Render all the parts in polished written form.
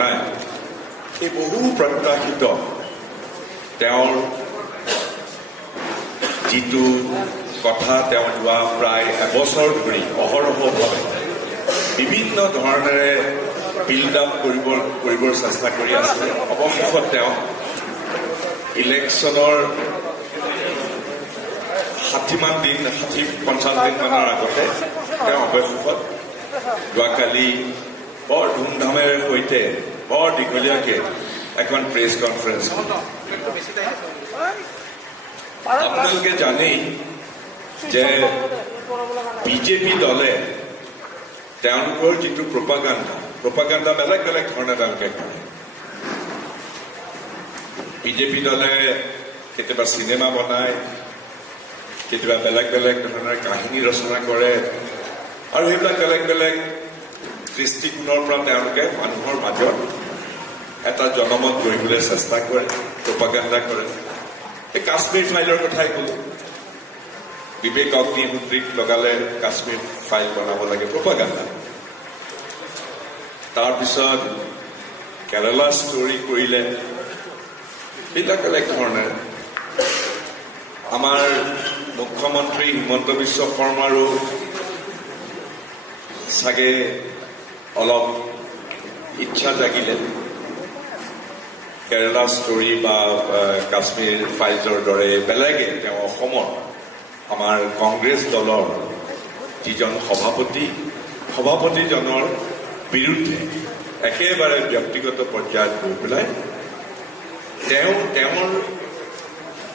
জনায় এই বহু প্ৰত্যাশিত তেওঁৰ যিটো কথা তেওঁ যোৱা প্ৰায় এবছৰ ধৰি অহৰহভাৱে বিভিন্ন ধৰণেৰে বিল্ড আপ কৰিবৰ চেষ্টা কৰি আছে অৱশেষত তেওঁ ইলেকশ্যনৰ 60 দিন 50 দিন মানৰ আগতে তেওঁ অৱশেষত যোৱাকালি বৰ ধুমধামেৰে সৈতে বৰ দীঘলীয়াকে এখন প্ৰেছ কনফাৰেন্স আপোনালোকে জানেই যে বিজেপি দলে তেওঁলোকৰ যিটো প্ৰপাগাণ্ডা বেলেগ বেলেগ ধৰণে তেওঁলোকে কৰে বিজেপি দলে কেতিয়াবা চিনেমা বনায় কেতিয়াবা বেলেগ বেলেগ ধৰণৰ কাহিনী ৰচনা কৰে আৰু সেইবিলাক বেলেগ বেলেগ দৃষ্টিকোণৰ পৰা তেওঁলোকে মানুহৰ মাজত এটা জনমত গঢ়িবলৈ চেষ্টা কৰে প্ৰপাগাণ্ডা কৰে এই কাশ্মীৰ ফাইলৰ কথাই ক'লো বিবেক অগ্নিহোত্ৰীক লগালে কাশ্মীৰ ফাইল বনাব লাগে প্ৰপাগাণ্ডা তাৰপিছত কেৰালা ষ্টৰী কৰিলে এইবিলাক বেলেগ ধৰণেৰে আমাৰ মুখ্যমন্ত্ৰী হিমন্ত বিশ্ব শৰ্মাৰো চাগে অলপ ইচ্ছা জাগিলে কেৰালা ষ্টৰী বা কাশ্মীৰ ফাইলছৰ দৰে বেলেগে তেওঁ অসমৰ আমাৰ কংগ্ৰেছ দলৰ যিজন সভাপতিজনৰ বিৰুদ্ধে একেবাৰে ব্যক্তিগত পৰ্যায়ত গৈ পেলাই তেওঁৰ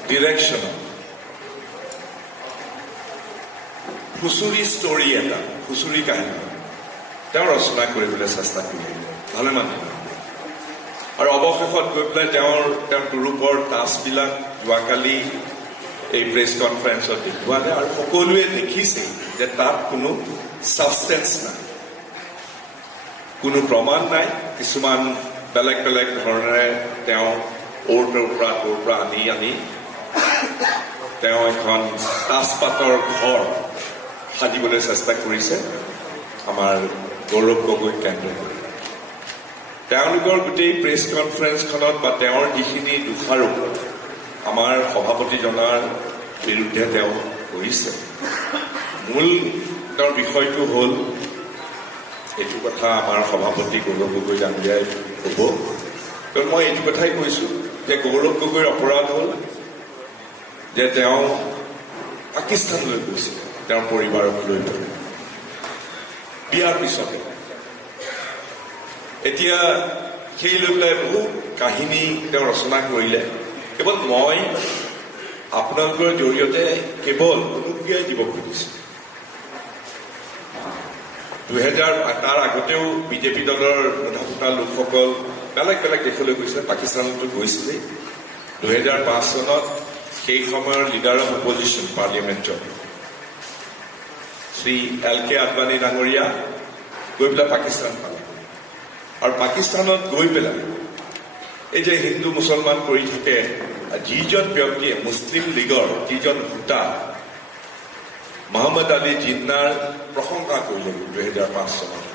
ডিৰেকশ্যনত খুচুৰি ষ্টৰী এটা খুচুৰি কাহিনী তেওঁ ৰচনা কৰিবলৈ চেষ্টা কৰিলে ভালেমান আৰু অৱশেষত গৈ পেলাই তেওঁৰ ৰূপৰ তাছবিলাক যোৱাকালি এই প্ৰেছ কনফাৰেন্সত দেখুৱালে আৰু সকলোৱে দেখিছে যে তাত কোনো ছাবষ্টেন্স নাই কোনো প্ৰমাণ নাই কিছুমান বেলেগ বেলেগ ধৰণেৰে তেওঁ ওৰ পৰা আনি তেওঁ এখন তাছপাতৰ ঘৰ সাজিবলৈ চেষ্টা কৰিছে আমাৰ গৌৰৱ গগৈক কেন্দ্ৰ কৰি তেওঁলোকৰ গোটেই প্ৰেছ কনফাৰেন্সখনত বা তেওঁৰ যিখিনি দোষাৰোপ আমাৰ সভাপতিজনাৰ বিৰুদ্ধে তেওঁ কৰিছে মূল তেওঁৰ বিষয়টো হ'ল এইটো কথা আমাৰ সভাপতি গৌৰৱ গগৈ ডাঙৰীয়াই ক'ব কাৰণ মই এইটো কথাই কৈছোঁ যে গৌৰৱ গগৈৰ অপৰাধ হ'ল যে তেওঁ পাকিস্তানলৈ গৈছিল তেওঁৰ পৰিবাৰক লৈ পেলাই বিয়াৰ পিছতে এতিয়া সেই লৈ পেলাই বহু কাহিনী তেওঁ ৰচনা কৰিলে কেৱল মই আপোনালোকৰ জৰিয়তে কেৱল অনুজ্ঞাই দিব খুজিছোঁ 2000 তাৰ আগতেও বিজেপি দলৰ মেধাৱী লোকসকল বেলেগ বেলেগ দেশলৈ গৈছিলে পাকিস্তানতো গৈছিলে 2005 চনত সেই সময়ৰ লিডাৰ অফ অপজিশ্যন পাৰ্লিয়ামেণ্টত শ্ৰী LK আদৱানী ডাঙৰীয়া গৈ পেলাই পাকিস্তান পালে আৰু পাকিস্তানত গৈ পেলাই এই যে হিন্দু মুছলমান কৰি থাকে যিজন ব্যক্তিয়ে মুছলিম লীগৰ যিজন হোতা মহম্মদ আলী জিন্নাৰ প্ৰশংসা কৰিলে 2005 চনত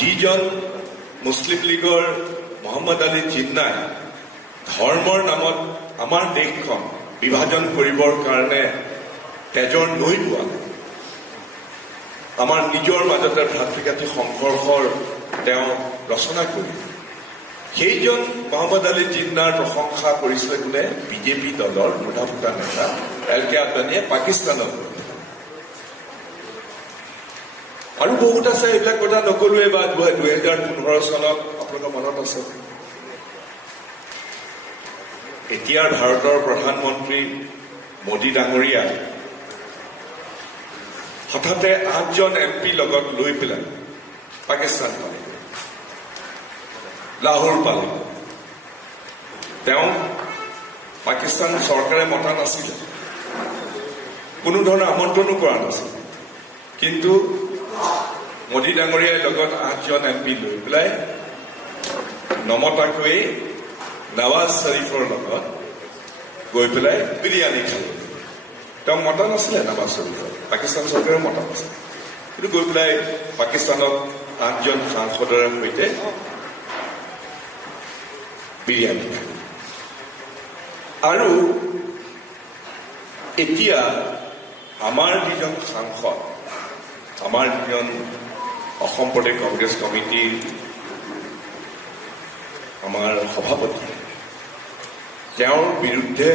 যিজন মুছলিম লীগৰ মহম্মদ আলী জিন্নাই ধৰ্মৰ নামত আমাৰ দেশখন বিভাজন কৰিবৰ কাৰণে তেজৰ নৈ বোৱালে আমাৰ নিজৰ মাজতে ভাতৃঘাতী সংঘৰ্ষৰ তেওঁ ৰচনা কৰিলে সেইজন মহম্মদ আলী জিন্নাৰ প্ৰশংসা কৰিছিলে কোনে বিজেপি দলৰ মুধাফুটা নেতা LK আদৱানীয়ে পাকিস্তানত আৰু বহুত আছে এইবিলাক কথা নকলোৱে বা 2015 চনত আপোনালোকৰ মনত আছে এতিয়াৰ ভাৰতৰ প্ৰধানমন্ত্ৰী মোদী ডাঙৰীয়া হঠাতে 8জন MP লগত লৈ পেলাই পাকিস্তান পালে লাহোৰ পালে তেওঁ পাকিস্তান চৰকাৰে মতা নাছিলে কোনো ধৰণৰ আমন্ত্ৰণো কৰা নাছিল কিন্তু মোদী ডাঙৰীয়াৰ লগত 8জন MP লৈ পেলাই নমতাকৈ নৱাজ শ্বৰীফৰ লগত গৈ পেলাই বিৰিয়ানী খালে তেওঁ মতা নাছিলে নৱাজ শ্বৰীফৰ পাকিস্তান চৰকাৰে মতা নাছিলে কিন্তু গৈ পেলাই পাকিস্তানত 8জন সাংসদৰ সৈতে বিৰিয়ানী খায়। আৰু এতিয়া আমাৰ যিজন সাংসদ, আমাৰ যিজন অসম প্ৰদেশ কংগ্ৰেছ কমিটিৰ আমাৰ সভাপতি, তেওঁৰ বিৰুদ্ধে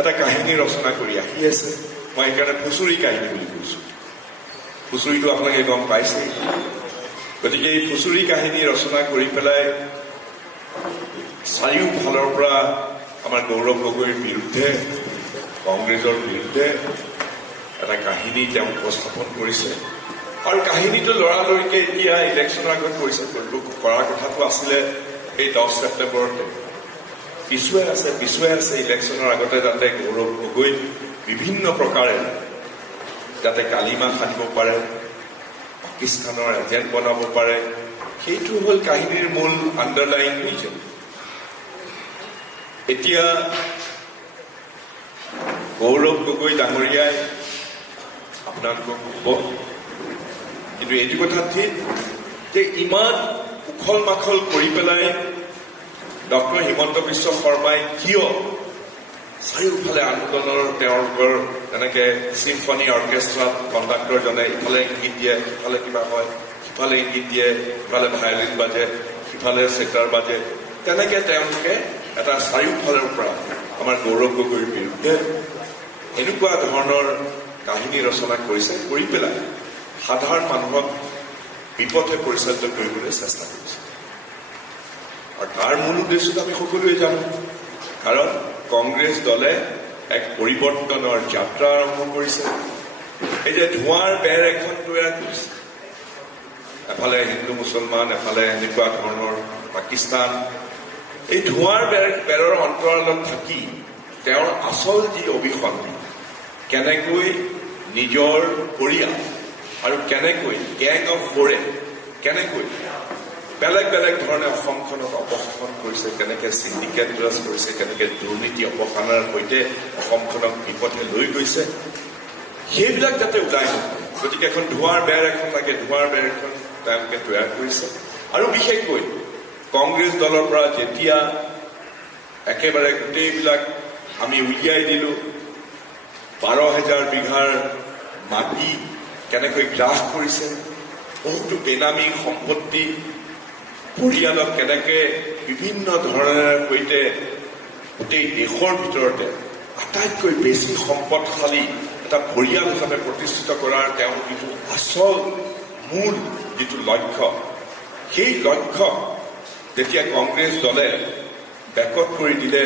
এটা কাহিনী ৰচনা কৰি আহি আছে। মই সেইকাৰণে ফুচুৰি কাহিনী বুলি কৈছোঁ। ফুচুৰিটো আপোনালোকে গম পাইছেই। গতিকে এই ফুচুৰি কাহিনী ৰচনা কৰি পেলাই চাৰিওফালৰ পৰা আমাৰ গৌৰৱ গগৈৰ বিৰুদ্ধে, কংগ্ৰেছৰ বিৰুদ্ধে এটা কাহিনী তেওঁ উপস্থাপন কৰিছে। আৰু কাহিনীটো লৰালৰিকে এতিয়া ইলেকশ্যনৰ আগত কৰিছে। কৰাৰ কথাটো আছিলে এই 10 ছেপ্টেম্বৰতে, পিছুৱাই আছে ইলেকশ্যনৰ আগতে, যাতে গৌৰৱ গগৈ বিভিন্ন প্ৰকাৰে যাতে কালিমা সানিব পাৰে, পাকিস্তানৰ এজেণ্ট বনাব পাৰে। সেইটো হ'ল কাহিনীৰ মূল আণ্ডাৰলাইন ৰিজন। এতিয়া গৌৰৱ গগৈ ডাঙৰীয়াই আপোনালোকক ক'ব, কিন্তু এইটো কথা ঠিক যে ইমান উখল মাখল কৰি পেলাই ডক্টৰ হিমন্ত বিশ্ব শৰ্মাই কিয় চাৰিওফালে আন্দোলনৰ তেওঁলোকৰ তেনেকে চিম্ফনী অৰ্কেষ্ট্ৰাত কণ্ডাক্টৰজনে ইফালে ইংগিত দিয়ে, সিফালে কিবা হয়, সিফালে ইংগিত দিয়ে, সিফালে ভায়লিন বাজে, সিফালে চেটাৰ বাজে, তেনেকে তেওঁলোকে এটা চাৰিওফালৰ পৰা আমাৰ গৌৰৱ গগৈৰ বিৰুদ্ধে এনেকুৱা ধৰণৰ কাহিনী ৰচনা কৰিছে, কৰি পেলাই সাধাৰণ মানুহক বিপথে পৰিচালিত কৰিবলৈ চেষ্টা কৰিছে। আৰু তাৰ মূল উদ্দেশ্যটো আমি সকলোৱে জানো। কাৰণ কংগ্ৰেছ দলে এক পৰিৱৰ্তনৰ যাত্ৰা আৰম্ভ কৰিছে। এই যে ধোঁৱাৰ বেৰ এখন তৈয়াৰ কৰিছে, এফালে হিন্দু মুছলমান, এফালে এনেকুৱা ধৰণৰ পাকিস্তান, এই ধোঁৱাৰ বেৰৰ অন্তৰালত থাকি তেওঁৰ আচল যি অভিসন্ধি, কেনেকৈ নিজৰ পৰিয়াল আৰু কেনেকৈ গেং অফ ফ'ৰে কেনেকৈ বেলেগ বেলেগ ধৰণে অসমখনক অপশাসন কৰিছে, কেনেকৈ চিণ্ডিকেট ৰাজ কৰিছে, কেনেকৈ দুৰ্নীতি অপসাৰণৰ সৈতে অসমখনক বিপথে লৈ গৈছে, সেইবিলাক যাতে ওলাই নহয়। গতিকে এখন ধোঁৱাৰ বেৰ এখন লাগে, ধোঁৱাৰ বেৰ এখন তেওঁলোকে তৈয়াৰ কৰিছে। আৰু বিশেষকৈ কংগ্ৰেছ দলৰ পৰা যেতিয়া একেবাৰে গোটেইবিলাক আমি উলিয়াই দিলোঁ, 12,000 বিঘাৰ মাটি কেনেকৈ গ্ৰাস কৰিছে, বহুতো বেনামী সম্পত্তি, পৰিয়ালক কেনেকৈ বিভিন্ন ধৰণৰ সৈতে গোটেই দেশৰ ভিতৰতে আটাইতকৈ বেছি সম্পদশালী এটা পৰিয়াল হিচাপে প্ৰতিষ্ঠিত কৰাৰ তেওঁৰ যিটো আচল মূল যিটো লক্ষ্য, সেই লক্ষ্য যেতিয়া কংগ্ৰেছ দলে বেকত কৰি দিলে,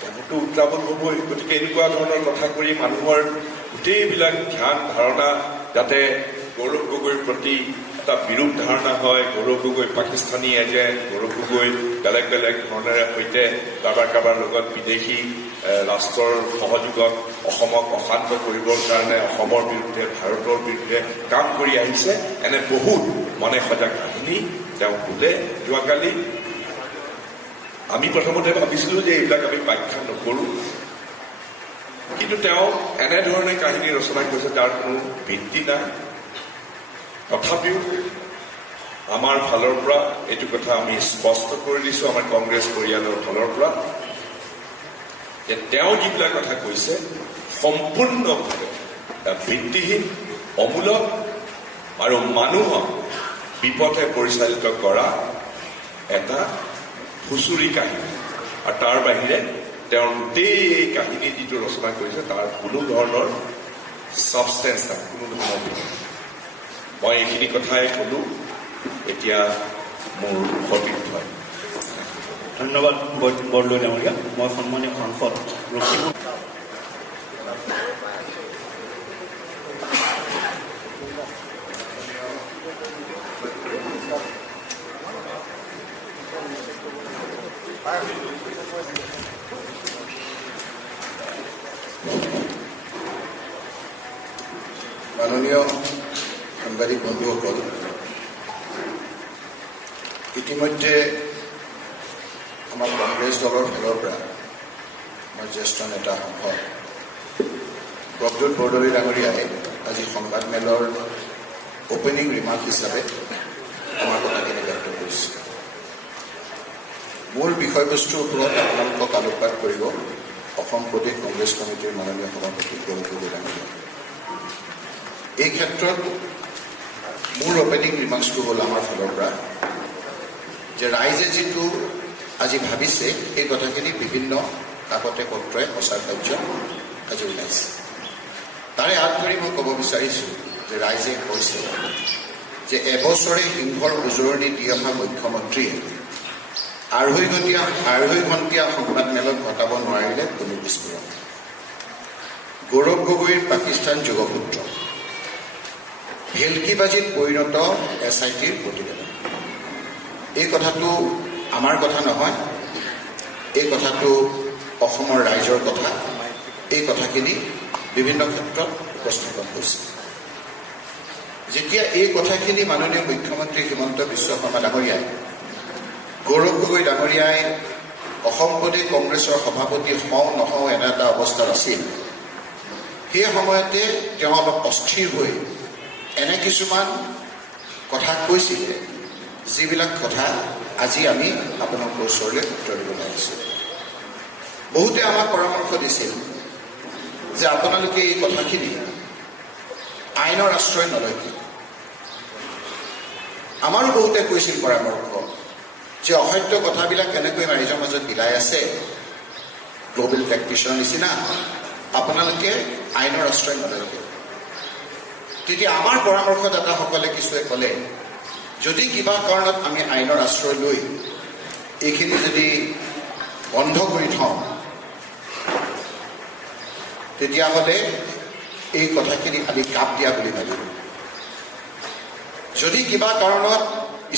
তেওঁতো উত্ৰাৱল হ'বই। গতিকে এনেকুৱা ধৰণৰ কথা কৰি মানুহৰ গোটেইবিলাক ধ্যান ধাৰণা যাতে গৌৰৱ গগৈৰ প্ৰতি এটা বিৰূপ ধাৰণা হয়, গৌৰৱ গগৈ পাকিস্তানী এজেণ্ট, গৌৰৱ গগৈ বেলেগ বেলেগ ধৰণেৰে সৈতে কাৰোবাৰ লগত বিদেশী ৰাষ্ট্ৰৰ সহযোগত অসমক অশান্ত কৰিবৰ কাৰণে অসমৰ বিৰুদ্ধে, ভাৰতৰ বিৰুদ্ধে কাম কৰি আহিছে, এনে বহুত মনে সজা কাহিনী তেওঁ বোলে। যোৱাকালি আমি প্ৰথমতে ভাবিছিলো যে এইবিলাক আমি ব্যাখ্যা নকৰোঁ, কিন্তু তেওঁ এনেধৰণে কাহিনী ৰচনা কৰিছে তাৰ কোনো ভিত্তি নাই। তথাপিও আমাৰ ফালৰ পৰা এইটো কথা আমি স্পষ্ট কৰি দিছোঁ, আমাৰ কংগ্ৰেছ পৰিয়ালৰ ফালৰ পৰা, যে তেওঁ যিবিলাক কথা কৈছে সম্পূৰ্ণভাৱে ভিত্তিহীন, অমূলক আৰু মানুহক বিপথে পৰিচালিত কৰা এটা ফুচুৰি কাহিনী। আৰু তাৰ বাহিৰে তেওঁৰ গোটেই কাহিনী যিটো ৰচনা কৰিছে তাৰ কোনো ধৰণৰ ছাবষ্টেঞ্চ নাই, কোনো ধৰণৰ ভিত্তি। মই এইখিনি কথাই ক'লোঁ, এতিয়া মোৰ সতীৰ্থ হয়। ধন্যবাদ বৰদলৈ ডাঙৰীয়া। মই সন্মানীয় সাংসদ ৰখিম। মাননীয় সাংবাদিক বন্ধুসকল, ইতিমধ্যে আমাৰ কংগ্ৰেছ দলৰ ফালৰ পৰা আমাৰ জ্যেষ্ঠ নেতা সাংসদ প্ৰদ্যুৎ বৰদলৈ ডাঙৰীয়াই আজি সংবাদমেলৰ অপেনিং ৰিমাৰ্ক হিচাপে আমাৰ কথাখিনি ব্যক্ত কৰিছে। মূল বিষয়বস্তুৰ ওপৰত আপোনালোকক আলোকপাত কৰিব অসম প্ৰদেশ কংগ্ৰেছ কমিটিৰ মাননীয় সভাপতি গৌৰৱ গগৈ ডাঙৰীয়া। এই ক্ষেত্ৰত মোৰ অপেনিং ৰিমাৰ্কছটো হ'ল আমাৰ ফালৰ পৰা যে ৰাইজে যিটো আজি ভাবিছে এই কথাখিনি বিভিন্ন কাকতে পত্ৰই প্ৰচাৰ কাৰ্য আজি ওলাইছে। তাৰে হাত ধৰি মই ক'ব বিচাৰিছোঁ যে ৰাইজে কৈছে যে এবছৰে সিংহৰ উজৰণি দি অহা মুখ্যমন্ত্ৰীয়ে আঢ়ৈ ঘণ্টীয়া সংবাদমেলত ঘটাব নোৱাৰিলে কোনো বিস্ফোৰণ। গৌৰৱ গগৈৰ পাকিস্তান যোগসূত্ৰ, ভেলকিবাজিত পৰিণত SITৰ প্ৰতিবেদন। এই কথাটো আমাৰ কথা নহয়, এই কথাটো অসমৰ ৰাইজৰ কথা। এই কথাখিনি বিভিন্ন ক্ষেত্ৰত উপস্থাপন হৈছে। যেতিয়া এই কথাখিনি মাননীয় মুখ্যমন্ত্ৰী হিমন্ত বিশ্ব শৰ্মা ডাঙৰীয়াই, গৌৰৱ গগৈ ডাঙৰীয়াই অসম প্ৰদেশ কংগ্ৰেছৰ সভাপতি হওঁ নহওঁ এনে এটা অৱস্থাত আছিল, সেই সময়তে তেওঁ অলপ অস্থিৰ হৈ এনে কিছুমান কথা কৈছিলে, যিবিলাক কথা আজি আমি আপোনালোকৰ ওচৰলৈ উত্তৰ দিবলৈ আহিছোঁ। বহুতে আমাক পৰামৰ্শ দিছিল যে আপোনালোকে এই কথাখিনি আইনৰ আশ্ৰয় নলয়। আমাৰো বহুতে কৈছিল পৰামৰ্শ যে অসত্য কথাবিলাক কেনেকৈ ৰাইজৰ মাজত বিলাই আছে, গ্ল'বেল প্ৰেক্টিছৰ নিচিনা, আপোনালোকে আইনৰ আশ্ৰয় নলয়। তেতিয়া আমাৰ পৰামৰ্শদাতাসকলে কিছুৱে ক'লে, যদি কিবা কাৰণত আমি আইনৰ আশ্ৰয় লৈ এইখিনি যদি বন্ধ কৰি থওঁ, তেতিয়াহ'লে এই কথাখিনি আমি কাপ দিয়া বুলি ভাবিলোঁ। যদি কিবা কাৰণত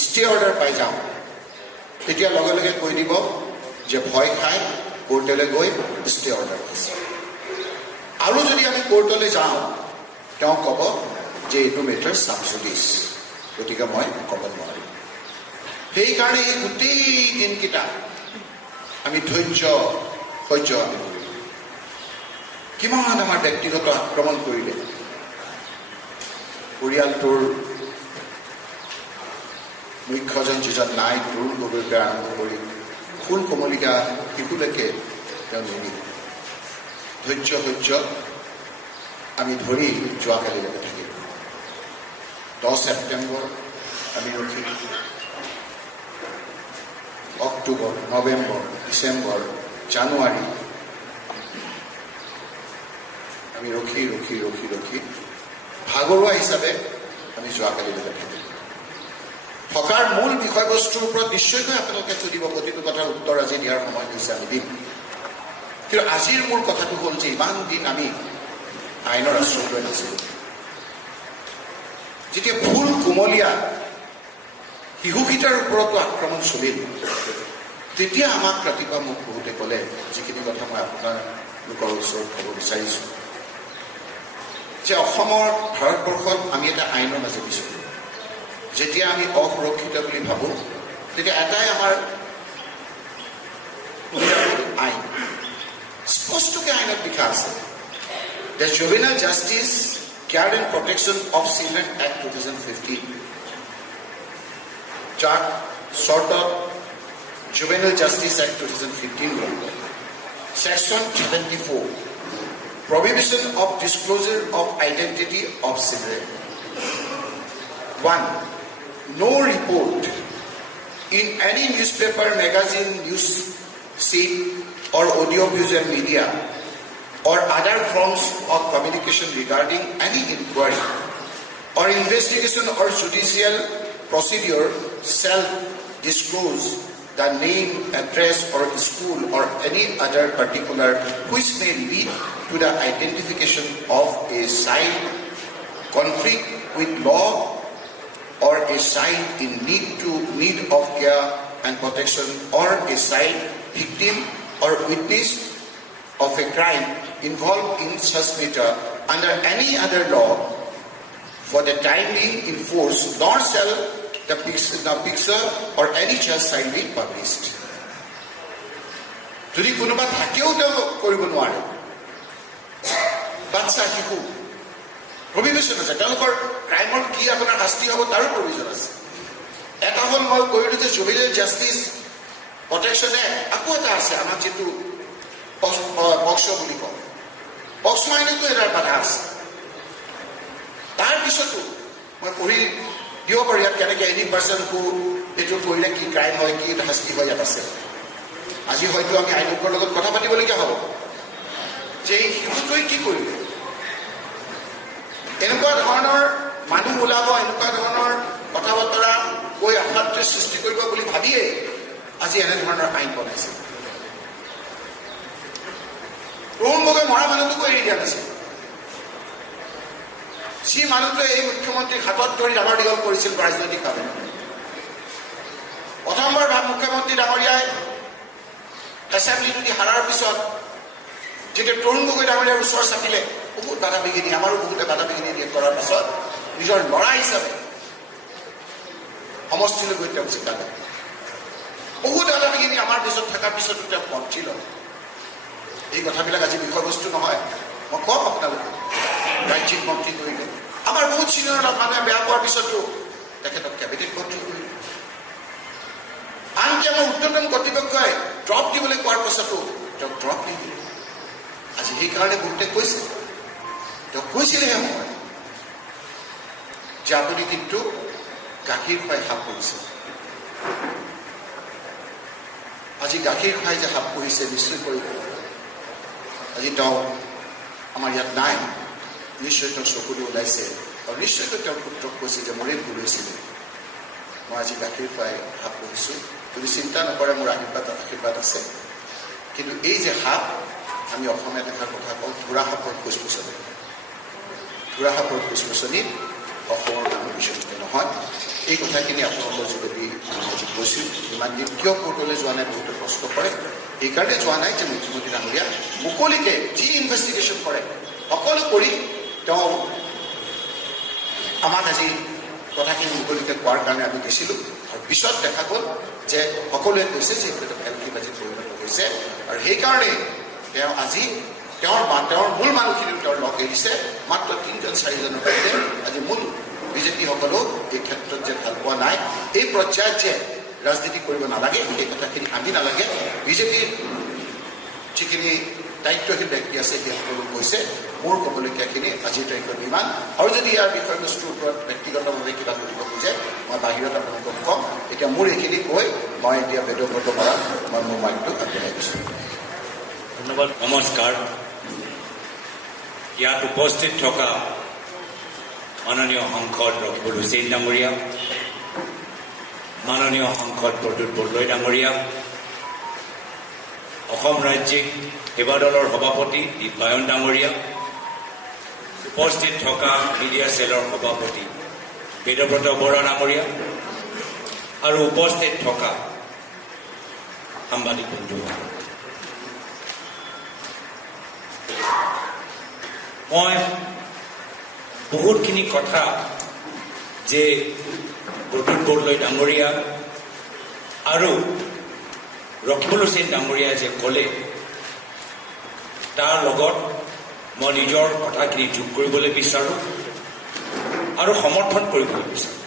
ষ্টে অৰ্ডাৰ পাই যাওঁ, তেতিয়া লগে লগে কৈ দিব যে ভয় খাই কোৰ্টলৈ গৈ ষ্টে অৰ্ডাৰ দিছে। আৰু যদি আমি কোৰ্টলৈ যাওঁ, তেওঁ ক'ব যে এইটো মেটাৰ ছাবজুডিচ, গতিকে মই ক'ব নোৱাৰিম। সেইকাৰণে এই গোটেই দিনকেইটা আমি সহ্য আমি কৰিলোঁ। কিমান আমাৰ ব্যক্তিগত আক্ৰমণ কৰিলে, পৰিয়ালটোৰ মুখ্যজন যিজন নাই, তৰুণ গগৈৰ পৰা আৰম্ভ কৰি ফুল কমলিকা শিশুলৈকে তেওঁ নিদিলে। ধৈৰ্য আমি ধৰি যোৱাকালিলৈকে থাকিলোঁ। 10 ছেপ্টেম্বৰ আমি ৰখি, অক্টোবৰ, নৱেম্বৰ, ডিচেম্বৰ, জানুৱাৰী আমি ৰখি ভাগৰুৱা হিচাপে আমি যোৱাকালিলৈকে থাকিলোঁ। থকাৰ মূল বিষয়বস্তুৰ ওপৰত নিশ্চয়কৈ আপোনালোকে সুধিব, প্ৰতিটো কথাৰ উত্তৰ আজি দিয়াৰ সময় হৈছে, আমি দিম। কিন্তু আজিৰ মূল কথাটো হ'ল যে ইমান দিন আমি আইনৰ আশ্ৰয় লৈ নাছিলোঁ। যেতিয়া ফুল কোমলীয়া শিশুকেইটাৰ ওপৰতো আক্ৰমণ চলিল, তেতিয়া আমাক ৰাতিপুৱা মোক বহুতে ক'লে, যিখিনি কথা মই আপোনালোকৰ ওচৰত ক'ব বিচাৰিছোঁ, যে অসমৰ ভাৰতবৰ্ষত আমি এটা আইনৰ মাজে দিছোঁ। যেতিয়া আমি অসুৰক্ষিত বুলি ভাবোঁ, তেতিয়া এটাই আমাৰ আইন, স্পষ্টকৈ আইনত লিখা আছে, the juvenile justice care and protection of children act 2015, যাক চৰ্টত জুভেনাইল জাষ্টিচ এক্ট 2015 বুলি কয়। Section 74, prohibition of disclosure of identity of children. 1. No report in any newspaper, magazine, news sheet or audiovisual media or other forms of communication regarding any inquiry or investigation or judicial procedure shall disclose the name, address or school or any other particular which may lead to the identification of a child conflict with law or a child in need of care and protection, or a child victim or witness of a crime involved in such matter under any other law for the time being in force, nor shall the picture or any just shall be published. যদি কোনোবা থাকেও তেওঁ কৰিব নোৱাৰে, বাচ্চা শিশু provision আছে, তেওঁলোকৰ ক্ৰাইমৰ কি আপোনাৰ শাস্তি হ'ব তাৰো প্ৰভিজন আছে। এটা হ'ল মই কৰিলোঁ যে জুভেনাইল জাষ্টিচ প্ৰটেকশ্যন আকৌ এটা আছে আমাৰ যিটো পক্সো বুলি কয় পক্সো আইনতো এটাৰ বাধা আছে তাৰপিছতো মই পঢ়ি দিব পাৰোঁ ইয়াত কেনেকৈ এনি পাৰ্চনকো এইটো কৰিলে কি ক্ৰাইম হয় কি শাস্তি হয় ইয়াত আছে আজি হয়তো আমি আইনজ্ঞৰ লগত কথা পাতিবলগীয়া হ'ব যে এই শিশুটোৱে কি কৰিব এনেকুৱা ধৰণৰ মানুহ ওলাব এনেকুৱা ধৰণৰ কথা বতৰা কৈ অশান্তিৰ সৃষ্টি কৰিব বুলি ভাবিয়ে আজি এনেধৰণৰ আইন বনাইছে তৰুণ গগৈ মৰা মানুহটোকো এৰি দিয়া নাছিল যি মানুহটোৱে এই মুখ্যমন্ত্ৰীক হাতত ধৰি ডাঙৰ দীঘল কৰিছিল ৰাজনৈতিকভাৱে প্ৰথমবাৰ মুখ্যমন্ত্ৰী ডাঙৰীয়াই এছেম্বলিটো দি হাৰাৰ পিছত যেতিয়া তৰুণ গগৈ ডাঙৰীয়াৰ ওচৰ চাপিলে বহুত বাধা বিঘিনি আমাৰো বহুতে বাধা বিঘিনি দিয়ে কৰাৰ পিছত নিজৰ ল'ৰা হিচাপে সমষ্টিলৈ গৈ তেওঁ জিকালে বহুত বাধা বিঘিনি আমাৰ পিছত থকাৰ পিছতো তেওঁ মন্ত্ৰী ল'লে এই কথাবিলাক আজি বিষয়বস্তু নহয় মই কম আপোনালোকে ৰাজ্যিক মন্ত্ৰী কৰিলে আমাৰ বহুত চিনিয়ৰ মানুহে বেয়া পোৱাৰ পিছতো তেখেতক কেবিনেট মন্ত্ৰী কৰিলে আনকি আমাৰ উৰ্ধতন কৰ্তৃপক্ষই ড্ৰপ দিবলৈ কোৱাৰ পাছতো তেওঁক ড্ৰপ নিদিলে আজি সেইকাৰণে বহুতে কৈছে তেওঁ কৈছিলেহে সময় যে আপুনি কিন্তু গাখীৰ খুৱাই সাপ কৰিছে আজি গাখীৰ খুৱাই যে সাপ কৰিছে নিশ্চয় কৰিব আজি তেওঁ আমাৰ ইয়াত নাই নিশ্চয় তেওঁ চকুদি ওলাইছে আৰু নিশ্চয়কৈ তেওঁৰ পুত্ৰক কৈছে যে মোৰেই ভুল হৈছিলে মই আজি গাখীৰ খুৱাই সাপ কৰিছোঁ তুমি চিন্তা নকৰে মোৰ আশীৰ্বাদ আছে কিন্তু এই যে সাপ আমি অসমীয়া দেখাৰ কথা কওঁ ধোৰা সাপৰ ফুচফুচনি ধোৰা সাপৰ ফুচফুচনিত অসমৰ মানুহ বিচলিত নহয় এই কথাখিনি আপোনালোকৰ যোগেদি আজি কৈছোঁ ইমান দিন কিয় কোৰ্টলৈ যোৱা নাই বহুতে প্ৰশ্ন কৰে এইকাৰণে যোৱা নাই যে মুখ্যমন্ত্ৰী ডাঙৰীয়া মুকলিকে যি ইনভেষ্টিগেশ্যন কৰে সকলো কৰি তেওঁ আমাক আজি কথাখিনি মুকলিকে কোৱাৰ কাৰণে আমি দিছিলোঁ আৰু পিছত দেখা গ'ল যে সকলোৱে কৈছে যে এইটো ফেলকিবাজিত পৰিণত হৈছে আৰু সেইকাৰণে তেওঁ আজি তেওঁৰ মূল মানুহখিনিও তেওঁৰ লগ এৰিছে মাত্ৰ 3-4জনৰ সৈতে আজি মূল বিজেপিসকলেও এই ক্ষেত্ৰত যে ভাল পোৱা নাই এই পৰ্যায়ত যে ৰাজনীতি কৰিব নালাগে সেই কথাখিনি আমি নালাগে বিজেপিৰ যিখিনি দায়িত্বশীল ব্যক্তি আছে সেইসকলো কৈছে মোৰ ক'বলগীয়াখিনি আজিৰ তাৰিখত ইমান আৰু যদি ইয়াৰ বিষয়বস্তুৰ ওপৰত ব্যক্তিগতভাৱে কিবা কৰিব খোজে মই বাহিৰত আপোনালোকক ক'ম এতিয়া মোৰ এইখিনি কৈ মই এতিয়া বেদব্ৰত কৰা মই মোৰ মাইকটো আগবঢ়াই দিছোঁ ধন্যবাদ নমস্কাৰ ইয়াত উপস্থিত থকা মাননীয় সাংসদ ৰকিবুল হুছেইন ডাঙৰীয়া মাননীয় সাংসদ প্ৰদ্যুৎ বৰদলৈ ডাঙৰীয়া অসম ৰাজ্যিক সেৱা দলৰ সভাপতি দীপায়ন ডাঙৰীয়া উপস্থিত থকা মিডিয়া চেলৰ সভাপতি বেদব্ৰত বৰা ডাঙৰীয়া আৰু উপস্থিত থকা সাংবাদিক বন্ধু মই বহুতখিনি কথা যে প্ৰদ্যুৎ বৰদলৈ ডাঙৰীয়া আৰু ৰকিবুল হুছেইন ডাঙৰীয়াই যে ক'লে তাৰ লগত মই নিজৰ কথাখিনি যোগ কৰিবলৈ বিচাৰোঁ আৰু সমৰ্থন কৰিবলৈ বিচাৰোঁ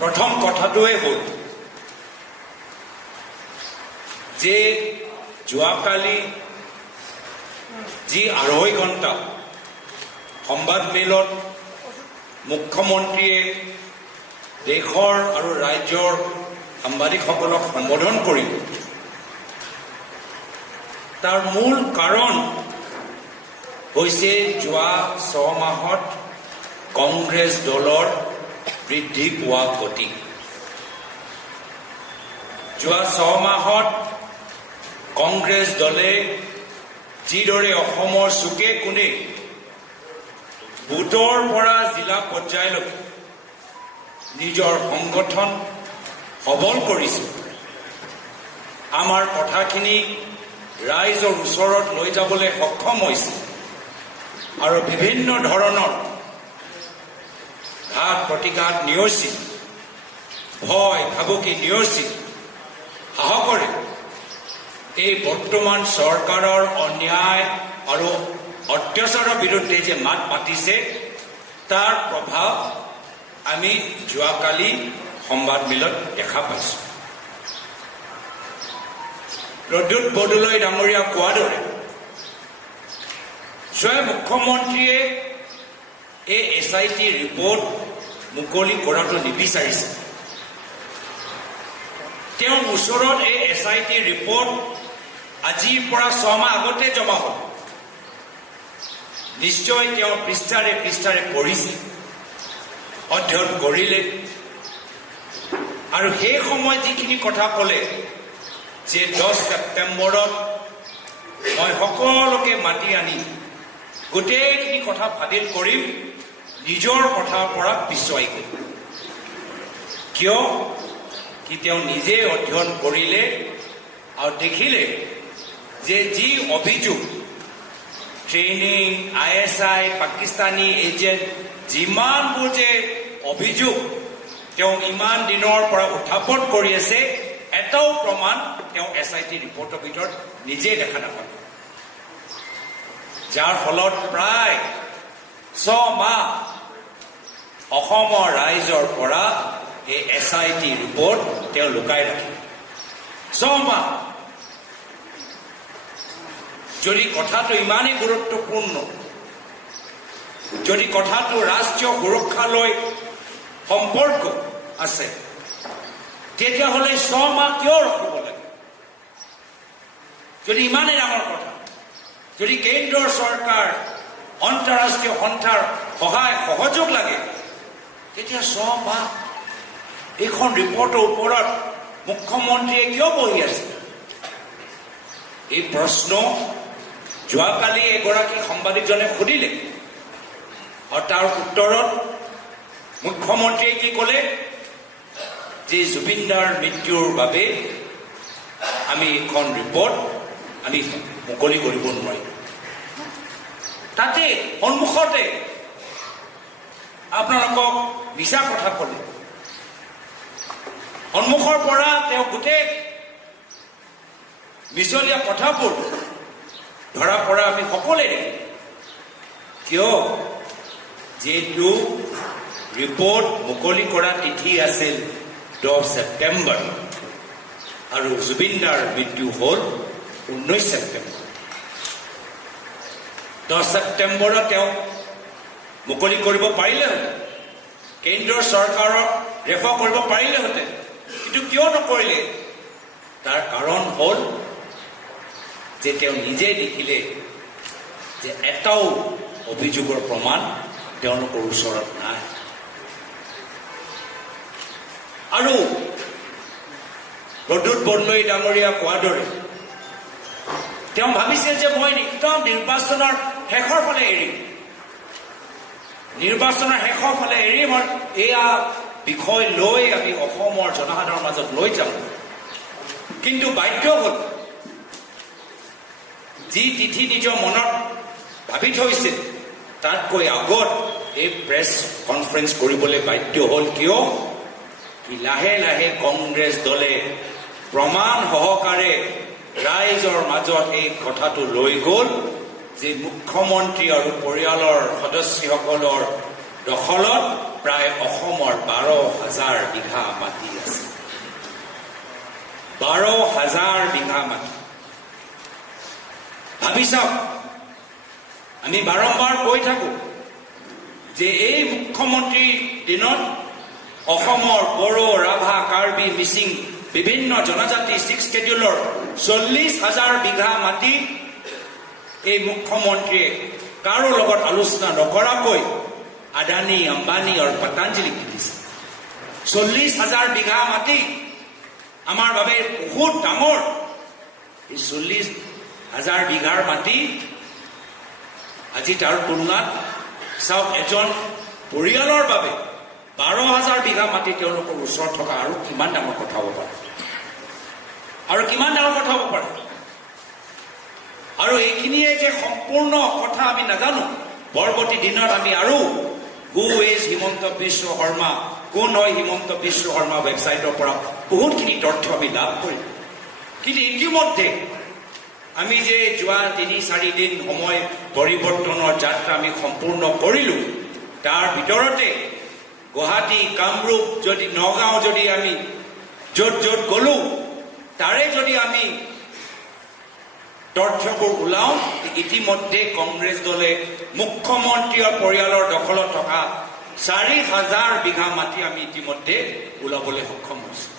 প্ৰথম কথাটোৱে হ'ল যে যোৱাকালি যি 2.5 ঘণ্টা সংবাদমেলত মুখ্যমন্ত্ৰীয়ে দেশৰ আৰু ৰাজ্যৰ সাংবাদিকসকলক সম্বোধন কৰিব তাৰ মূল কাৰণ হৈছে যোৱা 6 মাহত কংগ্ৰেছ দলৰ বৃদ্ধি পোৱা গতি যোৱা 6 মাহত কংগ্ৰেছ দলে যিদৰে অসমৰ চুকে কোণে বুথৰ পৰা জিলা পৰ্যায়লৈকে নিজৰ সংগঠন সবল কৰিছে আমাৰ কথাখিনি ৰাইজৰ ওচৰত লৈ যাবলৈ সক্ষম হৈছে আৰু বিভিন্ন ধৰণৰ ঘাত প্ৰতিঘাত নিয়চি ভয় ভাবুকি নিয়চি সাহসৰে এই বৰ্তমান চৰকাৰৰ অন্যায় আৰু অত্যাচাৰৰ বিৰুদ্ধে যে মাত মাতিছে তাৰ প্ৰভাৱ আমি যোৱাকালি সংবাদমেলত দেখা পাইছোঁ প্ৰদ্যুৎ বৰদলৈ ডাঙৰীয়া কোৱাৰ দৰে স্বয়ং মুখ্যমন্ত্ৰীয়ে এই SIT ৰিপৰ্ট মুকলি কৰাটো নিবিচাৰিছে। তেওঁৰ ওচৰত এই SIT ৰিপৰ্ট আজিৰ পৰা 6 মাহ আগতে জমা হ'ল। নিশ্চয় তেওঁ পৃষ্ঠাৰে পৃষ্ঠাৰে পঢ়িছে, অধ্যয়ন কৰিলে, আৰু সেই সময়ত যিখিনি কথা ক'লে যে 10 ছেপ্টেম্বৰত মই সকলোকে মাতি আনি গোটেইখিনি কথা ফাদিল কৰিম, নিজৰ কথাৰ পৰা পিছুৱাই গ'ল। কিয় কি তেওঁ নিজে অধ্যয়ন কৰিলে আৰু দেখিলে যে যি অভিযোগ ট্ৰেইনিং, ISI, পাকিস্তানী এজেণ্ট, যিমানবোৰ যে অভিযোগ তেওঁ ইমান দিনৰ পৰা উত্থাপন কৰি আছে, এটাও প্ৰমাণ তেওঁ SIT ৰিপৰ্টৰ ভিতৰত নিজে দেখা নাপালে। যাৰ ফলত প্ৰায় 6 মাহ অসমৰ ৰাইজৰ পৰা এই SIT ৰিপৰ্ট তেওঁ লুকাই ৰাখিলে। 6 মাহ। যদি কথাটো ইমানেই গুৰুত্বপূৰ্ণ, যদি কথাটো ৰাষ্ট্ৰীয় সুৰক্ষালৈ সম্পৰ্ক আছে, তেতিয়াহ'লে 6 মাহ কিয় ৰখিব লাগে? যদি ইমানেই ডাঙৰ কথা, যদি কেন্দ্ৰৰ চৰকাৰ, আন্তঃৰাষ্ট্ৰীয় সন্থাৰ সহায় সহযোগ লাগে, তেতিয়া 6 মাহ এইখন ৰিপৰ্টৰ ওপৰত মুখ্যমন্ত্ৰীয়ে কিয় বহি আছে? এই প্ৰশ্ন যোৱাকালি এগৰাকী সাংবাদিকজনে সুধিলে, আৰু তাৰ উত্তৰত মুখ্যমন্ত্ৰীয়ে কি ক'লে যে জুবিনদাৰ মৃত্যুৰ বাবে আমি এইখন ৰিপৰ্ট আমি মুকলি কৰিব নোৱাৰিম। তাতে সন্মুখতে আপোনালোকক মিছা কথা ক'লে। সন্মুখৰ পৰা তেওঁ গোটেই মিছলীয়া কথাবোৰ ধৰা পৰা আমি সকলোৱে দেখি। কিয়? যিহেতু ৰিপৰ্ট মুকলি কৰা তিথি আছিল 10 ছেপ্টেম্বৰ আৰু জুবিনদাৰ মৃত্যু হ'ল 19 ছেপ্টেম্বৰ। 10 ছেপ্টেম্বৰত তেওঁ মুকলি কৰিব পাৰিলেহেঁতেন, কেন্দ্ৰৰ চৰকাৰক ৰেফাৰ কৰিব পাৰিলেহেঁতেন, কিন্তু কিয় নকৰিলে? তাৰ কাৰণ হ'ল যে তেওঁ নিজে দেখিলে যে এটাও অভিযোগৰ প্ৰমাণ তেওঁলোকৰ ওচৰত নাই। আৰু প্ৰদ্যুৎ বৰদলৈ ডাঙৰীয়া কোৱাৰ দৰে তেওঁ ভাবিছিল যে মই একদম নিৰ্বাচনৰ শেষৰ ফালে এৰিম, নিৰ্বাচনৰ শেষৰ ফালে এৰিম, আৰু এয়া বিষয় লৈ আমি অসমৰ জনসাধাৰণৰ মাজত লৈ যাম। কিন্তু বাধ্য হ'ল, যি তিথি নিজৰ মনত ভাবি থৈছিল তাতকৈ আগত এই প্ৰেছ কনফাৰেন্স কৰিবলৈ বাধ্য হ'ল। কিয়? কি লাহে লাহে কংগ্ৰেছ দলে প্ৰমাণ সহকাৰে ৰাইজৰ মাজত এই কথাটো লৈ গ'ল যে মুখ্যমন্ত্ৰী আৰু পৰিয়ালৰ সদস্যসকলৰ দখলত প্ৰায় অসমৰ 12,000 বিঘা মাটি আছে। 12,000 বিঘা মাটি। ভাবি চাওক, আমি বাৰম্বাৰ কৈ থাকো যে এই মুখ্যমন্ত্ৰীৰ দিনত অসমৰ বড়ো, ৰাভা, কাৰ্বি, মিচিং বিভিন্ন জনজাতি 6 ছিডিউলৰ 40,000 বিঘা মাটি এই মুখ্যমন্ত্ৰীয়ে কাৰো লগত আলোচনা নকৰাকৈ আদানী, আম্বানী আৰু পতঞ্জলিক দিছে। 40,000 বিঘা মাটি আমাৰ বাবে বহুত ডাঙৰ। এই 40,000 বিঘাৰ মাটি আজি তাৰ তুলনাত চাওক, এজন পৰিয়ালৰ বাবে 12,000 বিঘা মাটি তেওঁলোকৰ ওচৰত থকা আৰু কিমান ডাঙৰ কথা হ'ব পাৰে, আৰু কিমান ডাঙৰ কথা হ'ব পাৰে। আৰু এইখিনিয়ে যে সম্পূৰ্ণ কথা আমি নাজানো। পৰৱৰ্তী দিনত আমি আৰু হু ইজ হিমন্ত বিশ্ব শৰ্মা, কোন হয় হিমন্ত বিশ্ব শৰ্মা ৱেবছাইটৰ পৰা বহুতখিনি তথ্য আমি লাভ কৰিম। কিন্তু ইতিমধ্যে আমি যে যোৱা 3-4 দিন সময় পৰিৱৰ্তনৰ যাত্ৰা আমি সম্পূৰ্ণ কৰিলোঁ, তাৰ ভিতৰতে গুৱাহাটী, কামৰূপ, যদি নগাঁও, যদি আমি য'ত য'ত গ'লোঁ, তাৰে যদি আমি তথ্যবোৰ ওলাওঁ ইতিমধ্যে কংগ্ৰেছ দলে মুখ্যমন্ত্ৰীৰ পৰিয়ালৰ দখলত থকা 4,000 বিঘা মাটি আমি ইতিমধ্যে ওলাবলৈ সক্ষম হৈছোঁ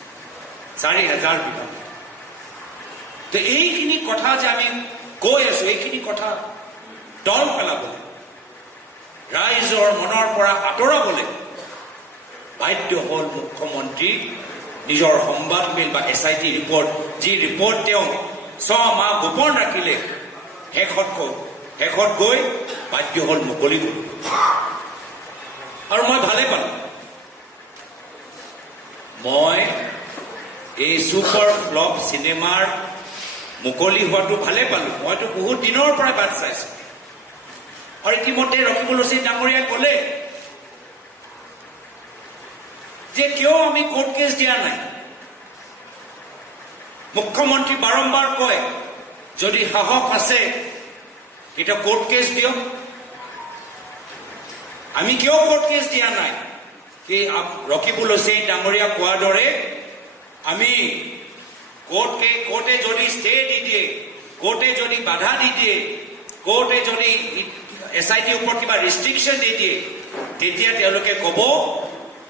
4,000 বিঘা তো এইখিনি কথা যে আমি কৈ আছো এইখিনি কথা দল পেলাবলৈ ৰাইজৰ মনৰ পৰা আঁতৰাবলৈ বাধ্য হ'ল মুখ্যমন্ত্ৰী নিজৰ সংবাদমেল বা SIT ৰিপৰ্ট যি ৰিপৰ্ট তেওঁ 6 মাহ গোপন ৰাখিলে শেষত গৈ বাধ্য হ'ল মুকলি কৰিব আৰু মই ভালে পালোঁ মই এই ছুপাৰ ফ্লপ চিনেমাৰ মুকলি হোৱাটো ভালে পালোঁ মইতো বহুত দিনৰ পৰা বাট চাইছোঁ আৰু ইতিমধ্যে ৰকিবুল হুছেইন ডাঙৰীয়াই ক'লে যে কিয় আমি কোৰ্ট কেছ দিয়া নাই মুখ্যমন্ত্ৰী বাৰম্বাৰ কয় যদি সাহস আছে এটা কোৰ্ট কেছ দিয়ক আমি কিয় কোৰ্ট কেছ দিয়া নাই কি ৰকিবুল হুছেইন ডাঙৰীয়া কোৱাৰ দৰে আমি কোৰ্টে যদি ষ্টে দি দিয়ে কোৰ্টে যদি বাধা দি দিয়ে কোৰ্টে যদি SIT ওপৰত কিবা ৰেষ্ট্ৰিকশ্যন দি দিয়ে তেতিয়া তেওঁলোকে ক'ব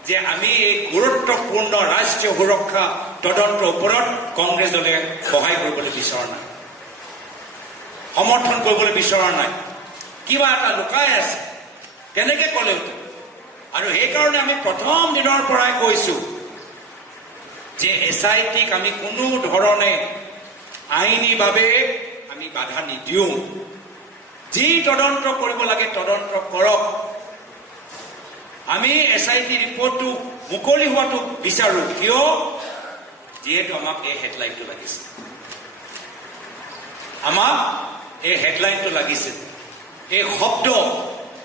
যে আমি এই গুৰুত্বপূৰ্ণ ৰাষ্ট্ৰীয় সুৰক্ষা তদন্তৰ ওপৰত কংগ্ৰেছ দলে সহায় কৰিবলৈ বিচৰা নাই সমৰ্থন কৰিবলৈ বিচৰা নাই কিবা এটা লুকাই আছে তেনেকৈ ক'লে আৰু সেইকাৰণে আমি প্ৰথম দিনৰ পৰাই কৈছোঁ যে SITক আমি কোনো ধৰণে আইনীভাৱে আমি বাধা নিদিওঁ যি তদন্ত কৰিব লাগে তদন্ত কৰক আমি SIT ৰিপৰ্টটো মুকলি হোৱাটো বিচাৰোঁ কিয় যিহেতু আমাক এই হেডলাইনটো লাগিছে আমাক এই হেডলাইনটো লাগিছে এই শব্দ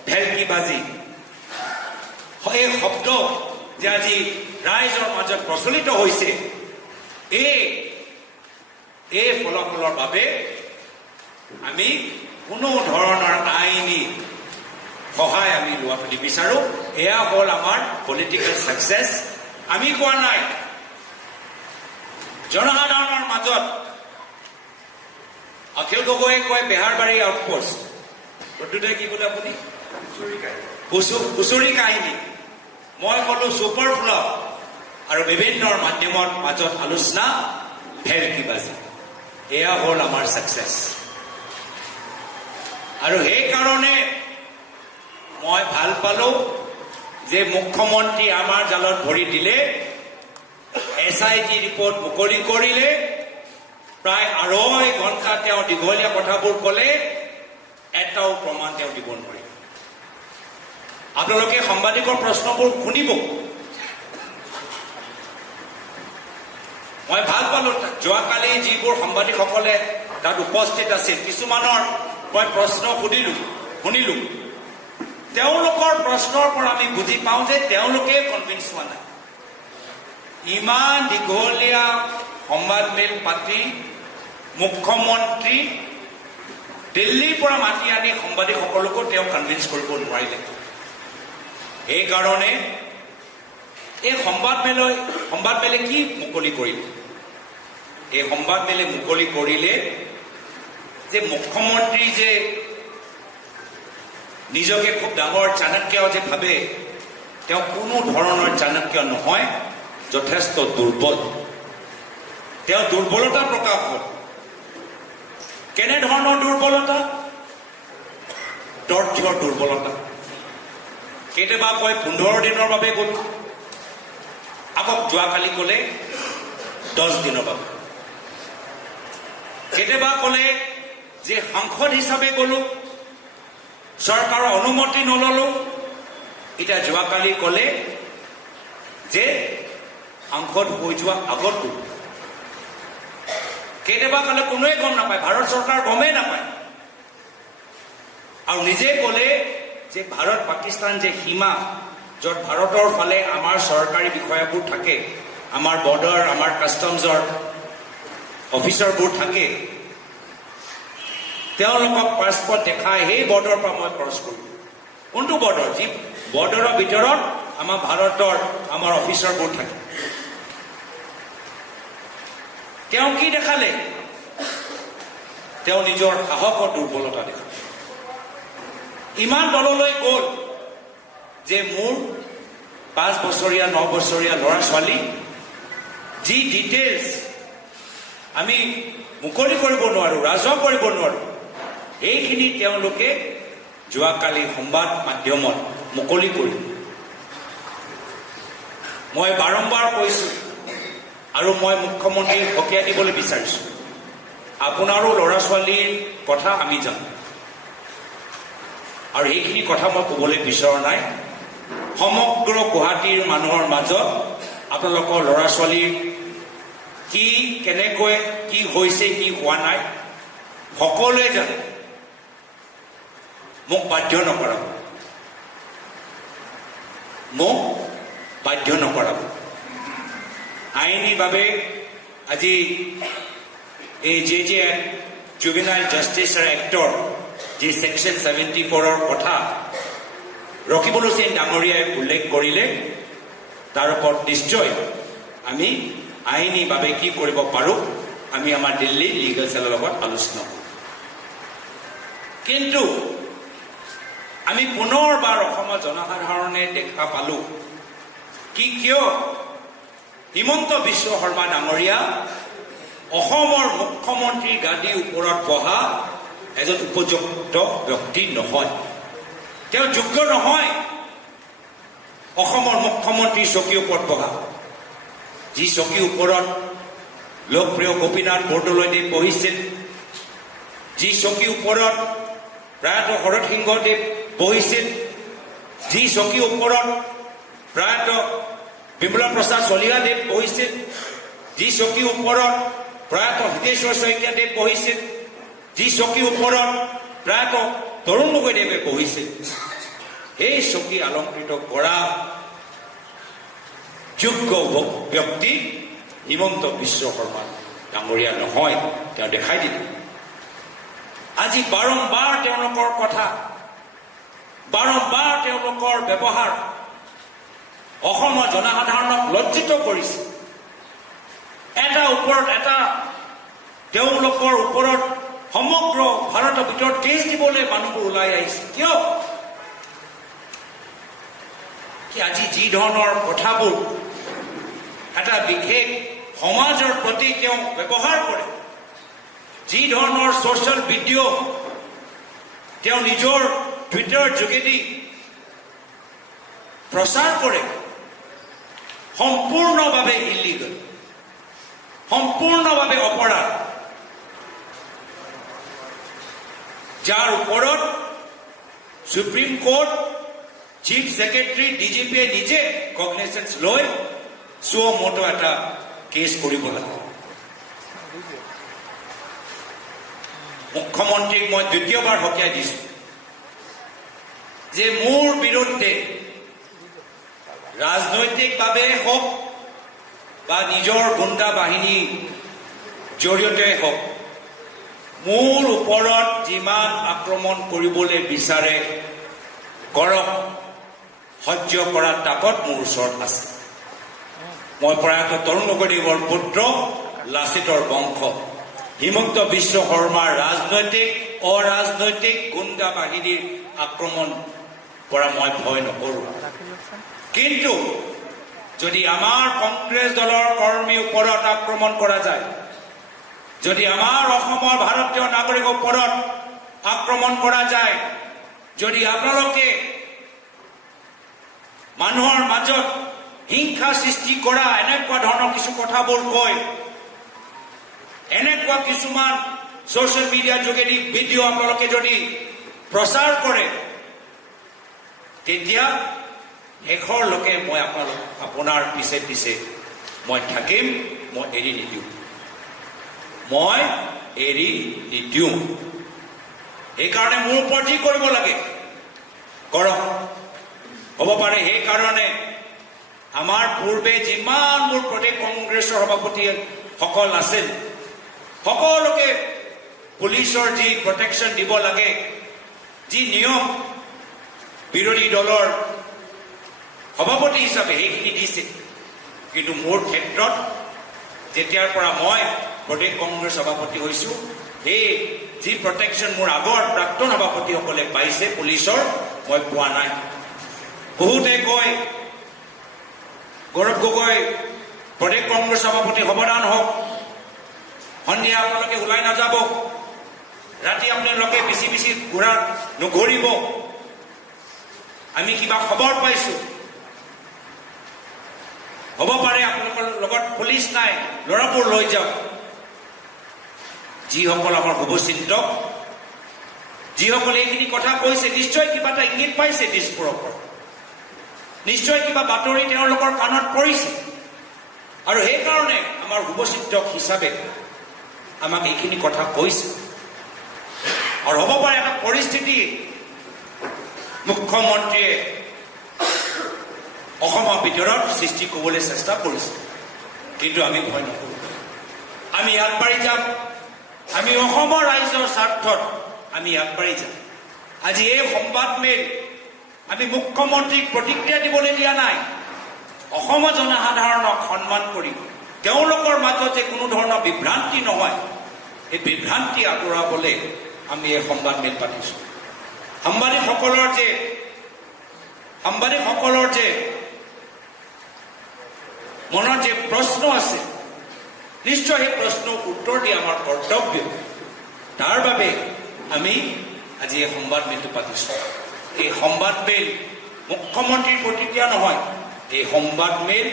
ভেলকিবাজি এই শব্দ যে আজি ৰাইজৰ মাজত প্ৰচলিত হৈছে এই ফলাফলৰ বাবে আমি কোনো ধৰণৰ আইনী সহায় আমি লোৱাটো নিবিচাৰোঁ এয়া হ'ল আমাৰ পলিটিকেল ছাকচেছ আমি কোৱা নাই জনসাধাৰণৰ মাজত অখিল গগৈয়ে কয় বেহাৰবাৰী আউটপোষ্ট প্ৰত্যুতে কি ক'লে আপুনি হুঁচৰি কাহিনী মই ক'লো ছুপাৰ ফ্লপ আৰু বিভিন্ন মাধ্যমৰ মাজত আলোচনা ভেলকিবাজি এয়া হ'ল আমাৰ ছাকচেছ আৰু সেইকাৰণে মই ভাল পালোঁ যে মুখ্যমন্ত্ৰী আমাৰ জালত ভৰি দিলে SIT ৰিপৰ্ট মুকলি কৰিলে প্ৰায় 2.5 ঘণ্টা তেওঁ দীঘলীয়া কথাবোৰ ক'লে এটাও প্ৰমাণ তেওঁ দিব নোৱাৰিলে আপোনালোকে সাংবাদিকৰ প্ৰশ্নবোৰ শুনিব মই ভাল পালোঁ যোৱাকালি যিবোৰ সাংবাদিকসকলে তাত উপস্থিত আছিল কিছুমানৰ মই প্ৰশ্ন শুনিলোঁ তেওঁলোকৰ প্ৰশ্নৰ পৰা আমি বুজি পাওঁ যে তেওঁলোকে কনভিন্স হোৱা নাই ইমান দীঘলীয়া সংবাদমেল পাতি মুখ্যমন্ত্ৰী দিল্লীৰ পৰা মাতি আনি সাংবাদিকসকলকো তেওঁ কনভিন্স কৰিব নোৱাৰিলে সেইকাৰণে এই সংবাদমেলে কি মুকলি কৰিলে এই সংবাদমেলে মুকলি কৰিলে যে মুখ্যমন্ত্ৰী যে নিজকে খুব ডাঙৰ চাণক্য যে ভাবে তেওঁ কোনো ধৰণৰ চাণক্য নহয় যথেষ্ট দুৰ্বল তেওঁ দুৰ্বলতা প্ৰকাশ হ'ল কেনেধৰণৰ দুৰ্বলতা তথ্যৰ দুৰ্বলতা কেতিয়াবা কয় 15 দিনৰ বাবে গ'লো আকৌ যোৱাকালি ক'লে 10 দিনৰ বাবে কেতিয়াবা ক'লে যে সাংসদ হিচাপে গ'লো চৰকাৰৰ অনুমতি নল'লো এতিয়া যোৱাকালি ক'লে যে সাংসদ হৈ যোৱা আগত গ'লো কেতিয়াবা ক'লে কোনোৱে গম নাপায় ভাৰত চৰকাৰ গমেই নাপায় আৰু নিজে ক'লে যে ভাৰত পাকিস্তান যে সীমা য'ত ভাৰতৰ ফালে আমাৰ চৰকাৰী বিষয়াবোৰ থাকে আমাৰ বৰ্ডাৰ আমাৰ কাষ্টমছৰ অফিচাৰবোৰ থাকে তেওঁলোকক পাছপৰ্ট দেখাই সেই বৰ্ডাৰৰ পৰা মই ক্ৰছ কৰিলোঁ কোনটো বৰ্ডাৰ যি বৰ্ডাৰৰ ভিতৰত আমাৰ ভাৰতৰ আমাৰ অফিচাৰবোৰ থাকে তেওঁ কি দেখালে তেওঁ নিজৰ সাহসৰ দুৰ্বলতা দেখা ইমান দললৈ গ'ল যে মোৰ 5 বছৰীয়া 9 বছৰীয়া ল'ৰা ছোৱালী যি ডিটেইলছ আমি মুকলি কৰিব নোৱাৰোঁ ৰাজহুৱা কৰিব নোৱাৰোঁ এইখিনি তেওঁলোকে যোৱাকালি সংবাদ মাধ্যমত মুকলি কৰি মই বাৰম্বাৰ কৈছোঁ আৰু মই মুখ্যমন্ত্ৰীক সকীয়াই দিবলৈ বিচাৰিছোঁ আপোনাৰো ল'ৰা ছোৱালীৰ কথা আমি জানো আৰু এইখিনি কথা মই ক'বলৈ বিচৰা নাই সমগ্ৰ গুৱাহাটীৰ মানুহৰ মাজত আপোনালোকৰ ল'ৰা ছোৱালীৰ কি কেনেকৈ কি হৈছে কি হোৱা নাই সকলোৱে জানে মোক বাধ্য নকৰাব আইনীভাৱে আজি এই যে জুভেনাইল জাষ্টিছ এক্টৰ যি ছেকশ্যন 74ৰ কথা ৰকিবুল হুছেইন ডাঙৰীয়াই উল্লেখ কৰিলে তাৰ ওপৰত নিশ্চয় আমি আইনীভাৱে কি কৰিব পাৰোঁ আমি আমাৰ দিল্লী লিগেল চেলৰ লগত আলোচনা কৰোঁ কিন্তু আমি পুনৰবাৰ অসমৰ জনসাধাৰণে দেখা পালোঁ কিয় হিমন্ত বিশ্ব শৰ্মা ডাঙৰীয়া অসমৰ মুখ্যমন্ত্ৰীৰ গাদীৰ ওপৰত বহা এজন উপযুক্ত ব্যক্তি নহয় তেওঁ যোগ্য নহয় অসমৰ মুখ্যমন্ত্ৰীৰ চকীৰ ওপৰত বহা যি চকীৰ ওপৰত লোকপ্ৰিয় গোপীনাথ বৰদলৈদেৱ বহিছিল যি চকীৰ ওপৰত প্ৰয়াত শৰৎ সিংহদেৱ বহিছিল যি চকীৰ ওপৰত প্ৰয়াত বিমলা প্ৰসাদ চলিহাদেৱ বহিছিল যি চকীৰ ওপৰত প্ৰয়াত হিতেশ্বৰ শইকীয়াদেৱ বহিছিল যি চকীৰ ওপৰত প্ৰয়াত তৰুণ গগৈদেৱে বহিছিল এই চকী অলংকৃত কৰা যোগ্য ব্যক্তি হিমন্ত বিশ্ব শৰ্মা ডাঙৰীয়া নহয় তেওঁ দেখাই দিলে আজি বাৰম্বাৰ তেওঁলোকৰ কথা বাৰম্বাৰ তেওঁলোকৰ ব্যৱহাৰ অসমৰ জনসাধাৰণক লজ্জিত কৰিছে এটা ওপৰত এটা তেওঁলোকৰ ওপৰত সমগ্ৰ ভাৰতৰ ভিতৰত কেছ দিবলৈ মানুহবোৰ ওলাই আহিছে কিয় কি আজি যি ধৰণৰ কথাবোৰ এটা বিশেষ সমাজৰ প্ৰতি তেওঁ ব্যৱহাৰ কৰে যি ধৰণৰ ছ'চিয়েল ভিডিঅ' তেওঁ নিজৰ টুইটাৰ যোগেদি প্ৰচাৰ কৰে সম্পূৰ্ণভাৱে ইলিগেল সম্পূৰ্ণভাৱে অপৰাধ যাৰ ওপৰত সুপ্ৰিম কোৰ্ট চিফ ছেক্ৰেটাৰী ডিজিপিয়ে নিজে কগনিচেন্স লৈ সুমোটো এটা কেছ কৰিব লাগে মুখ্যমন্ত্ৰীক মই দ্বিতীয়বাৰ সকীয়াই দিছোঁ যে মোৰ বিৰুদ্ধে ৰাজনৈতিকভাৱে হওক বা নিজৰ গুণ্ডা বাহিনীৰ জৰিয়তে হওক মোৰ ওপৰত যিমান আক্ৰমণ কৰিবলৈ বিচাৰে কৰক সহ্য কৰাৰ তাকত মোৰ ওচৰত আছে মই প্ৰয়াত তৰুণ গগৈদেৱৰ পুত্ৰ লাচিতৰ বংশ হিমন্ত বিশ্ব শৰ্মাৰ ৰাজনৈতিক অৰাজনৈতিক গুণ্ডা বাহিনীৰ আক্ৰমণ পৰা মই ভয় নকৰোঁ কিন্তু যদি আমাৰ কংগ্ৰেছ দলৰ কৰ্মীৰ ওপৰত আক্ৰমণ কৰা যায় যদি আমাৰ অসমৰ ভাৰতীয় নাগৰিকৰ ওপৰত আক্ৰমণ কৰা যায় যদি আপোনালোকে মানুহৰ মাজত হিংসা সৃষ্টি কৰা এনেকুৱা ধৰণৰ কিছু কথাবোৰ কয় এনেকুৱা কিছুমান ছ'চিয়েল মিডিয়াৰ যোগেদি ভিডিঅ' আপোনালোকে যদি প্ৰচাৰ কৰে তেতিয়া শেষৰলৈকে মই আপোনাৰ পিছে পিছে মই থাকিম মই এৰি নিদিওঁ সেইকাৰণে মোৰ ওপৰত যি কৰিব লাগে কৰক হ'ব পাৰে সেইকাৰণে আমাৰ পূৰ্বে যিমান মোৰ প্ৰদেশ কংগ্ৰেছৰ সভাপতিসকল আছিল সকলোকে পুলিচৰ যি প্ৰটেকশ্যন দিব লাগে যি নিয়ম বিৰোধী দলৰ সভাপতি হিচাপে সেইখিনি দিছে কিন্তু মোৰ ক্ষেত্ৰত যেতিয়াৰ পৰা মই প্ৰদেশ কংগ্ৰেছ সভাপতি হৈছোঁ এই যি প্ৰটেকশ্যন মোৰ আগৰ প্ৰাক্তন সভাপতিসকলে পাইছে পুলিচৰ, মই পোৱা নাই। বহুতে কয় গৌৰৱ গগৈ প্ৰদেশ কংগ্ৰেছ সভাপতি সাৱধান হওক, সন্ধিয়া আপোনালোকে ওলাই নাযাব, ৰাতি আপোনালোকে বেছি বেছি ঘূৰা নঘূৰিব। আমি কিবা খবৰ পাইছো, হ'ব পাৰে আপোনালোকৰ লগত পুলিচ নাই, ল'ৰাবোৰ লৈ যাওক। যিসকল আমাৰ শুভচিন্তক, যিসকলে এইখিনি কথা কৈছে, নিশ্চয় কিবা এটা ইংগিত পাইছে দিছপুৰৰ পৰা, নিশ্চয় কিবা বাতৰি তেওঁলোকৰ কাণত পৰিছে, আৰু সেইকাৰণে আমাৰ শুভচিন্তক হিচাপে আমাক এইখিনি কথা কৈছে। আৰু হ'ব পাৰে এটা পৰিস্থিতি মুখ্যমন্ত্ৰীয়ে অসমৰ ভিতৰত সৃষ্টি কৰিবলৈ চেষ্টা কৰিছে, কিন্তু আমি ভয় নকৰোঁ। আমি আগবাঢ়ি যাম, আমি অসমৰ ৰাইজৰ স্বাৰ্থত আমি আগবাঢ়ি যাম। আজি এই সংবাদমেল আমি মুখ্যমন্ত্ৰীক প্ৰতিক্ৰিয়া দিবলৈ দিয়া নাই, অসমৰ জনসাধাৰণক সন্মান কৰি তেওঁলোকৰ মাজত যে কোনো ধৰণৰ বিভ্ৰান্তি নহয়, এই বিভ্ৰান্তি আঁতৰাবলৈ আমি এই সংবাদমেল পাতিছোঁ। সাংবাদিকসকলৰ যে মনত যে প্ৰশ্ন আছে, নিশ্চয় সেই প্ৰশ্নৰ উত্তৰ দিয়া আমাৰ কৰ্তব্য। তাৰ বাবে আমি আজি এই সংবাদমেলটো পাতিছোঁ। এই সংবাদমেল মুখ্যমন্ত্ৰীৰ প্ৰতিক্ৰিয়া নহয়, এই সংবাদমেল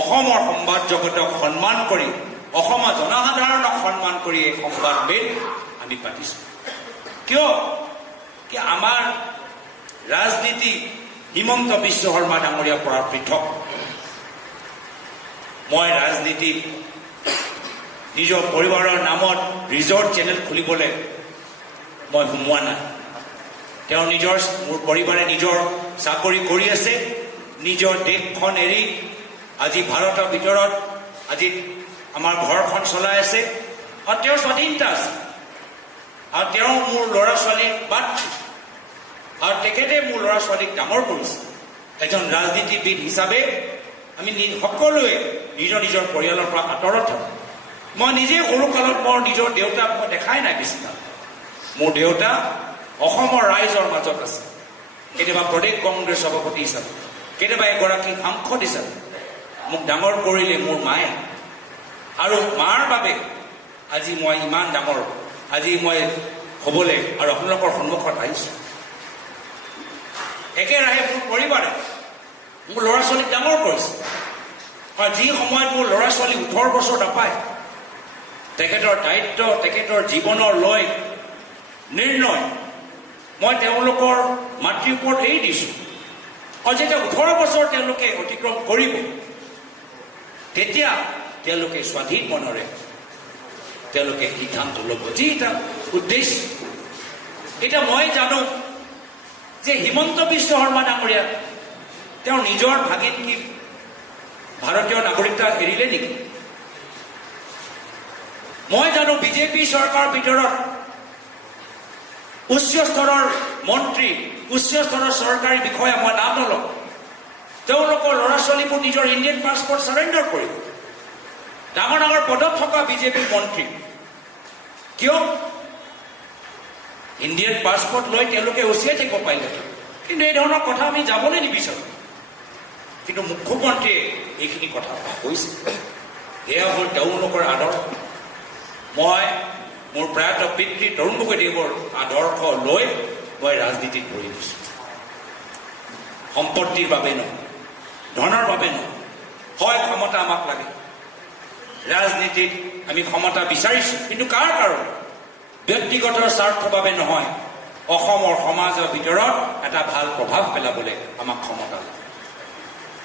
অসমৰ সংবাদ জগতক সন্মান কৰি, অসমৰ জনসাধাৰণক সন্মান কৰি এই সংবাদমেল আমি পাতিছোঁ। কিয় কি আমাৰ ৰাজনীতি হিমন্ত বিশ্ব শৰ্মা ডাঙৰীয়াৰ পৰা পৃথক। মই ৰাজনীতিত নিজৰ পৰিবাৰৰ নামত ৰিজৰ্ট চেনেল খুলিবলৈ মই সোমোৱা নাই। তেওঁ মোৰ পৰিবাৰে নিজৰ চাকৰি কৰি আছে, নিজৰ দেশখন এৰি আজি ভাৰতৰ ভিতৰত আজি আমাৰ ঘৰখন চলাই আছে, আৰু তেওঁৰ স্বাধীনতা আছে, আৰু তেওঁ মোৰ ল'ৰা ছোৱালীক বাদ, আৰু তেখেতে মোৰ ল'ৰা ছোৱালীক ডাঙৰ কৰিছে। এজন ৰাজনীতিবিদ হিচাপে আমি সকলোৱে নিজৰ নিজৰ পৰিয়ালৰ পৰা আঁতৰত থাকোঁ। মই নিজে সৰুকালত মোৰ নিজৰ দেউতাক মই দেখাই নাই বেছিভাগ। মোৰ দেউতা অসমৰ ৰাইজৰ মাজত আছে, কেতিয়াবা প্ৰদেশ কংগ্ৰেছ সভাপতি হিচাপে, কেতিয়াবা এগৰাকী সাংসদ হিচাপে মোক ডাঙৰ কৰিলে মোৰ মায়ে, আৰু মাৰ বাবে আজি মই ইমান ডাঙৰ আজি মই হ'বলৈ আৰু আপোনালোকৰ সন্মুখত আহিছোঁ। একেৰাহে মোৰ পৰিবাৰে মোৰ ল'ৰা ছোৱালীক ডাঙৰ কৰিছে, আৰু যি সময়ত মোৰ ল'ৰা ছোৱালী 18 বছৰ নাপায়, তেখেতৰ দায়িত্ব, তেখেতৰ জীৱনৰ লৈ নিৰ্ণয় মই তেওঁলোকৰ মাতৃৰ ওপৰত এৰি দিছোঁ। আৰু যেতিয়া 18 বছৰ তেওঁলোকে অতিক্ৰম কৰিব, তেতিয়া তেওঁলোকে স্বাধীন মনেৰে তেওঁলোকে সিদ্ধান্ত ল'ব, যি এটা উদ্দেশ্য। এতিয়া মই জানো যে হিমন্ত বিশ্ব শৰ্মা ডাঙৰীয়া তেওঁৰ নিজৰ ভাগিন কি ভাৰতীয় নাগৰিকতা এৰিলে নেকি? মই জানো বিজেপি চৰকাৰৰ ভিতৰত উচ্চ স্তৰৰ মন্ত্ৰী, উচ্চ স্তৰৰ চৰকাৰী বিষয়া মই নাম নলওঁ, তেওঁলোকৰ ল'ৰা ছোৱালীবোৰ নিজৰ ইণ্ডিয়ান পাছপৰ্ট চাৰেণ্ডাৰ কৰিব। ডাঙৰ ডাঙৰ পদত থকা বিজেপি মন্ত্ৰী কিয় ইণ্ডিয়ান পাছপৰ্ট লৈ তেওঁলোকে উচিয়াই থাকিব পাৰিলে, কিন্তু এই ধৰণৰ কথা আমি যাবলৈ নিবিচাৰোঁ। কিন্তু মুখ্যমন্ত্ৰীয়ে এইখিনি কথা কৈছে, এয়া হ'ল তেওঁলোকৰ আদৰ্শ। মই মোৰ প্ৰয়াত পিতৃ তৰুণ গগৈদেৱৰ আদৰ্শ লৈ মই ৰাজনীতিত ভৰি দিছোঁ। সম্পত্তিৰ বাবে নহয়, ধনৰ বাবে নহয়। হয়, ক্ষমতা আমাক লাগে, ৰাজনীতিত আমি ক্ষমতা বিচাৰিছোঁ, কিন্তু কাৰ কাৰণে? ব্যক্তিগত স্বাৰ্থৰ বাবে নহয়, অসমৰ সমাজৰ ভিতৰত এটা ভাল প্ৰভাৱ পেলাবলৈ আমাক ক্ষমতা লাগে।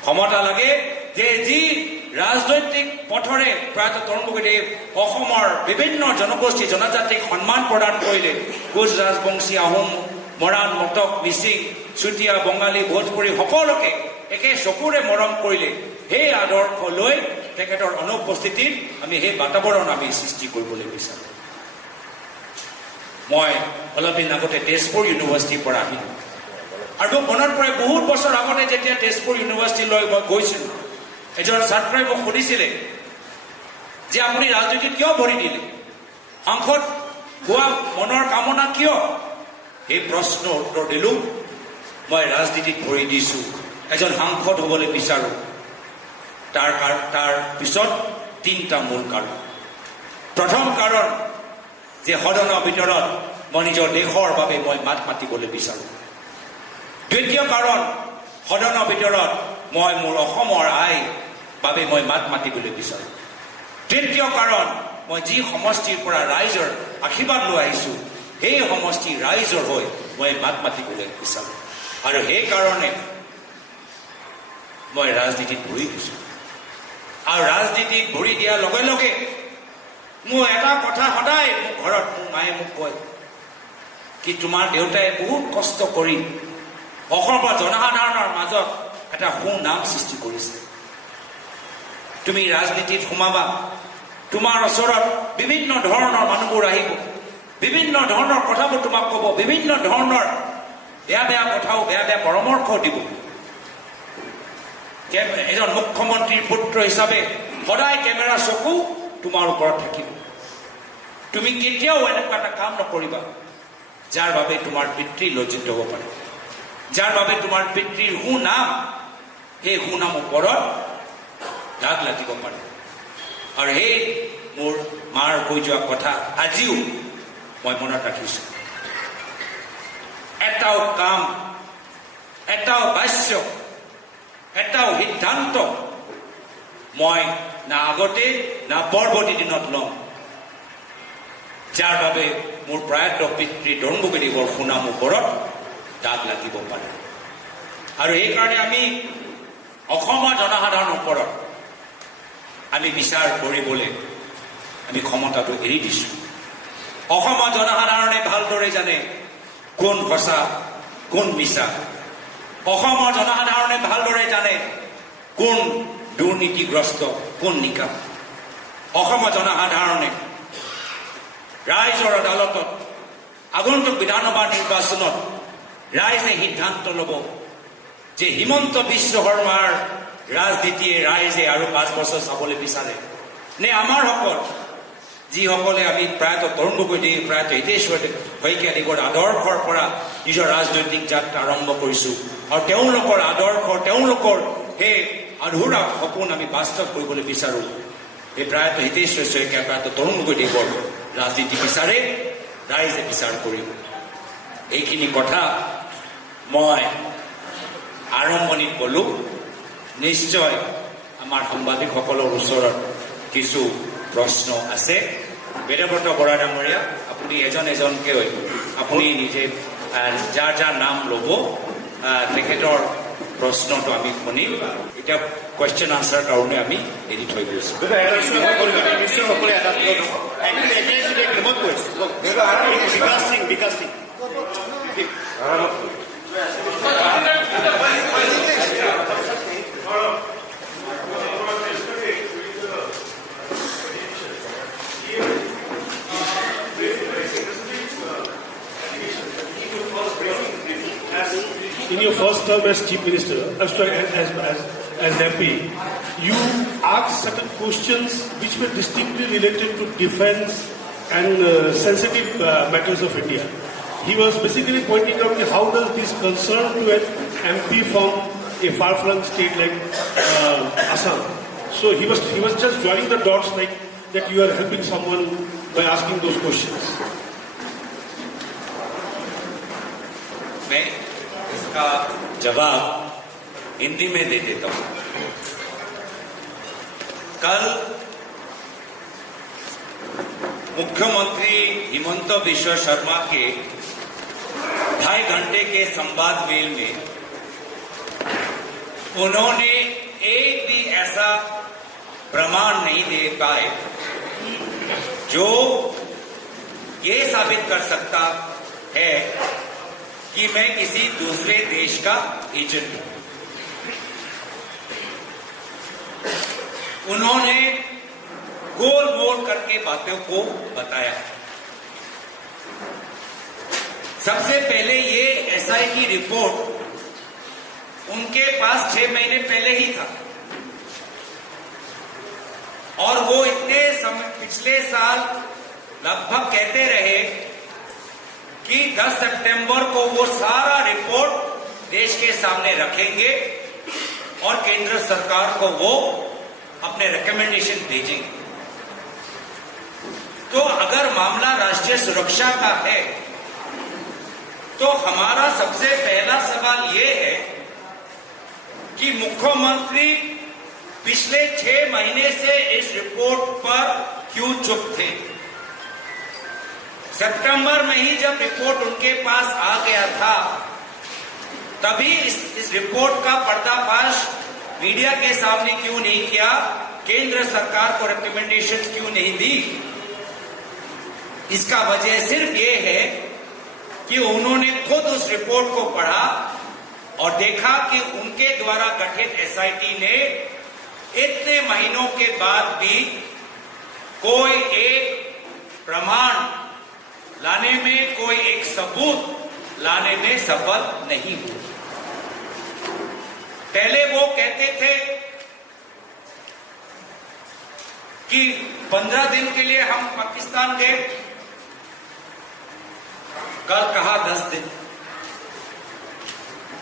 ক্ষমতা লাগে যে যি ৰাজনৈতিক পথৰে প্ৰয়াত তৰুণ গগৈদেৱ অসমৰ বিভিন্ন জনগোষ্ঠী জনজাতিক সন্মান প্ৰদান কৰিলে, কোচ ৰাজবংশী, আহোম, মৰাণ, মটক, মিচিং, চুতীয়া, বঙালী, ভোজপুৰী সকলোকে একে চকুৰে মৰম কৰিলে, সেই আদৰ্শ লৈ তেখেতৰ অনুপস্থিতিত আমি সেই বাতাবৰণ আমি সৃষ্টি কৰিবলৈ বিচাৰোঁ। মই অলপ দিন আগতে তেজপুৰ ইউনিভাৰ্চিটিৰ পৰা আহিলোঁ, আৰু মোক মনত পৰে বহুত বছৰ আগতে যেতিয়া তেজপুৰ ইউনিভাৰ্চিটিলৈ মই গৈছিলোঁ, এজন ছাত্ৰই মোক সুধিছিলে যে আপুনি ৰাজনীতিত কিয় ভৰি দিলে? সাংসদ হোৱা মনৰ কামনা কিয়? এই প্ৰশ্নৰ উত্তৰ দিলোঁ, মই ৰাজনীতিত ভৰি দিছোঁ, এজন সাংসদ হ'বলৈ বিচাৰোঁ। তাৰ পিছত 3টা মূল কাৰণ। প্ৰথম কাৰণ যে সদনৰ ভিতৰত মই নিজৰ দেশৰ বাবে মই মাত মাতিবলৈ বিচাৰোঁ। দ্বিতীয় কাৰণ, সদনৰ ভিতৰত মই মোৰ অসমৰ আইৰ বাবে মই মাত মাতিবলৈ বিচাৰোঁ। তৃতীয় কাৰণ, মই যি সমষ্টিৰ পৰা ৰাইজৰ আশীৰ্বাদ লৈ আহিছোঁ, সেই সমষ্টিৰ ৰাইজৰ হৈ মই মাত মাতিবলৈ বিচাৰোঁ। আৰু সেইকাৰণে মই ৰাজনীতিত ভৰি দিছোঁ। আৰু ৰাজনীতিত ভৰি দিয়াৰ লগে লগে মোৰ এটা কথা সদায় মোৰ ঘৰত মোৰ মায়ে মোক কয়, কি তোমাৰ দেউতাই বহুত কষ্ট কৰি অসমৰ জনসাধাৰণৰ মাজত এটা সুনাম সৃষ্টি কৰিছে। তুমি ৰাজনীতিত সোমাবা, তোমাৰ ওচৰত বিভিন্ন ধৰণৰ মানুহবোৰ আহিব, বিভিন্ন ধৰণৰ কথাবোৰ তোমাক ক'ব, বিভিন্ন ধৰণৰ বেয়া বেয়া কথাও, বেয়া বেয়া পৰামৰ্শ দিব। এজন মুখ্যমন্ত্ৰীৰ পুত্ৰ হিচাপে সদায় কেমেৰা চকু তোমাৰ ওপৰত থাকিব। তুমি কেতিয়াও এনেকুৱা এটা কাম নকৰিবা যাৰ বাবে তোমাৰ পিতৃ লজ্জিত হ'ব পাৰে, যাৰ বাবে তোমাৰ পিতৃৰ সুনাম, সেই সুনাম ওপৰত দাগ লাগিব পাৰে। আৰু সেই মোৰ মাৰ কৈ যোৱা কথা আজিও মই মনত ৰাখিছোঁ। এটাও কাম, এটাও বাক্য, এটাও সিদ্ধান্ত মই না আগতে না পৰৱৰ্তী দিনত ল'ম যাৰ বাবে মোৰ প্ৰয়াত পিতৃ তৰুণ গগৈদেৱৰ সুনাম ওপৰত দাগ লাগিব পাৰে। আৰু সেইকাৰণে আমি অসমৰ জনসাধাৰণৰ ওপৰত আমি বিচাৰ কৰিবলৈ আমি ক্ষমতাটো এৰি দিছোঁ। অসমৰ জনসাধাৰণে ভালদৰে জানে কোন সঁচা কোন মিছা। অসমৰ জনসাধাৰণে ভালদৰে জানে কোন দুৰ্নীতিগ্ৰস্ত কোন নিকা। অসমৰ জনসাধাৰণে ৰাইজৰ আদালতত আগন্তুক বিধানসভা নিৰ্বাচনত ৰাইজে সিদ্ধান্ত ল'ব যে হিমন্ত বিশ্ব শৰ্মাৰ ৰাজনীতিয়ে ৰাইজে আৰু 5 বছৰ চাবলৈ বিচাৰে নে আমাৰ সকল যিসকলে আমি প্ৰায়তঃ তৰুণ গগৈদেৱ, প্ৰায়তঃ হিতেশ্বৰ শইকীয়াদেৱৰ আদৰ্শৰ পৰা নিজৰ ৰাজনৈতিক যাত্ৰা আৰম্ভ কৰিছোঁ। আৰু তেওঁলোকৰ আদৰ্শ, তেওঁলোকৰ সেই আধৰুৱা সপোন আমি বাস্তৱ কৰিবলৈ বিচাৰোঁ। এই প্ৰায়তঃ হিতেশ্বৰ শইকীয়া, প্ৰায়তঃ তৰুণ গগৈদেৱৰ ৰাজনীতি বিচাৰে, ৰাইজে বিচাৰ কৰিব। এইখিনি কথা মই আৰম্ভণিত ক'লোঁ। নিশ্চয় আমাৰ সাংবাদিকসকলৰ ওচৰত কিছু প্ৰশ্ন আছে। বেদব্ৰত বৰা ডাঙৰীয়া, আপুনি এজন এজনকৈ আপুনি নিজে যাৰ যাৰ নাম ল'ব, তেখেতৰ প্ৰশ্নটো আমি শুনিম। এতিয়া কুৱেশ্যন আনচাৰ কাৰণে আমি এৰি থৈ গৈছোঁ। In your first term as Chief Minister, as MP, you asked certain questions which were distinctly related to defense and sensitive matters of India. He was basically pointing out how does this concern to an MP from a far-flung state like Assam. So he was just joining the dots like that you are helping someone by asking those questions. मैं इसका जवाब हिंदी में दे देता हूं। कल मुख्यमंत्री हिमंत बिश्व शर्मा के 2.5 घंटे के संवाद मेल में उन्होंने एक भी ऐसा प्रमाण नहीं दे पाए जो ये साबित कर सकता है कि मैं किसी दूसरे देश का एजेंट हूं। उन्होंने गोल मोल करके बातों को बताया। सबसे पहले ये एसआई की रिपोर्ट उनके पास 6 महीने पहले ही था और वो इतने समय पिछले साल लगभग कहते रहे कि 10 सितंबर को वो सारा रिपोर्ट देश के सामने रखेंगे और केंद्र सरकार को वो अपने रिकमेंडेशन भेजेंगे। तो अगर मामला राष्ट्रीय सुरक्षा का है तो हमारा सबसे पहला सवाल ये है कि मुख्यमंत्री पिछले 6 महीने से इस रिपोर्ट पर क्यों चुप थे। सितंबर में ही जब रिपोर्ट उनके पास आ गया था तभी इस रिपोर्ट का पर्दाफाश मीडिया के सामने क्यों नहीं किया, केंद्र सरकार को रिकमेंडेशंस क्यों नहीं दी। इसका वजह सिर्फ ये है कि उन्होंने खुद उस रिपोर्ट को पढ़ा और देखा कि उनके द्वारा गठित एसआईटी ने इतने महीनों के बाद भी कोई एक प्रमाण लाने में, कोई एक सबूत लाने में सफल नहीं हुआ। पहले वो कहते थे कि 15 दिन के लिए हम पाकिस्तान गए, कल कहा 10 दिन।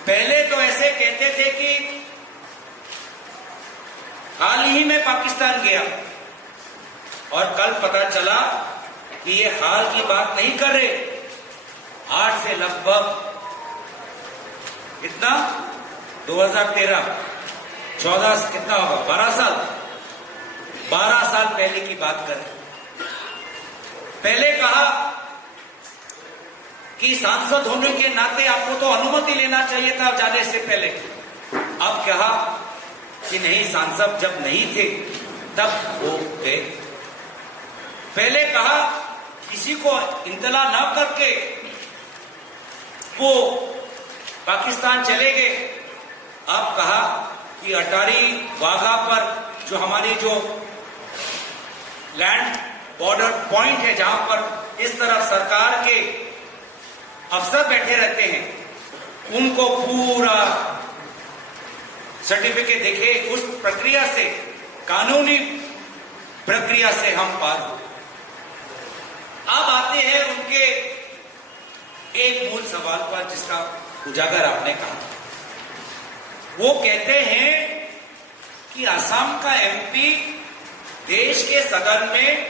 पहले तो ऐसे कहते थे कि हाल ही में पाकिस्तान गया और कल पता चला कि ये हाल की बात नहीं कर रहे। आज से लगभग कितना 2013 14 कितना होगा 12 साल पहले की बात करें। पहले कहा कि सांसद होने के नाते आपको तो अनुमति लेना चाहिए था जाने से पहले। अब कहा कि नहीं, सांसद जब नहीं थे तब वो गए। पहले कहा किसी को इंतला न करके वो पाकिस्तान चले गए। अब कहा कि अटारी वाघा पर जो हमारी जो लैंड बॉर्डर पॉइंट है, जहां पर इस तरफ सरकार के अफसर बैठे रहते हैं, उनको पूरा सर्टिफिकेट देखे। उस प्रक्रिया से, कानूनी प्रक्रिया से हम पार हो। अब आते हैं उनके एक मूल सवाल पर जिसका उजागर आपने कहा। वो कहते हैं कि असम का एमपी देश के सदन में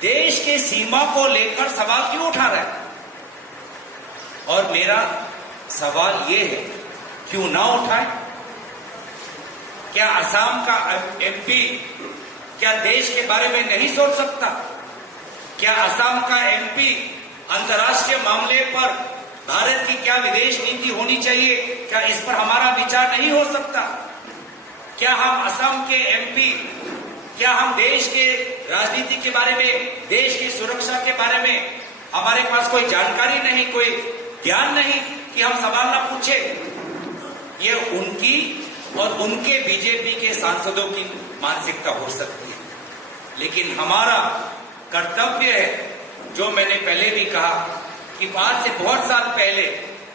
देश के सीमा को लेकर सवाल क्यों उठा रहा है। और मेरा सवाल ये है, क्यों ना उठाए। क्या असम का एमपी क्या देश के बारे में नहीं सोच सकता? क्या असम का एमपी अंतर्राष्ट्रीय मामले पर भारत की क्या विदेश नीति होनी चाहिए, क्या इस पर हमारा विचार नहीं हो सकता? क्या हम असम के एमपी, क्या हम देश के राजनीति के बारे में, देश की सुरक्षा के बारे में हमारे पास कोई जानकारी नहीं, कोई ज्ञान नहीं कि हम सवाल ना पूछे? ये उनकी और उनके बीजेपी के सांसदों की मानसिकता हो सकती है, लेकिन हमारा कर्तव्य है, जो मैंने पहले भी कहा कि आज से बहुत साल पहले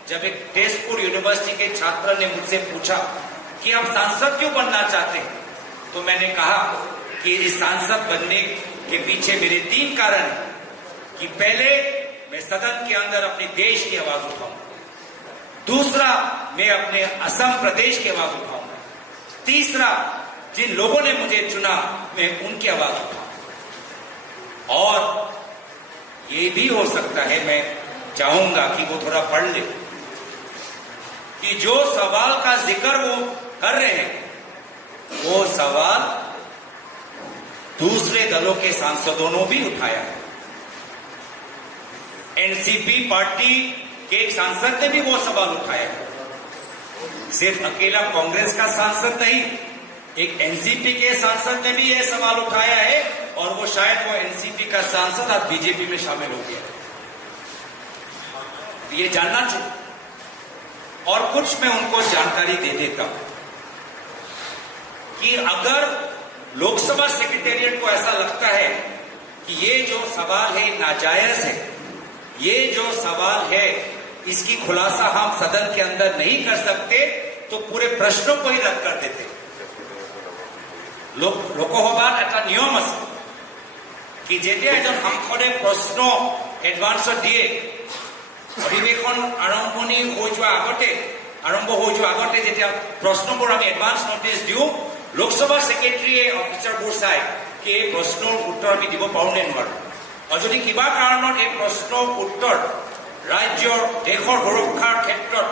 जब एक तेजपुर यूनिवर्सिटी के छात्र ने मुझसे पूछा कि आप सांसद क्यों बनना चाहते हैं, तो मैंने कहा कि इस सांसद बनने के पीछे मेरे 3 कारण हैं कि पहले मैं सदन के अंदर अपने देश की आवाज उठाऊंगा, दूसरा मैं अपने असम प्रदेश की आवाज उठाऊंगा, तीसरा जिन लोगों ने मुझे चुना मैं उनकी आवाज उठाऊंगा। और ये भी हो सकता है, मैं चाहूंगा कि वो थोड़ा पढ़ ले कि जो सवाल का जिक्र वो कर रहे हैं वो सवाल दूसरे दलों के सांसदों ने भी उठाया है। एनसीपी पार्टी के एक सांसद ने भी वो सवाल उठाया है। सिर्फ अकेला कांग्रेस का सांसद नहीं, एक एनसीपी के सांसद ने भी यह सवाल उठाया है और वो शायद वो एनसीपी का सांसद आज बीजेपी में शामिल हो गया। ये जानना चाहिए। और कुछ मैं उनको जानकारी दे देता हूं कि अगर लोकसभा सेक्रेटेरिएट को ऐसा लगता है कि ये जो सवाल है नाजायज है, ये जो सवाल है इसकी खुलासा हम सदन के अंदर नहीं कर सकते, तो पूरे प्रश्नों को ही रद्द कर देते। लोकसभा একটা নিয়ম আছে কি যেতিয়া এজন সাংসদে প্ৰশ্ন এডভান্সত দিয়ে, অধিৱেশন আৰম্ভ হৈ যোৱা আগতে যেতিয়া প্ৰশ্নবোৰ আমি এডভান্স নটিচ দিওঁ, লোকসভা ছেক্ৰেটাৰীয়ে অফিচাৰবোৰ চাই কি এই প্ৰশ্নৰ উত্তৰ আমি দিব পাৰোঁ নে নোৱাৰোঁ। আৰু যদি কিবা কাৰণত এই প্ৰশ্নৰ উত্তৰ ৰাজ্যৰ দেশৰ সুৰক্ষাৰ ক্ষেত্ৰত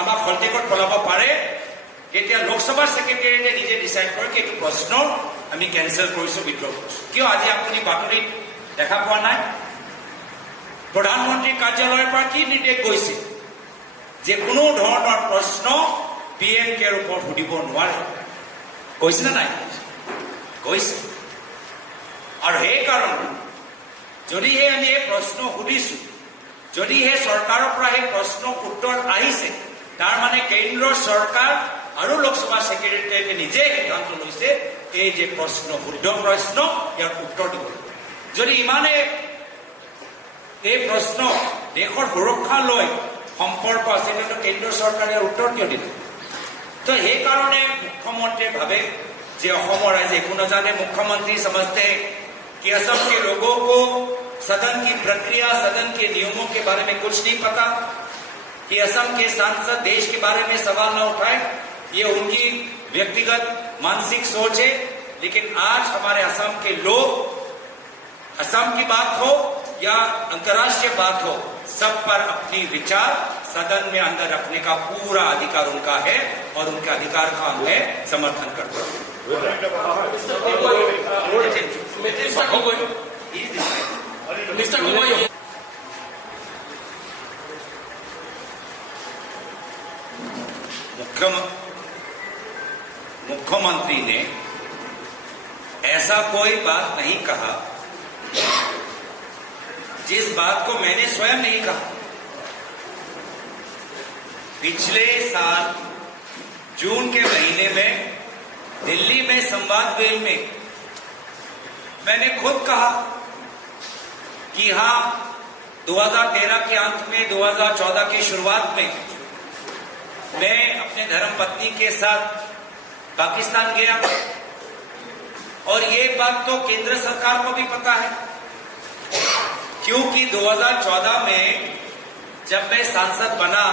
আমাক সন্দেহত পেলাব পাৰে, তেতিয়া লোকসভা ছেক্ৰেটাৰীয়ে নিজে ডিচাইড কৰে কি এইটো প্ৰশ্ন আমি কেঞ্চেল কৰিছোঁ, বিদ্ৰোহ কৰিছোঁ। কিয় আজি আপুনি বাতৰিত দেখা পোৱা নাই? প্ৰধানমন্ত্ৰীৰ কাৰ্যালয়ৰ পৰা কি নিৰ্দেশ গৈছে যে কোনো ধৰণৰ প্ৰশ্ন PMKৰ ওপৰত সুধিব নোৱাৰে। কৈছে নে নাই? কৈছে। আৰু সেইকাৰণে যদিহে আমি এই প্ৰশ্ন সুধিছোঁ, যদিহে চৰকাৰৰ পৰা সেই প্ৰশ্ন উত্তৰ আহিছে, তাৰ মানে কেন্দ্ৰৰ চৰকাৰ আৰু লোকসভা ছেক্ৰেটাৰীয়ে নিজে সিদ্ধান্ত লৈছে এই যে প্ৰশ্ন, শুদ্ধ প্ৰশ্ন, ইয়াৰ উত্তৰ দিব। যদি ইমানে এই প্ৰশ্ন দেশৰ সুৰক্ষা লৈ সম্পৰ্ক আছে, তেন্তে কেন্দ্ৰীয় চৰকাৰে উত্তৰ কিয় দিলে? তো সেইকাৰণে মুখ্যমন্ত্ৰীয়ে ভাবে যে অসমৰ ৰাইজে একো নাজানে। मुख्यमंत्री समझते हैं कि असम के लोगों को सदन की प्रक्रिया, सदन के नियमों के बारे में कुछ नहीं पता, कि असम के सांसद देश के बारे में सवाल न उठाए, ये उनकी व्यक्तिगत मानसिक सोच है। लेकिन आज हमारे असम के लोग, असम की बात हो या अंतर्राष्ट्रीय बात हो, सब पर अपनी विचार सदन में अंदर रखने का पूरा अधिकार उनका है और उनके अधिकार का मैं समर्थन करता हूँ। मुख्यमंत्री ने ऐसा कोई बात नहीं कहा जिस बात को मैंने स्वयं नहीं कहा। पिछले साल जून के महीने में दिल्ली में संवादवेल में मैंने खुद कहा कि हाँ, 2013 के अंत में, 2014 की शुरुआत में मैं अपने धर्मपत्नी के साथ पाकिस्तान गया, और ये बात तो केंद्र सरकार को भी पता है, क्योंकि 2014 में जब मैं सांसद बना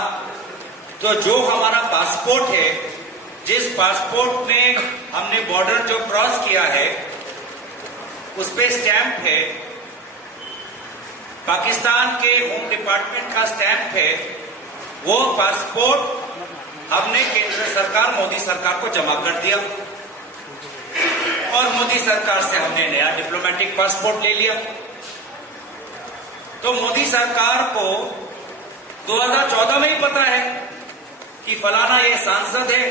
तो जो हमारा पासपोर्ट है, जिस पासपोर्ट में हमने बॉर्डर जो क्रॉस किया है उस पे स्टैंप है, पाकिस्तान के होम डिपार्टमेंट का स्टैंप है, वो पासपोर्ट हमने केंद्र सरकार, मोदी सरकार को जमा कर दिया, और मोदी सरकार से हमने नया डिप्लोमेटिक पासपोर्ट ले लिया। तो मोदी सरकार को 2014 में ही पता है कि फलाना ये सांसद है,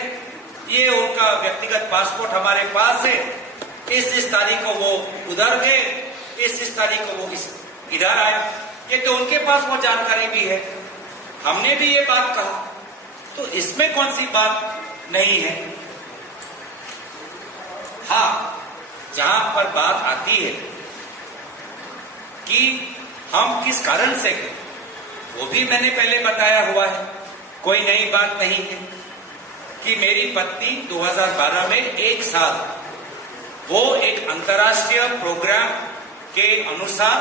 ये उनका व्यक्तिगत पासपोर्ट हमारे पास है, इस तारीख को वो उधर गए, इस तारीख को वो इधर आए, ये तो उनके पास वो जानकारी भी है। हमने भी ये बात कहा, तो इसमें कौन सी बात नहीं है। हाँ, जहां पर बात आती है कि हम किस कारण से गए, वो भी मैंने पहले बताया हुआ है, कोई नई बात नहीं है। कि मेरी पत्नी 2012 में एक साल वो एक अंतर्राष्ट्रीय प्रोग्राम के अनुसार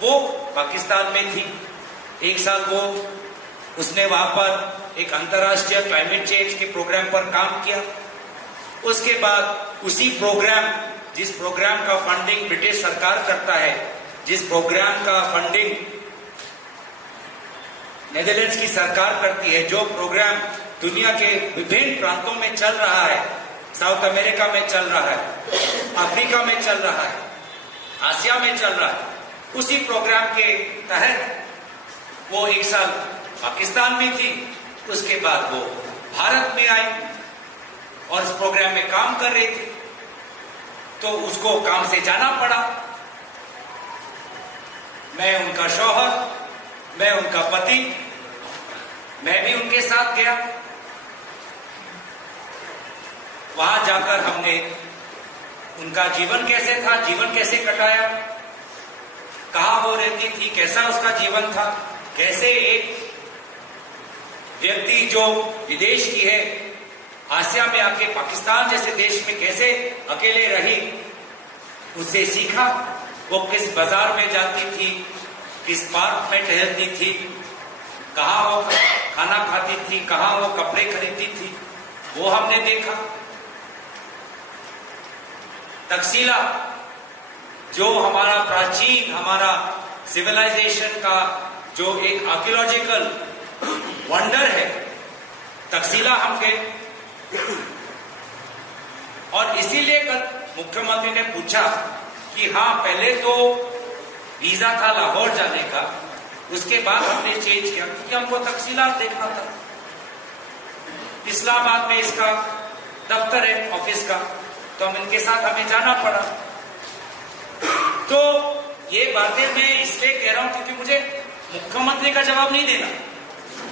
वो पाकिस्तान में थी। एक साल वो उसने वहां पर एक अंतर्राष्ट्रीय क्लाइमेट चेंज के प्रोग्राम पर काम किया। उसके बाद उसी प्रोग्राम, जिस प्रोग्राम का फंडिंग ब्रिटिश सरकार करता है, जिस प्रोग्राम का फंडिंग नेदरलैंड्स की सरकार करती है, जो प्रोग्राम दुनिया के विभिन्न प्रांतों में चल रहा है, साउथ अमेरिका में चल रहा है, अफ्रीका में चल रहा है, आसिया में चल रहा है, उसी प्रोग्राम के तहत वो एक साल पाकिस्तान में थी। उसके बाद वो भारत में आई और इस प्रोग्राम में काम कर रही थी, तो उसको काम से जाना पड़ा। मैं उनका शौहर, मैं उनका पति, मैं भी उनके साथ गया। वहां जाकर हमने उनका जीवन कैसे था, जीवन कैसे कटाया, कहां वो रहती थी, कैसा उसका जीवन था, कैसे एक व्यक्ति जो विदेश की है आसिया में आके पाकिस्तान जैसे देश में कैसे अकेले रही, उससे सीखा। वो किस बाजार में जाती थी, किस पार्क में टहलती थी, कहाँ वो खाना खाती थी, कहाँ वो कपड़े खरीदती थी, वो हमने देखा। तकसीला जो हमारा प्राचीन, हमारा सिविलाइजेशन का जो एक आर्कियोलॉजिकल वंडर है, तकसीला हम गए। और इसीलिए कल मुख्यमंत्री ने पूछा कि हाँ, पहले तो वीजा था लाहौर जाने का, उसके बाद हमने चेंज किया क्योंकि हमको तकसीला देखना था। इस्लामाबाद में इसका दफ्तर है ऑफिस का, तो हम इनके साथ हमें जाना पड़ा। तो ये बातें मैं इसलिए कह रहा हूं क्योंकि मुझे मुख्यमंत्री का जवाब नहीं देना।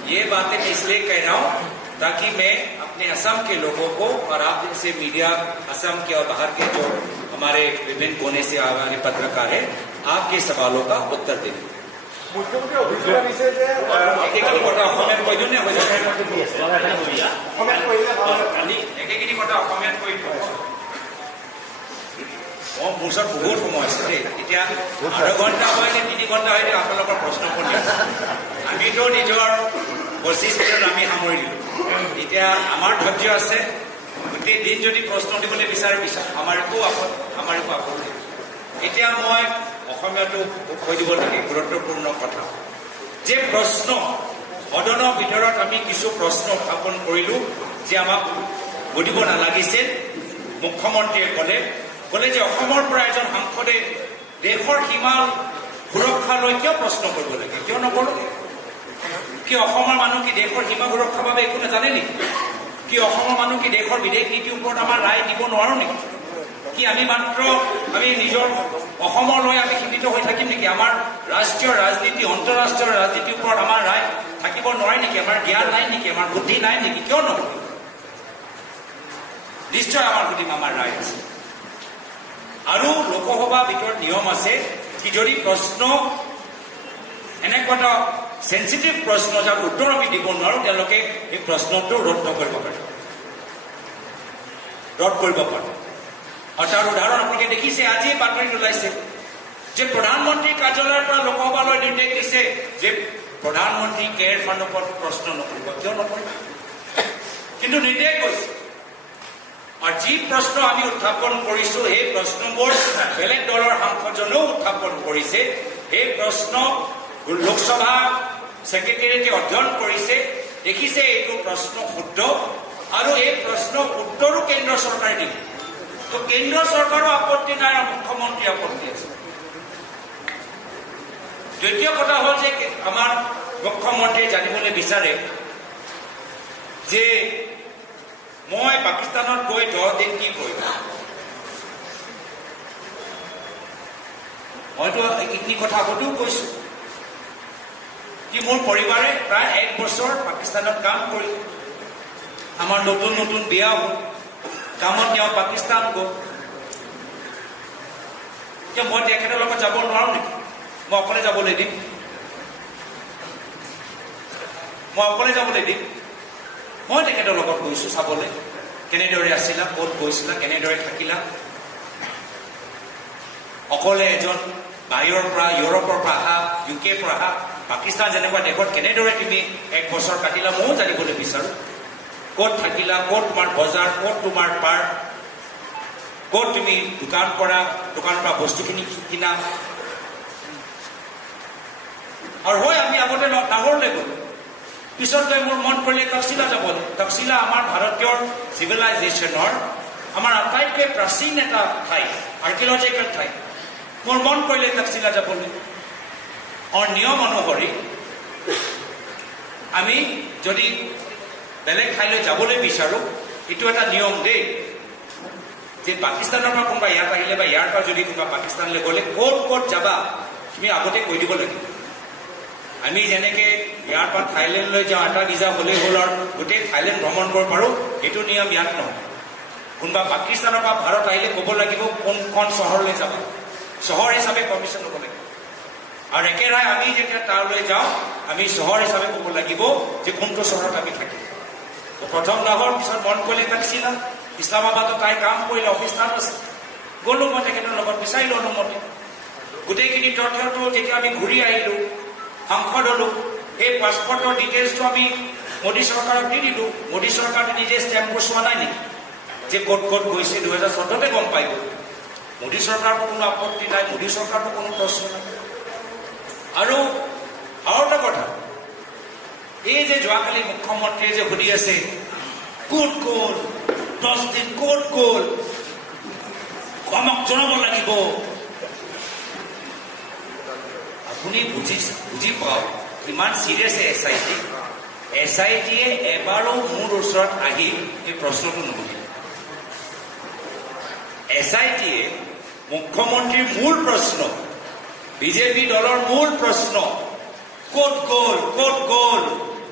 ये बातें मैं इसलिए कह रहा हूं ताकि मैं अपने असम के लोगों को और आप जैसे मीडिया, असम के और बाहर के जो हमारे विभिन्न कोने से आने वाले पत्रकार हैं, आपके सवालों का उत्तर दें। মোৰ ওচৰত বহুত সময় আছে দেই। এতিয়া 8 ঘণ্টা হয় নে 3 ঘণ্টা হয় আপোনালোকৰ প্ৰশ্ন শুনি আছো। আমিতো নিজৰ 25 মিনিট আমি সামৰি দিলোঁ। এতিয়া আমাৰ ধৈৰ্য আছে, গোটেই দিন যদি প্ৰশ্ন দিবলৈ বিচাৰে আমাৰকো আপত্তি। এতিয়া মই অসমীয়াটো কৈ দিব লাগে গুৰুত্বপূৰ্ণ কথা যে প্ৰশ্ন সদনৰ ভিতৰত আমি কিছু প্ৰশ্ন উত্থাপন কৰিলোঁ যে আমাক সুধিব নালাগিছিল। মুখ্যমন্ত্ৰীয়ে ক'লে যে অসমৰ পৰা এজন সাংসদে দেশৰ সীমা সুৰক্ষা লৈ কিয় প্ৰশ্ন কৰিব লাগে, কিয় নকৰোঁ? কি অসমৰ মানুহ কি দেশৰ সীমা সুৰক্ষাৰ বাবে একো নাজানে নেকি? কি অসমৰ মানুহ কি দেশৰ বিদেশ নীতিৰ ওপৰত আমাৰ ৰায় দিব নোৱাৰো নেকি? কি আমি নিজৰ অসমলৈ আমি সীমিত হৈ থাকিম নেকি? আমাৰ ৰাষ্ট্ৰীয় ৰাজনীতি, আন্তঃৰাষ্ট্ৰীয় ৰাজনীতিৰ ওপৰত আমাৰ ৰায় থাকিব নোৱাৰে নেকি? আমাৰ জ্ঞান নাই নেকি? আমাৰ বুদ্ধি নাই নেকি? কিয় নকৰোঁ? নিশ্চয় আমাৰ সুধিম, আমাৰ ৰায় আছে। আৰু লোকসভাৰ ভিতৰত নিয়ম আছে কি যদি প্ৰশ্ন এনেকুৱা এটা সেন্সিটিভ প্ৰশ্ন যাক উত্তৰ আমি দিব নোৱাৰো, তেওঁলোকে এই প্ৰশ্নটো ৰদ কৰিব পাৰে। আৰু তাৰ উদাহৰণ আপোনালোকে দেখিছে, আজি বাতৰিত ওলাইছে যে প্ৰধানমন্ত্ৰীৰ কাৰ্যালয়ৰ পৰা লোকসভালৈ নিৰ্দেশ দিছে যে প্ৰধানমন্ত্ৰী কেয়াৰ ফাণ্ডৰ ওপৰত প্ৰশ্ন নকৰিব। কিয় নকৰিব? কিন্তু নিৰ্দেশ গৈছে। আৰু যি প্ৰশ্ন আমি উত্থাপন কৰিছো সেই প্ৰশ্নবোৰ বেলেগ দলৰ সাংসদজনেও উত্থাপন কৰিছে। সেই প্ৰশ্ন লোকসভা ছেক্ৰেটেৰিয়েটে অধ্যয়ন কৰিছে, দেখিছে এইটো প্ৰশ্ন শুদ্ধ আৰু এই প্ৰশ্ন উত্তৰো কেন্দ্ৰ চৰকাৰে দিব। তো কেন্দ্ৰ চৰকাৰৰ আপত্তি নাই আৰু মুখ্যমন্ত্ৰীৰ আপত্তি আছে। দ্বিতীয় কথা হ'ল যে আমাৰ মুখ্যমন্ত্ৰীয়ে জানিবলৈ বিচাৰে যে মই পাকিস্তানত গৈ 10 দিন কি কৰিম। মইতো এইখিনি কথা আগতেও কৈছো কি মোৰ পৰিবাৰে প্ৰায় 1 বছৰ পাকিস্তানত কাম কৰি, আমাৰ নতুন নতুন বিয়া হ'ল, কামত তেওঁ পাকিস্তান গ'ল। এতিয়া মই তেখেতৰ লগত যাব নোৱাৰো নেকি? মই অকলে যাবলৈ দিম? মই তেখেতৰ লগত গৈছো চাবলৈ, কেনেদৰে আছিলা, ক'ত গৈছিলা, কেনেদৰে থাকিলা। অকলে এজন বাহিৰৰ পৰা, ইউৰোপৰ পৰা অহা, UK পৰা অহা, পাকিস্তান যেনেকুৱা দেশত কেনেদৰে তুমি 1 বছৰ কাটিলা ময়ো জানিবলৈ বিচাৰো। ক'ত থাকিলা, ক'ত তোমাৰ বজাৰ, ক'ত তোমাৰ পাৰ্ক, ক'ত তুমি দোকানৰ পৰা বস্তুখিনি কিনা। আৰু হয় আমি আগতে লাহোৰলৈ গ'লো, পিছত গৈ মোৰ মন কৰিলে তকচিলা যাবলৈ। তকচিলা আমাৰ ভাৰতীয় চিভিলাইজেশ্যনৰ আমাৰ আটাইতকৈ প্ৰাচীন এটা ঠাই, আৰ্কিঅলজিকেল ঠাই। মোৰ মন কৰিলে তকচিলা যাবলৈ। আৰু নিয়ম অনুসৰি আমি যদি বেলেগ ঠাইলৈ যাবলৈ বিচাৰো, এইটো এটা নিয়ম দেই যে পাকিস্তানৰ পৰা কোনোবা ইয়াত আহিলে বা ইয়াৰ পৰা যদি কোনোবা পাকিস্তানলৈ গ'লে ক'ত ক'ত যাবা তুমি আগতে কৈ দিব লাগিব। আমি যেনেকৈ ইয়াৰ পৰা থাইলেণ্ডলৈ যাওঁ, এটা ভিজা হ'লেই হ'ল আৰু গোটেই থাইলেণ্ড ভ্ৰমণ কৰিব পাৰোঁ, সেইটো নিয়ম ইয়াত নহয়। কোনোবা পাকিস্তানৰ পৰা ভাৰত আহিলে ক'ব লাগিব কোনখন চহৰলৈ যাবা, চহৰ হিচাপে পাৰ্মিশ্যন ল'ব লাগিব। আৰু একেৰাহে আমি যেতিয়া তালৈ যাওঁ আমি চহৰ হিচাপে ক'ব লাগিব যে কোনটো চহৰত আমি থাকিম। প্ৰথম লাহোৰ, পিছত মন কৰিলে তকচিলা, ইছলামাবাদত তাই কাম কৰিলে, অফিচ তাত আছে। গ'লো মই তেখেতৰ লগত, বিচাৰিলোঁ অনুমতি। গোটেইখিনি তথ্যটো যেতিয়া আমি ঘূৰি আহিলোঁ, সাংসদ হ'লোঁ, সেই পাছপৰ্টৰ ডিটেইলছটো আমি মোদী চৰকাৰক দি দিলোঁ। মোদী চৰকাৰে নিজে ষ্টেম্পবোৰ চোৱা নাই নেকি যে ক'ত ক'ত গৈছে? 2014 গম পাই গ'ল। মোদী চৰকাৰৰ কোনো আপত্তি নাই, মোদী চৰকাৰৰ কোনো প্ৰশ্ন নাই। আৰু এটা কথা, এই যে যোৱাকালি মুখ্যমন্ত্ৰীয়ে যে সুধি আছে ক'ত গ'ল, 10 দিন ক'ত গ'ল, আমাক জনাব লাগিব। আপুনি বুজি পাওক কিমান চিৰিয়াছ SIT। SITয়ে এবাৰো মোৰ ওচৰত আহি এই প্ৰশ্নটো নুসুধিলে। SITয়ে মুখ্যমন্ত্ৰীৰ মূল প্ৰশ্ন, বিজেপি দলৰ মূল প্ৰশ্ন, ক'ত গ'ল, ক'ত গ'ল,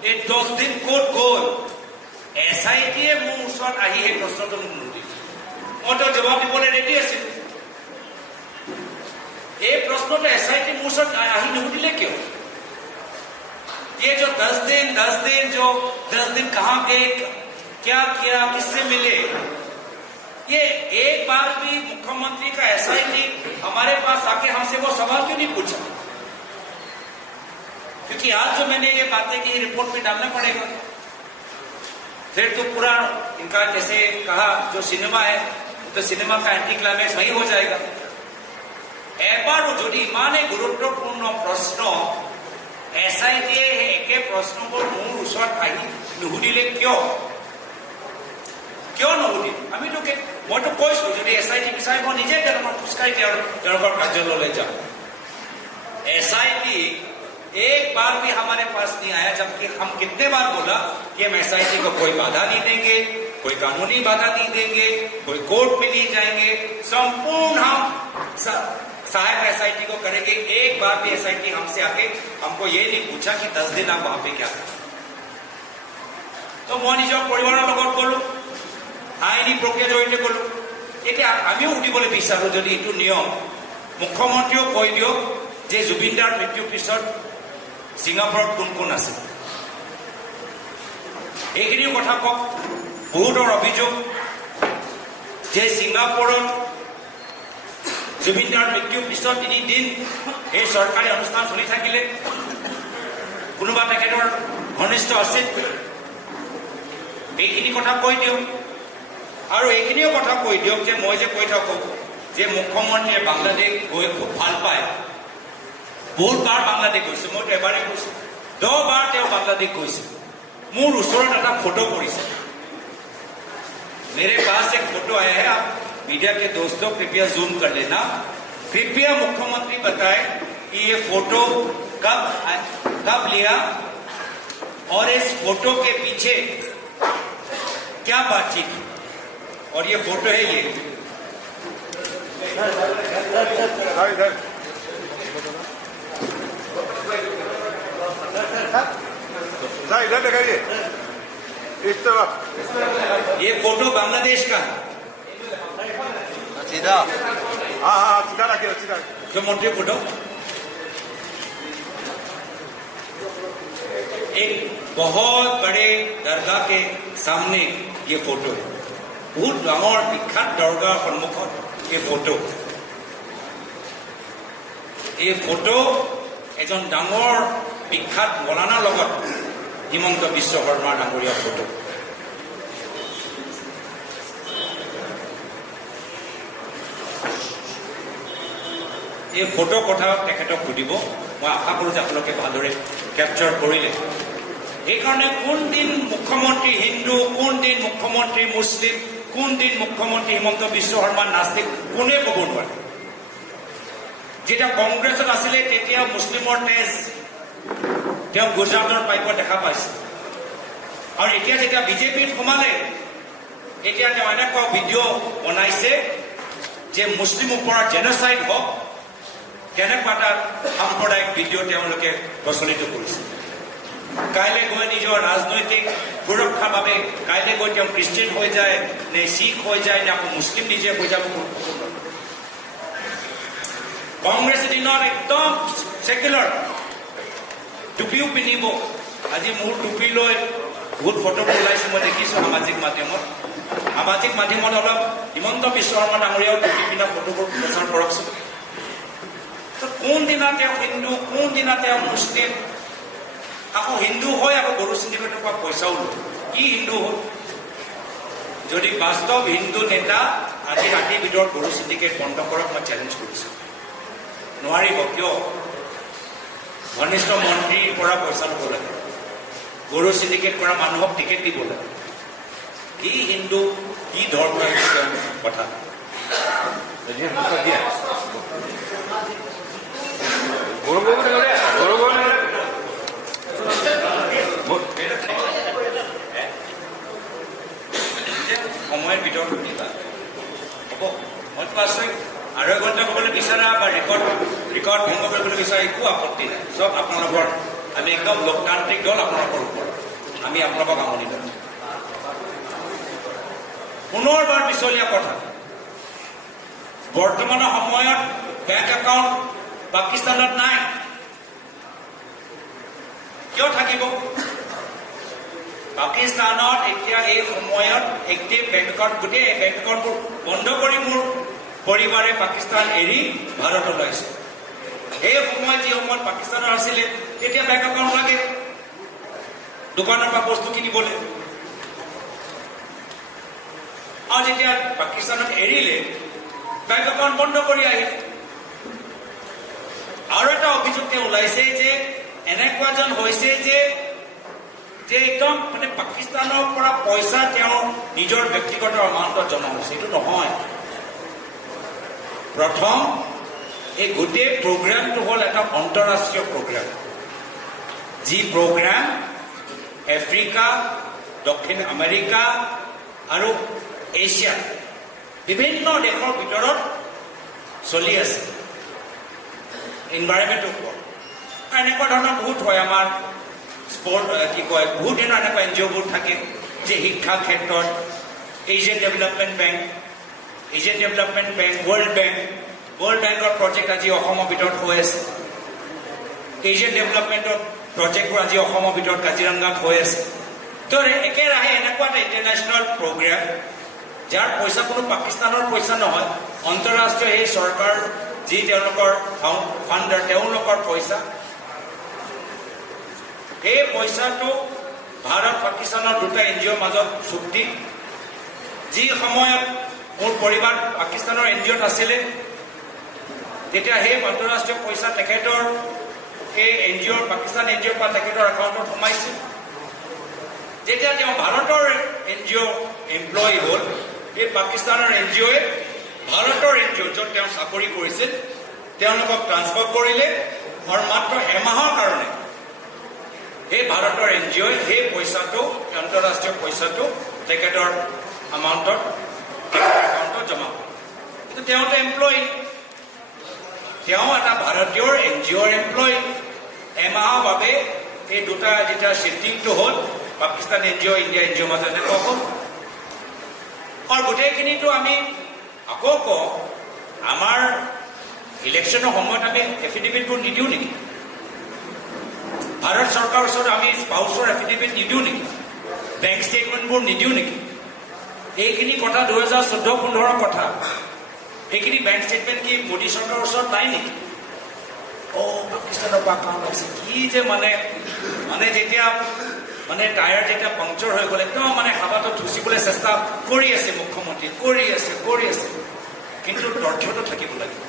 এই 10 দিন ক'ত গ'ল, SITয়ে মোৰ ওচৰত আহি সেই প্ৰশ্নটো নুসুধিলে। মইতো জবাব দিবলৈ ৰেডি আছিলোঁ। এই প্ৰশ্নটো SIT মোৰ ওচৰত আহি নুসুধিলে কিয়? ये जो 10 दिन कहाँ गए, क्या किया, किससे मिले, ये एक बार भी मुख्यमंत्री का SIT हमारे पास आके हमसे वो सवाल क्यों नहीं पूछा? क्योंकि आज जो मैंने ये बातें की रिपोर्ट में डालना पड़ेगा। फिर तो पूरा इनका जैसे कहा जो सिनेमा है तो सिनेमा का एंटी क्लाइमैक्स वही हो जाएगा। एबारो যদি ইমানে গুৰুত্বপূৰ্ণ প্ৰশ্ন SITয়ে একে প্ৰশ্নবোৰ মোৰ ওচৰত আহি নুসুধিলে কিয় নুসুধিলে? মইতো কৈছোঁ যদি SIT বিচাৰে মই নিজে তেওঁলোকৰ খোজকাঢ়ি তেওঁলোকৰ কাৰ্যালয়লৈ যাম। SIT एक बार भी हमारे पास नहीं आया, जबकि हम कितने बार बोला कि हम SIT को कोई बाधा नहीं देंगे, कोई कानूनी बाधा नहीं देंगे, कोई कोर्ट में नहीं जाएंगे, संपूर्ण हम सहायक SIT को करेंगे। एक बार भी SIT हमसे आके हमको ये नहीं पूछा कि 10 दिन आप वहां पे क्या करें। तो मैं निजर परिवाৰৰ লগত গ'লো, আইনী প্ৰক্ৰিয়া জড়িত গ'লো। এতিয়া আমিও সুধিবলৈ বিচাৰোঁ যদি এইটো নিয়ম, মুখ্যমন্ত্ৰীও কৈ দিয়ক যে জুবিন দাৰ মৃত্যুৰ পিছত ছিংগাপুৰত কোন কোন আছে, এইখিনি কথা কওক। বহুতৰ অভিযোগ যে ছিংগাপুৰত জুবিন দাৰ মৃত্যুৰ পিছত 3 দিন এই চৰকাৰী অনুষ্ঠান চলি থাকিলে, কোনোবা তেখেতৰ ঘনিষ্ঠ আছিল, এইখিনি কথা কৈ দিয়ক। আৰু এইখিনিও কথা কৈ দিয়ক যে মই যে কৈ থাকোঁ যে মুখ্যমন্ত্ৰীয়ে বাংলাদেশ গৈ খুব ভাল পায়, বহুতবাৰ বাংলাদেশ গৈছে, মইতো এবাৰেই গৈছোঁ, 10 বাৰ তেওঁ বাংলাদেশ গৈছে। মোৰ ওচৰত এটা ফটো পৰিছে, मेरे पास एक फोटो आया है, आप मीडिया के दोस्तों कृपया जूम कर लेना। कृपया मुख्यमंत्री बताएं कि ये फोटो कब लिया और इस फोटो के पीछे क्या बातचीत है। और ये फोटो है ये इधर लगाइए, इस तरफ। ये फोटो बांग्लादेश का है, सीधा, हाँ सीधा रखिए, सीधा। मुख्यमंत्री फोटो एक बहुत बड़े दरगाह के सामने ये फोटो है, बहुत डाঙৰ বিখ্যাত দৰগাৰ সন্মুখত এই ফটো। এই ফটো এজন ডাঙৰ বিখ্যাত মৌলানাৰ লগত হিমন্ত বিশ্ব শৰ্মা ডাঙৰীয়া ফটো। এই ফটো কথা তেখেতক সুধিব, মই আশা কৰোঁ যে আপোনালোকে ভালদৰে কেপচাৰ কৰিলে। সেইকাৰণে কোনদিন মুখ্যমন্ত্ৰী হিন্দু, কোনদিন মুখ্যমন্ত্ৰী মুছলিম, কোনদিন মুখ্যমন্ত্ৰী হিমন্ত বিশ্ব শৰ্মা নাস্তিক, কোনে ক'ব নোৱাৰে। যেতিয়া কংগ্ৰেছত আছিলে তেতিয়া মুছলিমৰ তেজ তেওঁ গুজৰাটৰ পাইপত দেখা পাইছে, আৰু এতিয়া যেতিয়া বিজেপিত সোমালে এতিয়া তেওঁ এনেকুৱা ভিডিঅ' বনাইছে যে মুছলিম ওপৰত জেন'চাইড হওক, তেনেকুৱা এটা সাম্প্ৰদায়িক ভিডিঅ' তেওঁলোকে প্ৰচলিত কৰিছে। কাইলৈ গৈ নিজৰ ৰাজনৈতিক সুৰক্ষাৰ বাবে কাইলৈ গৈ তেওঁ খ্ৰীষ্টিয়ান হৈ যায় নে শিখ হৈ যায় নে আকৌ মুছলিম নিজে হৈ যাব। কংগ্ৰেছে দিনত একদম ছেকুলাৰ টুপিও পিন্ধিব। আজি মোৰ টুপি লৈ বহুত ফটোবোৰ ওলাইছে, মই দেখিছোঁ সামাজিক মাধ্যমত। অলপ হিমন্ত বিশ্ব শৰ্মা ডাঙৰীয়াও টুপি পিন্ধা ফটোবোৰ প্ৰচাৰ কৰকচোন। তো কোনদিনা তেওঁ হিন্দু, কোনদিনা তেওঁ মুছলিম, আকৌ হিন্দু হৈ আকৌ গৰু চিণ্ডিকেটৰ পৰা পইচাও লয়। কি হিন্দু হ'ল? যদি বাস্তৱ হিন্দু নেতা আজি ৰাতিৰ ভিতৰত গৰু চিণ্ডিকেট বন্ধ কৰক, মই চেলেঞ্জ কৰিছোঁ। নোৱাৰিব। কিয়? ঘনিষ্ঠ মন্ত্ৰীৰ পৰা পইচা ল'ব লাগে, গৰু চিণ্ডিকেট কৰা মানুহক টিকেট দিব লাগে। কি হিন্দু, কি ধৰ্ম কথা। সময়ৰ ভিতৰত শুনিবা হ'ব। মইতো আছোঁ আৰু এঘণ্টা ক'বলৈ বিচাৰা বা ৰেকৰ্ড ভংগ কৰিবলৈ বিচাৰা, একো আপত্তি নাই। চব আপোনালোকৰ, আমি একদম লোকতান্ত্ৰিক দল, আপোনালোকৰ ওপৰত আমি আপোনালোকক আমনি দিওঁ। পুনৰবাৰ পিছলীয়া কথা, বৰ্তমানৰ সময়ত বেংক একাউণ্ট পাকিস্তানত নাই। কিয় থাকিব? পাকিস্তানত এতিয়া এই সময়ত এক্টিভ বেংক একাউণ্ট, গোটেই বেংক একাউণ্টবোৰ বন্ধ কৰি মোৰ পৰিবাৰে পাকিস্তান এৰি ভাৰতলৈ আহিছে। সেই সময়ত যি সময়ত পাকিস্তানৰ আছিলে, তেতিয়া বেংক একাউণ্ট লাগে দোকানৰ পৰা বস্তু কিনিবলৈ। আৰু যেতিয়া পাকিস্তানক এৰিলে, বেংক একাউণ্ট বন্ধ কৰি আহিলে। আৰু এটা অভিযোগ তেওঁ ওলাইছে যে এনেকুৱা যেন হৈছে যে একদম মানে পাকিস্তানৰ পৰা পইচা তেওঁ নিজৰ ব্যক্তিগত এমাউণ্টত জমা হৈছে। এইটো নহয়। প্ৰথম এই গোটেই প্ৰগ্ৰামটো হ'ল এটা আন্তঃৰাষ্ট্ৰীয় প্ৰগ্ৰাম, যি প্ৰগ্ৰাম আফ্ৰিকা, দক্ষিণ আমেৰিকা আৰু এছিয়া বিভিন্ন দেশৰ ভিতৰত চলি আছে এনভাইৰনমেণ্টৰ ওপৰত। এনেকুৱা ধৰণৰ বহুত হয়। আমাৰ স্পৰ্ট কি কয়, বহুত দিনৰ এনেকুৱা NGOবোৰ থাকে যে শিক্ষা ক্ষেত্ৰত এছিয়ান ডেভেলপমেণ্ট বেংক, ৱৰ্ল্ড বেংকৰ প্ৰজেক্ট আজি অসমৰ ভিতৰত হৈ আছে। এছিয়ান ডেভেলপমেণ্টৰ প্ৰজেক্টবোৰ আজি অসমৰ ভিতৰত কাজিৰঙাত হৈ আছে। তো একেৰাহে এনেকুৱা এটা ইণ্টাৰনেশ্যনেল প্ৰগ্ৰাম, যাৰ পইচা কোনো পাকিস্তানৰ পইচা নহয়, আন্তঃৰাষ্ট্ৰীয় এই চৰকাৰ যি তেওঁলোকৰ ফাণ্ডাৰ, তেওঁলোকৰ পইচা। এই পইচাটো ভাৰত পাকিস্তানৰ দুটা NGOৰ মাজত চুক্তি। যি সময়ত মোৰ পৰিবাৰ পাকিস্তানৰ NGOত আছিলে, তেতিয়া সেই আন্তঃৰাষ্ট্ৰীয় পইচা তেখেতৰ এই NGOৰ, পাকিস্তান NGOৰ পৰা তেখেতৰ একাউণ্টত সোমাইছিল। যেতিয়া তেওঁ ভাৰতৰ NGO এমপ্লয়ী হ'ল, এই পাকিস্তানৰ NGOয়ে ভাৰতৰ NGO য'ত তেওঁ চাকৰি কৰিছিল তেওঁলোকক ট্ৰান্সফাৰ কৰিলে, আৰু মাত্ৰ এমাহৰ কাৰণে এই ভাৰতৰ NGOয়ে সেই পইচাটো, আন্তঃৰাষ্ট্ৰীয় পইচাটো তেখেতৰ এমাউণ্টত, একাউণ্টত জমা কৰে। কিন্তু তেওঁতো এমপ্লয়ী, তেওঁ এটা ভাৰতীয় NGOৰ এমপ্লয়ী। এমাহৰ বাবে এই দুটা যেতিয়া শ্বিফটিংটো হ'ল, পাকিস্তান NGO, ইণ্ডিয়া NGOৰ মাজত এনেকুৱা হ'ল। আৰু গোটেইখিনিতো আমি আকৌ কওঁ, আমাৰ ইলেকশ্যনৰ সময়ত আমি এফিডেভিটবোৰ নিদিওঁ নেকি? ভাৰত চৰকাৰৰ ওচৰত আমি স্পাউচৰ এফিডেভিট নিদিওঁ নেকি? বেংক ষ্টেটমেণ্টবোৰ নিদিওঁ নেকি? এইখিনি কথা 2014-15 কথা। সেইখিনি বেংক ষ্টেটমেণ্ট কি মোদী চৰকাৰৰ ওচৰত নাই নেকি? পাকিস্তানৰ পৰা কাম আছে কি যে মানে যেতিয়া টায়াৰ যেতিয়া পাংচাৰ হৈ গ'ল, একদম হাবাটোত ধুচিবলৈ চেষ্টা কৰি আছে মুখ্যমন্ত্ৰী, কৰি আছে। কিন্তু তথ্যটো থাকিব লাগিব,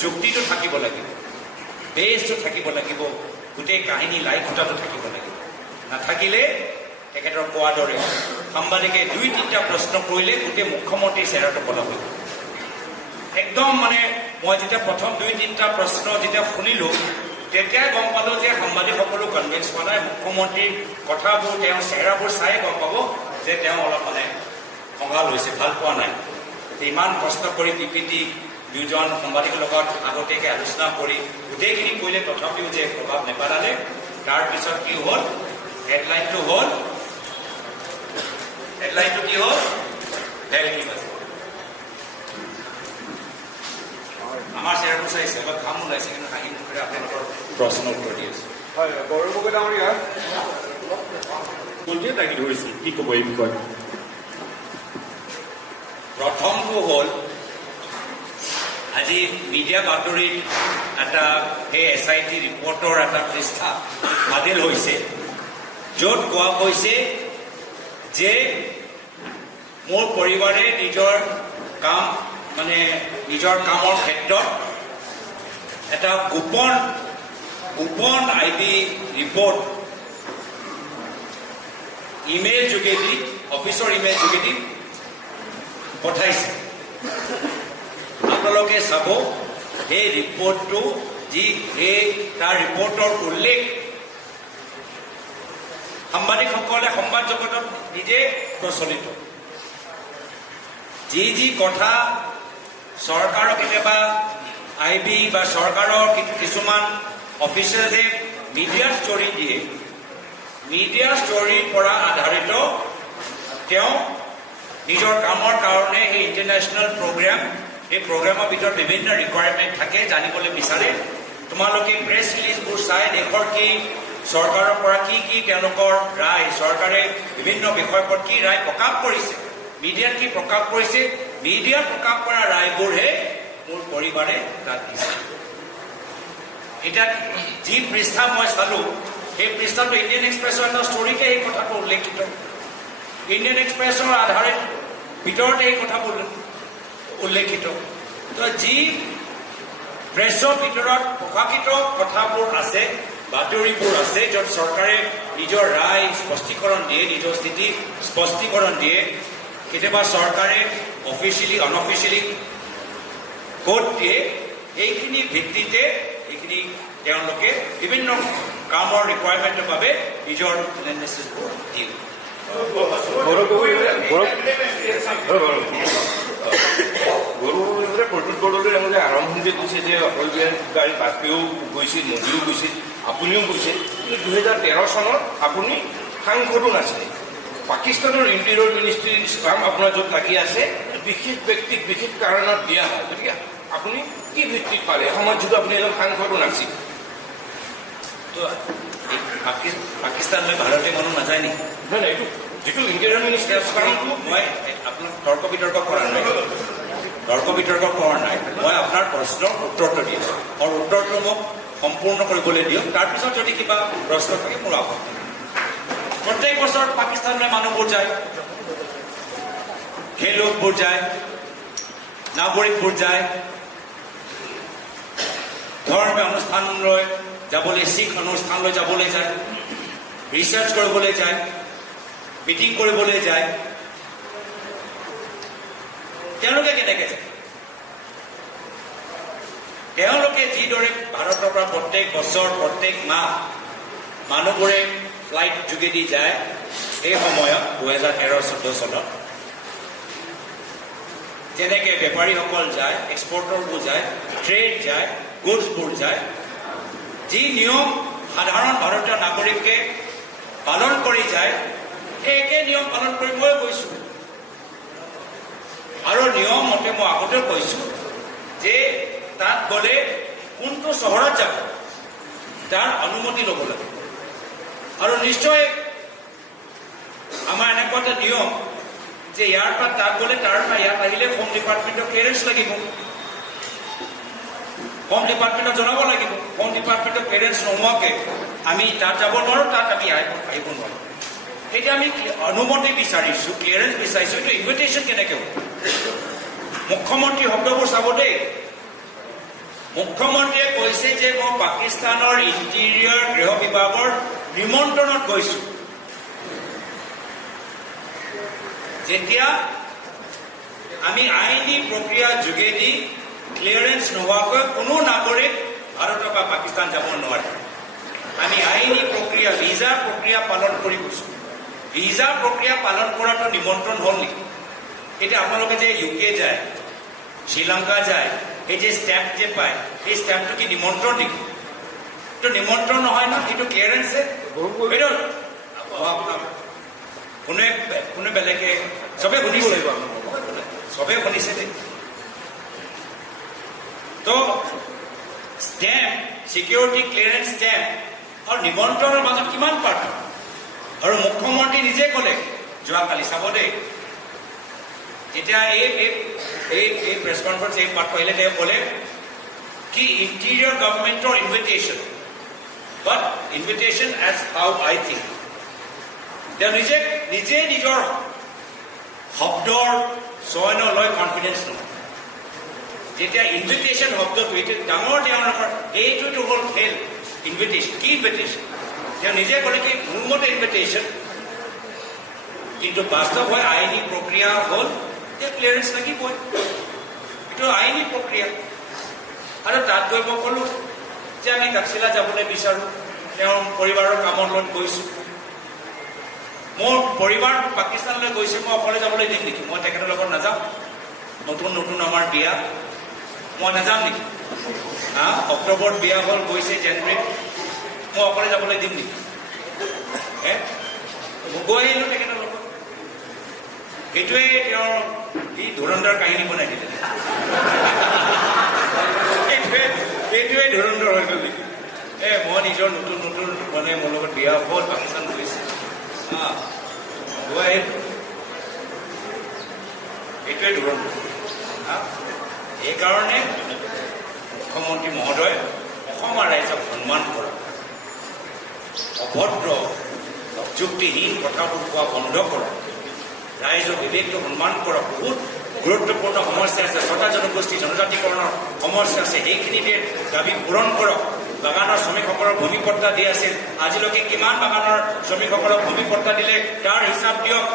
যুক্তিটো থাকিব লাগিব, বেছটো থাকিব লাগিব, গোটেই কাহিনী লাই খুটাটো থাকিব লাগিব। নাথাকিলে তেখেতৰ কোৱাৰ দৰে সাংবাদিকে 2-3টা প্ৰশ্ন কৰিলে গোটেই মুখ্যমন্ত্ৰীৰ চেহেৰাটো কলা হৈ গ'ল। একদম মই যেতিয়া প্ৰথম 2-3টা প্ৰশ্ন যেতিয়া শুনিলোঁ, তেতিয়াই গম পালোঁ যে সাংবাদিকসকলো কনভিন্স হোৱা নাই। মুখ্যমন্ত্ৰীৰ কথাবোৰ, তেওঁৰ চেহেৰাবোৰ চাই গম পাব যে তেওঁ অলপ খঙাল হৈছে, ভাল পোৱা নাই। ইমান কষ্ট কৰি PPT দুজন সাংবাদিকৰ লগত আগতীয়াকৈ আলোচনা কৰি গোটেইখিনি কৰিলে, তথাপিও যে প্ৰভাৱ নেপেলালে। তাৰপিছত কি হ'ল, হেডলাইনটো কি হ'ল, ভেলকি বাজি। আমাৰ চেহেৰাবোৰ চাইছে, অলপ ঘাম ওলাইছে, কিন্তু হাঁহি মুখেৰে আপোনালোকৰ প্ৰশ্ন উত্তৰ দি আছে। হয়, গৌৰৱ গগৈ ডাঙৰীয়া মন্ত্ৰীয়ে দাঙি ধৰিছিল, কি ক'ব এই বিষয়ে? প্ৰথমটো হ'ল আজি মিডিয়া বাতৰিত এটা সেই SIT ৰিপৰ্টৰ এটা পৃষ্ঠা বাতিল হৈছে, য'ত কোৱা হৈছে যে মোৰ পৰিবাৰে নিজৰ কামৰ ক্ষেত্ৰত এটা গোপন IB ৰিপৰ্ট ইমেইল যোগেদি, অফিচৰ ইমেইল যোগেদি পঠাইছে। আপোনালোকে চাব সেই ৰিপৰ্টটো, তাৰ ৰিপৰ্টৰ উল্লেখ সাংবাদিকসকলে সংবাদ জগতত নিজে প্ৰচলিত। যি কথা চৰকাৰৰ কেতিয়াবা IB বা চৰকাৰৰ কিছুমান অফিচাৰ্ছে মিডিয়া ষ্টৰী দিয়ে, মিডিয়া ষ্টৰীৰ পৰা আধাৰিত তেওঁ নিজৰ কামৰ কাৰণে সেই ইণ্টাৰনেশ্যনেল প্ৰগ্ৰেম, এই প্ৰগ্ৰেমৰ ভিতৰত বিভিন্ন ৰিকুৱাৰমেণ্ট থাকে, জানিবলৈ বিচাৰে। তোমালোকে প্ৰেছ ৰিলিজবোৰ চাই দেশৰ কি চৰকাৰৰ পৰা কি তেওঁলোকৰ ৰায়, চৰকাৰে বিভিন্ন বিষয়ৰ ওপৰত কি ৰায় প্ৰকাশ কৰিছে, মিডিয়াত কি প্ৰকাশ কৰিছে, মিডিয়াত প্ৰকাশ কৰা ৰায়বোৰহে মোৰ পৰিবাৰে তাত দিছে। এতিয়া যি পৃষ্ঠা মই চালোঁ, সেই পৃষ্ঠাটো ইণ্ডিয়ান এক্সপ্ৰেছৰ এটা ষ্টৰীতে এই কথাটো উল্লেখিত। ইণ্ডিয়ান এক্সপ্ৰেছৰ আধাৰিত ভিতৰতে এই কথাবোৰ উল্লেখিত। তো যি প্ৰেছৰ ভিতৰত প্ৰকাশিত কথাবোৰ আছে, বাতৰিবোৰ আছে, য'ত চৰকাৰে নিজৰ ৰায় স্পষ্টীকৰণ দিয়ে, নিজৰ স্থিতি স্পষ্টীকৰণ দিয়ে, কেতিয়াবা চৰকাৰে অফিচিয়েলি অনঅফিচিয়েলি ক'ত দিয়ে, এইখিনি ভিত্তিতে এইখিনি তেওঁলোকে বিভিন্ন কামৰ ৰিকুৱাৰমেণ্টৰ বাবে নিজৰ মেছেজবোৰ দিয়ে। প্ৰদ্যুৎ বৰদলৈ তেওঁলোকে আৰম্ভণিতে কৈছে যে অটল বিহাৰী বাজপেয়ীও গৈছিল, মোদীও গৈছিল, আপুনিও গৈছে, কিন্তু 2013 চনত আপুনি সাংসদো নাছিলে। পাকিস্তানৰ ইণ্টেৰিয়ৰ মিনিষ্ট্ৰীৰ কাম আপোনাৰ য'ত লাগি আছে, বিশেষ ব্যক্তিক বিশেষ কাৰণত দিয়া হয়, গতিকে আপুনি কি ভিত্তিত পালে সময়ত যিটো আপুনি এজন সাংসদো নাছিল? তো পাকিস্তানলৈ ভাৰতীয় মানুহ নাযায় নেকি? নহয় নহয়, এইটো যিটো ইণ্টেৰিয়ৰ মিনিষ্ট্ৰীৰ কামটো মই আপোনাক তৰ্ক বিতৰ্ক কৰা নাই, মই আপোনাৰ প্ৰশ্নৰ উত্তৰটো দি আছোঁ, আৰু উত্তৰটো মোক সম্পূৰ্ণ কৰিবলৈ দিয়ক। তাৰপিছত যদি কিবা প্ৰশ্ন থাকে মোৰ আপত্তি। প্ৰত্যেক বছৰ পাকিস্তানলৈ মানুহবোৰ যায়, খেলুৱৈবোৰ যায়, নাগৰিকবোৰ যায়, ধৰ্মীয় অনুষ্ঠানলৈ যাবলৈ, শিখ অনুষ্ঠানলৈ যাবলৈ যায়, ৰিচাৰ্চ কৰিবলৈ যায়, মিটিং কৰিবলৈ যায়। তেওঁলোকে কেনেকৈ যায়? তেওঁলোকে যিদৰে ভাৰতৰ পৰা প্ৰত্যেক বছৰ প্ৰত্যেক মাহ মানুহবোৰে ফ্লাইট যোগেদি যায়, সেই সময়ত 2013-14 চনত যেনেকৈ বেপাৰীসকল যায়, এক্সপৰ্টৰবোৰ যায়, ট্ৰেড যায়, গুডছবোৰ যায়, যি নিয়ম সাধাৰণ ভাৰতীয় নাগৰিকে পালন কৰি যায়, সেই একে নিয়ম পালন কৰি মই গৈছোঁ। আৰু নিয়ম মতে মই আগতে কৈছোঁ যে তাত গ'লে কোনটো চহৰত যাব তাৰ অনুমতি ল'ব লাগে। আৰু নিশ্চয় আমাৰ এনেকুৱা এটা নিয়ম যে ইয়াৰ পৰা তাত গ'লে, তাৰ পৰা ইয়াত আহিলে হোম ডিপাৰ্টমেণ্টৰ ক্লিয়াৰেঞ্চ লাগিব, হোম ডিপাৰ্টমেণ্টত জনাব লাগিব। হোম ডিপাৰ্টমেণ্টৰ ক্লিয়াৰেঞ্চ নোহোৱাকৈ আমি তাত যাব নোৱাৰোঁ, তাত আমি আহিব নোৱাৰোঁ। এতিয়া আমি অনুমতি বিচাৰিছোঁ, ক্লিয়াৰেঞ্চ বিচাৰিছোঁ, এইটো ইনভিটেশ্যন কেনেকৈ হ'ব? মুখ্যমন্ত্ৰী শব্দবোৰ চাব দেই। মুখ্যমন্ত্ৰীয়ে কৈছে যে মই পাকিস্তানৰ ইণ্টেৰিয়ৰ গৃহ বিভাগৰ নিমন্ত্ৰণত গৈছোঁ। যেতিয়া আমি আইনী প্ৰক্ৰিয়া যোগেদি ক্লিয়াৰেঞ্চ নোহোৱাকৈ কোনো নাগৰিক ভাৰতৰ পৰা পাকিস্তান যাব নোৱাৰে। আমি আইনী প্ৰক্ৰিয়া, ভিজা প্ৰক্ৰিয়া পালন কৰি গৈছোঁ। ভিজা প্ৰক্ৰিয়া পালন কৰাটো নিমন্ত্ৰণ হ'ল নেকি? এতিয়া আপোনালোকে যে UK যায়, শ্ৰীলংকা যায়, এই যে ষ্টেম্প যে পায়, এই ষ্টেম্পটো কি নিমন্ত্ৰণ নেকি? এইটো নিমন্ত্ৰণ নহয় ন, এইটো ক্লিয়াৰেঞ্চে। এইটো কোনে বেলেগে চবে শুনিছে, দেই। তো ষ্টেম্প, ছিকিউৰিটি ক্লিয়াৰেঞ্চ ষ্টেম্প আৰু নিমন্ত্ৰণৰ মাজত কিমান পাৰ্থক্য? আৰু মুখ্যমন্ত্ৰী নিজে ক'লে যোৱাকালি, চাব দেই, যেতিয়া এই প্ৰেছ কনফাৰেন্স এই পাঠ কৰিলে তেওঁ ক'লে কি ইণ্টেৰিয়ৰ গভৰ্ণমেণ্টৰ ইনভিটেশ্যন, বাট ইনভিটেশ্যন এজ হাউ আই থিংক। তেওঁ নিজে নিজৰ শব্দৰ চয়ন লৈ কনফিডেন্স নহয়। যেতিয়া ইনভিটেশ্যন শব্দটো এইটো ডাঙৰ তেওঁলোকৰ এইটোতো হ'ল খেল। ইনভিটেশ্যন কি ইনভিটেশ্যন? তেওঁ নিজে ক'লে কি মোৰ মতে ইনভিটেশ্যন, কিন্তু বাস্তৱ হয় আইনী প্ৰক্ৰিয়া হ'ল যে ক্লিয়াৰেন্স লাগিবই, এইটো আইনী প্ৰক্ৰিয়া। আৰু তাত গৈ মই ক'লোঁ যে আমি তাকচিলা যাবলৈ বিচাৰোঁ, তেওঁৰ পৰিবাৰৰ কামৰ লগত গৈছোঁ। মোৰ পৰিবাৰ পাকিস্তানলৈ গৈছে, মই অকলে যাবলৈ দিম নেকি? মই তেখেতৰ লগত নাযাওঁ। নতুন আমাৰ বিয়া, মই নাযাম নেকি? অক্টোবৰত বিয়া হ'ল, গৈছে জানুৱাৰীত, মই অকলে যাবলৈ দিম নেকি? গৈ আহিলোঁ তেখেতৰ লগত। সেইটোৱে তেওঁৰ ই ধুৰন্ধৰ কাহিনী বনাই দিলে। সেইটোৱে ধুৰন্ধৰ হৈ গ'ল নেকি? মই নিজৰ নতুন মানে মোৰ লগত বিয়া হ'ল, পাকিস্তান গৈছে, গৈ আহিলোঁ। এইটোৱে ধুৰন্ধৰ। সেইকাৰণে মুখ্যমন্ত্ৰী মহোদয় অসমৰ ৰাইজক সন্মান কৰক, অভদ্ৰ যুক্তিহীন কথাবোৰ কোৱা বন্ধ কৰক, ৰাইজৰ বিবেকটো সন্মান কৰক। বহুত গুৰুত্বপূৰ্ণ সমস্যা আছে, ছটা জনগোষ্ঠী জনজাতিকৰণৰ সমস্যা আছে, সেইখিনিতে দাবী পূৰণ কৰক। বাগানৰ শ্ৰমিকসকলৰ ভূমি পট্টা দি আছিল, আজিলৈকে কিমান বাগানৰ শ্ৰমিকসকলক ভূমি পট্টা দিলে তাৰ হিচাপ দিয়ক।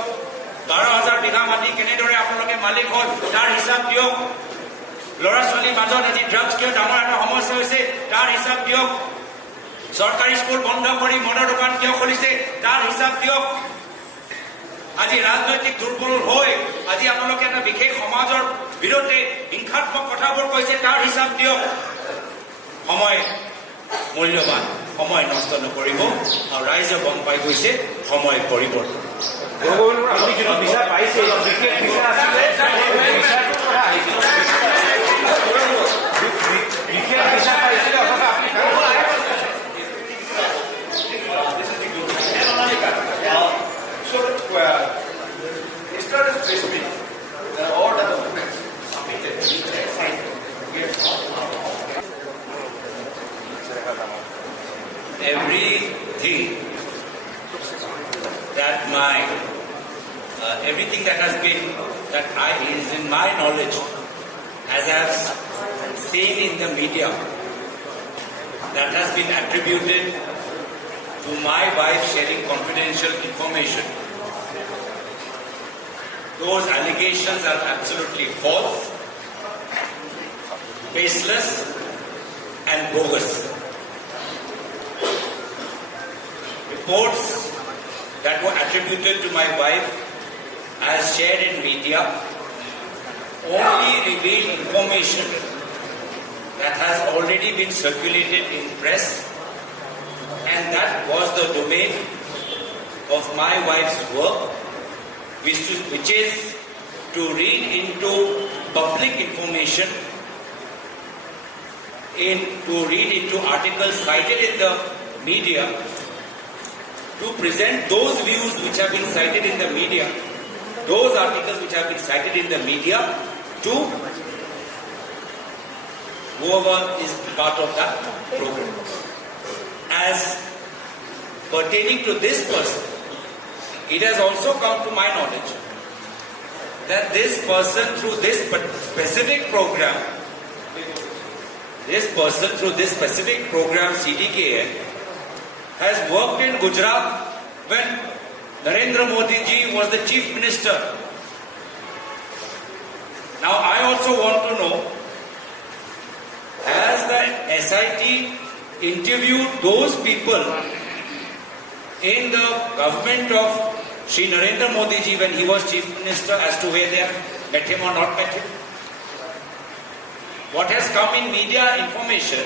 12,000 বিঘা মাটি কেনেদৰে আপোনালোকে মালিক হ'ল তাৰ হিচাপ দিয়ক। ল'ৰা ছোৱালীৰ মাজত আজি ড্ৰাগছ কিয় ডাঙৰ এটা সমস্যা হৈছে তাৰ হিচাপ দিয়ক। চৰকাৰী স্কুল বন্ধ কৰি মদৰ দোকান কিয় খুলিছে তাৰ হিচাপ দিয়ক। আজি ৰাজনৈতিক দুৰ্বল হৈ আজি আপোনালোকে এটা বিশেষ সমাজৰ বিৰুদ্ধে হিংসাত্মক কথাবোৰ কৈছে তাৰ হিচাপ দিয়ক। সময় মূল্যৱান, সময় নষ্ট নকৰিব। আৰু ৰাইজে গম পাই গৈছে সময় পৰিৱৰ্তন। আপুনি যিটো ভিছা পাইছে বিশেষ ভিছা আছিলে, ভিছাটোৰ কথা আহিছিল, বিশেষ ভিছা পাইছিলে অথবা আপুনি everything that has been, is in my knowledge, as I have seen in the media, that has been attributed to my wife sharing confidential information. Those allegations are absolutely false, baseless, and bogus. Reports that were attributed to my wife as shared in media only reveal information that has already been circulated in press, and that was the domain of my wife's work, which is to read into public information, to read into articles cited in the media, to present those views which have been cited in the media, those articles which have been cited in the media, to whoever is part of that program. As pertaining to this person, it has also come to my knowledge that this person through this specific program, CDKN, has worked in Gujarat when Narendra Modi ji was the chief minister. Now I also want to know, has the SIT interviewed those people in the government of Shri Narendra Modi ji when he was chief minister as to where they have met him or not met him? What has come in media information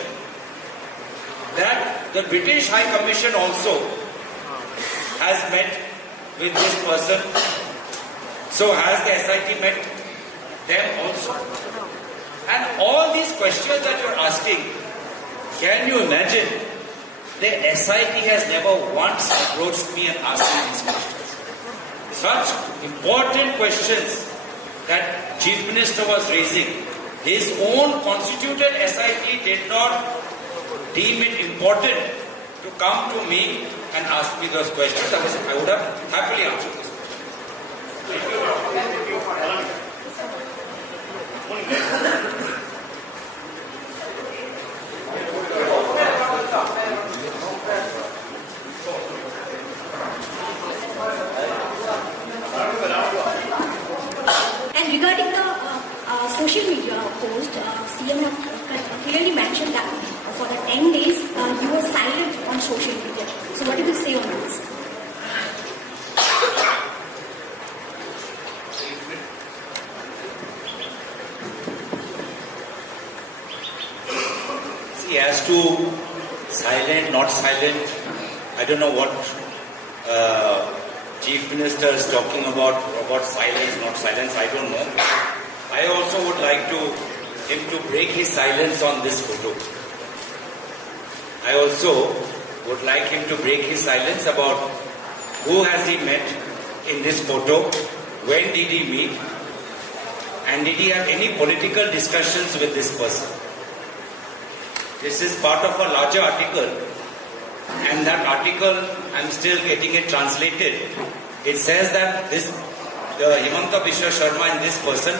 that the British High Commission also has met with this person. So has the SIT met them also? And all these questions that you're asking, can you imagine? The SIT has never once approached me and asked me these questions. Such important questions that Chief Minister was raising, his own constituted SIT did not deem it important to come to me and ask me those questions. I would have happily answered this. And regarding the social media post, CM clearly mentioned that for the 10 days you were silent on social media. So what do you say on this? See, as to silent, not silent, I don't know what Chief Minister is talking about silence, not silence, I don't know. I also would like him to break his silence on this photo. I also would like him to break his silence about who has he met in this photo, when did he meet, and did he have any political discussions with this person. This is part of a larger article, and that article, I'm still getting it translated. It says that Himanta Biswa Sharma and this person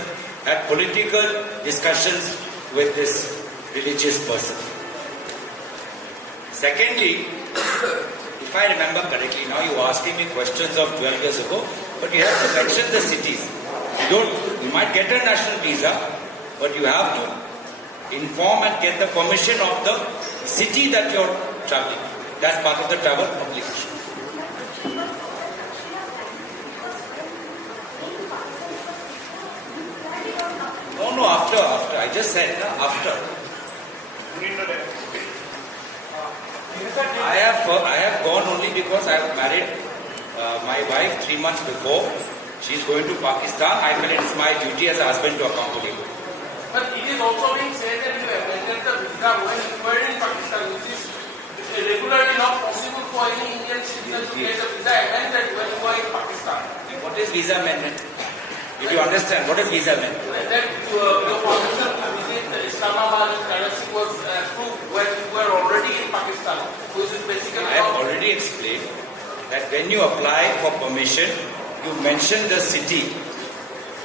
had political discussions with this religious person. Secondly, if I remember correctly, now you're asking me questions of 12 years ago, but you have to mention the cities. You might get a national visa, but you have to inform and get the permission of the city that you're traveling. That's part of the travel obligation. No, after. I just said, after. I have gone only because I have married my wife 3 months before. She's going to Pakistan. I feel it's my duty as a husband to accompany her. But it is also being said that you amended the visa when you were in Pakistan, which is regularly not possible for any Indian citizen to get a visa amended when you were in Pakistan. What is visa amendment? Did you understand? What is visa amendment? That your permission to visit Islamabad and Karachi was approved when you were already in Pakistan, which is basically... I have already explained that when you apply for permission, you mention the city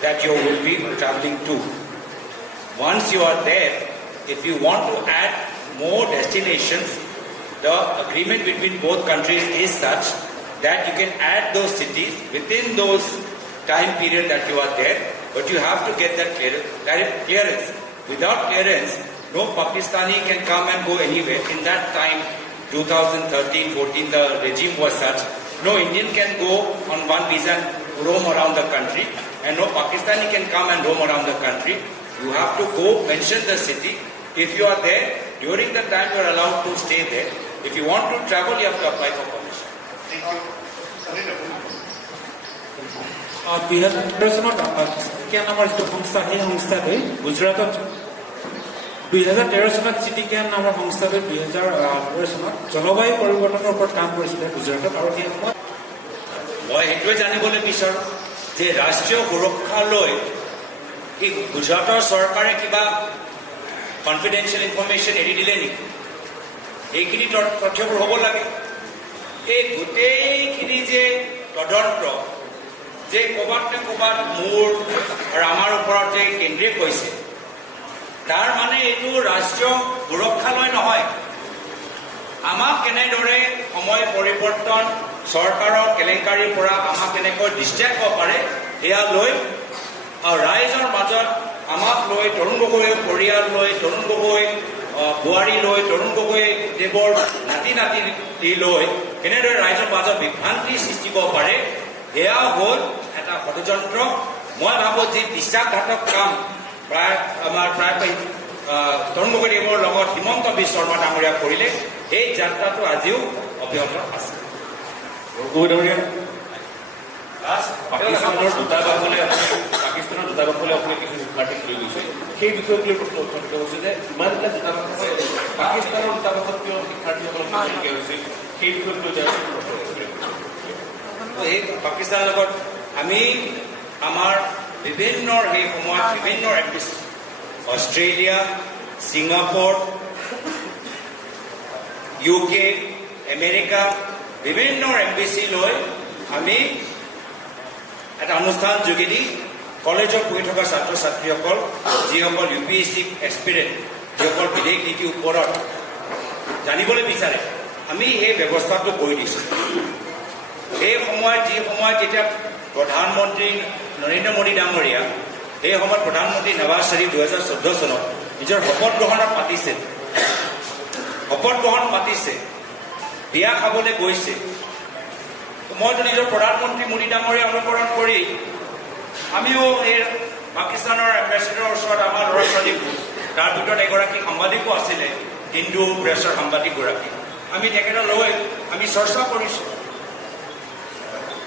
that you will be traveling to. Once you are there, if you want to add more destinations, the agreement between both countries is such that you can add those cities within those time period that you are there, but you have to get that clearance. Without clearance, no Pakistani can come and go anywhere. In that time, 2013-14, the regime was such, no Indian can go on one visa and roam around the country, and no Pakistani can come and roam around the country. You have to go, mention the city. If you are there, during the time you are allowed to stay there. If you want to travel, you have to apply for permission. Thank you. 2013 চনত চিটিকেন নামৰ যিটো সংস্থা, সেই সংস্থাটোৱে গুজৰাটত 2013 চনত চিটিকেন নামৰ সংস্থাটোৱে 2013 চনত জলবায়ু পৰিৱৰ্তনৰ ওপৰত কাম কৰিছিলে গুজৰাটত। আৰু সেই সময়ত মই সেইটোৱে জানিবলৈ বিচাৰোঁ যে ৰাষ্ট্ৰীয় সুৰক্ষালৈ কি গুজৰাটৰ চৰকাৰে কিবা কনফিডেন্সিয়েল ইনফৰমেশ্যন এৰি দিলে নেকি? এইখিনি তথ্যবোৰ হ'ব লাগে। এই গোটেইখিনি যে তদন্ত যে ক'ৰবাত নে ক'ৰবাত মোৰ আৰু আমাৰ ওপৰত যে কেন্দ্ৰিত হৈছে, তাৰ মানে এইটো ৰাষ্ট্ৰীয় সুৰক্ষালৈ নহয়। আমাক কেনেদৰে সময় পৰিৱৰ্তন, চৰকাৰৰ কেলেংকাৰীৰ পৰা আমাক কেনেকৈ ডিষ্ট্ৰেক্ট হ'ব পাৰে, সেয়া লৈ আৰু ৰাইজৰ মাজত আমাক লৈ, তৰুণ গগৈ পৰিয়াল লৈ, তৰুণ গগৈ বোৱাৰী লৈ, তৰুণ গগৈ দেৱৰ নাতি লৈ কেনেদৰে ৰাইজৰ মাজত বিভ্ৰান্তি সৃষ্টি কৰিব পাৰে, সেয়া হ'ল এটা ষড়যন্ত্ৰ। মই ভাবোঁ যি বিশ্বাসঘাতক কাম প্ৰায় তৰুণ গগৈদেৱৰ লগত হিমন্ত বিশ্ব শৰ্মা ডাঙৰীয়া কৰিলে, সেই যাত্ৰাটো আজিও অব্যাহত আছে। পাকিস্তানৰ দূতাবাসলৈ আপুনি কিছু শিক্ষাৰ্থীক লৈ গৈছে, সেই বিষয়ক লৈ প্ৰশ্ন উত্থাপিত হৈছে যে ইমানবিলাক দূতাবাসে পাকিস্তানৰ দূতাবাসত কিয় শিক্ষাৰ্থীসকলক শিক্ষা হৈছে, সেই বিষয়ক লৈ এই পাকিস্তানৰ লগত আমি আমাৰ বিভিন্ন সেই সময়ত বিভিন্ন embassy Australia, Singapore, UK, America বিভিন্ন এম্বেচি লৈ আমি এটা অনুষ্ঠান যোগেদি কলেজত পঢ়ি থকা ছাত্ৰ ছাত্ৰীসকল যিসকল UPSC এক্সপিৰিয়েঞ্চ যিসকল বিদেশ নীতিৰ ওপৰত জানিবলৈ বিচাৰে আমি এই ব্যৱস্থাটো কৰি দিছোঁ। এই সময়ত যি সময়ত যেতিয়া প্ৰধানমন্ত্ৰী নৰেন্দ্ৰ মোদী ডাঙৰীয়া এই সময়ত প্ৰধানমন্ত্ৰী নৱাজ শ্বৰীফ 2014 চনত নিজৰ শপত গ্ৰহণত পাতিছে বিয়া খাবলৈ গৈছে। মইতো নিজৰ প্ৰধানমন্ত্ৰী মোদী ডাঙৰীয়া অনুকৰণ কৰি আমিও এই পাকিস্তানৰ এম্বেচেডৰৰ ওচৰত আমাৰ ল'ৰা ছোৱালীবোৰ তাৰ ভিতৰত এগৰাকী সাংবাদিকো আছিলে হিন্দু প্ৰেছৰ সাংবাদিকগৰাকী আমি তেখেতক লৈ আমি চৰ্চা কৰিছোঁ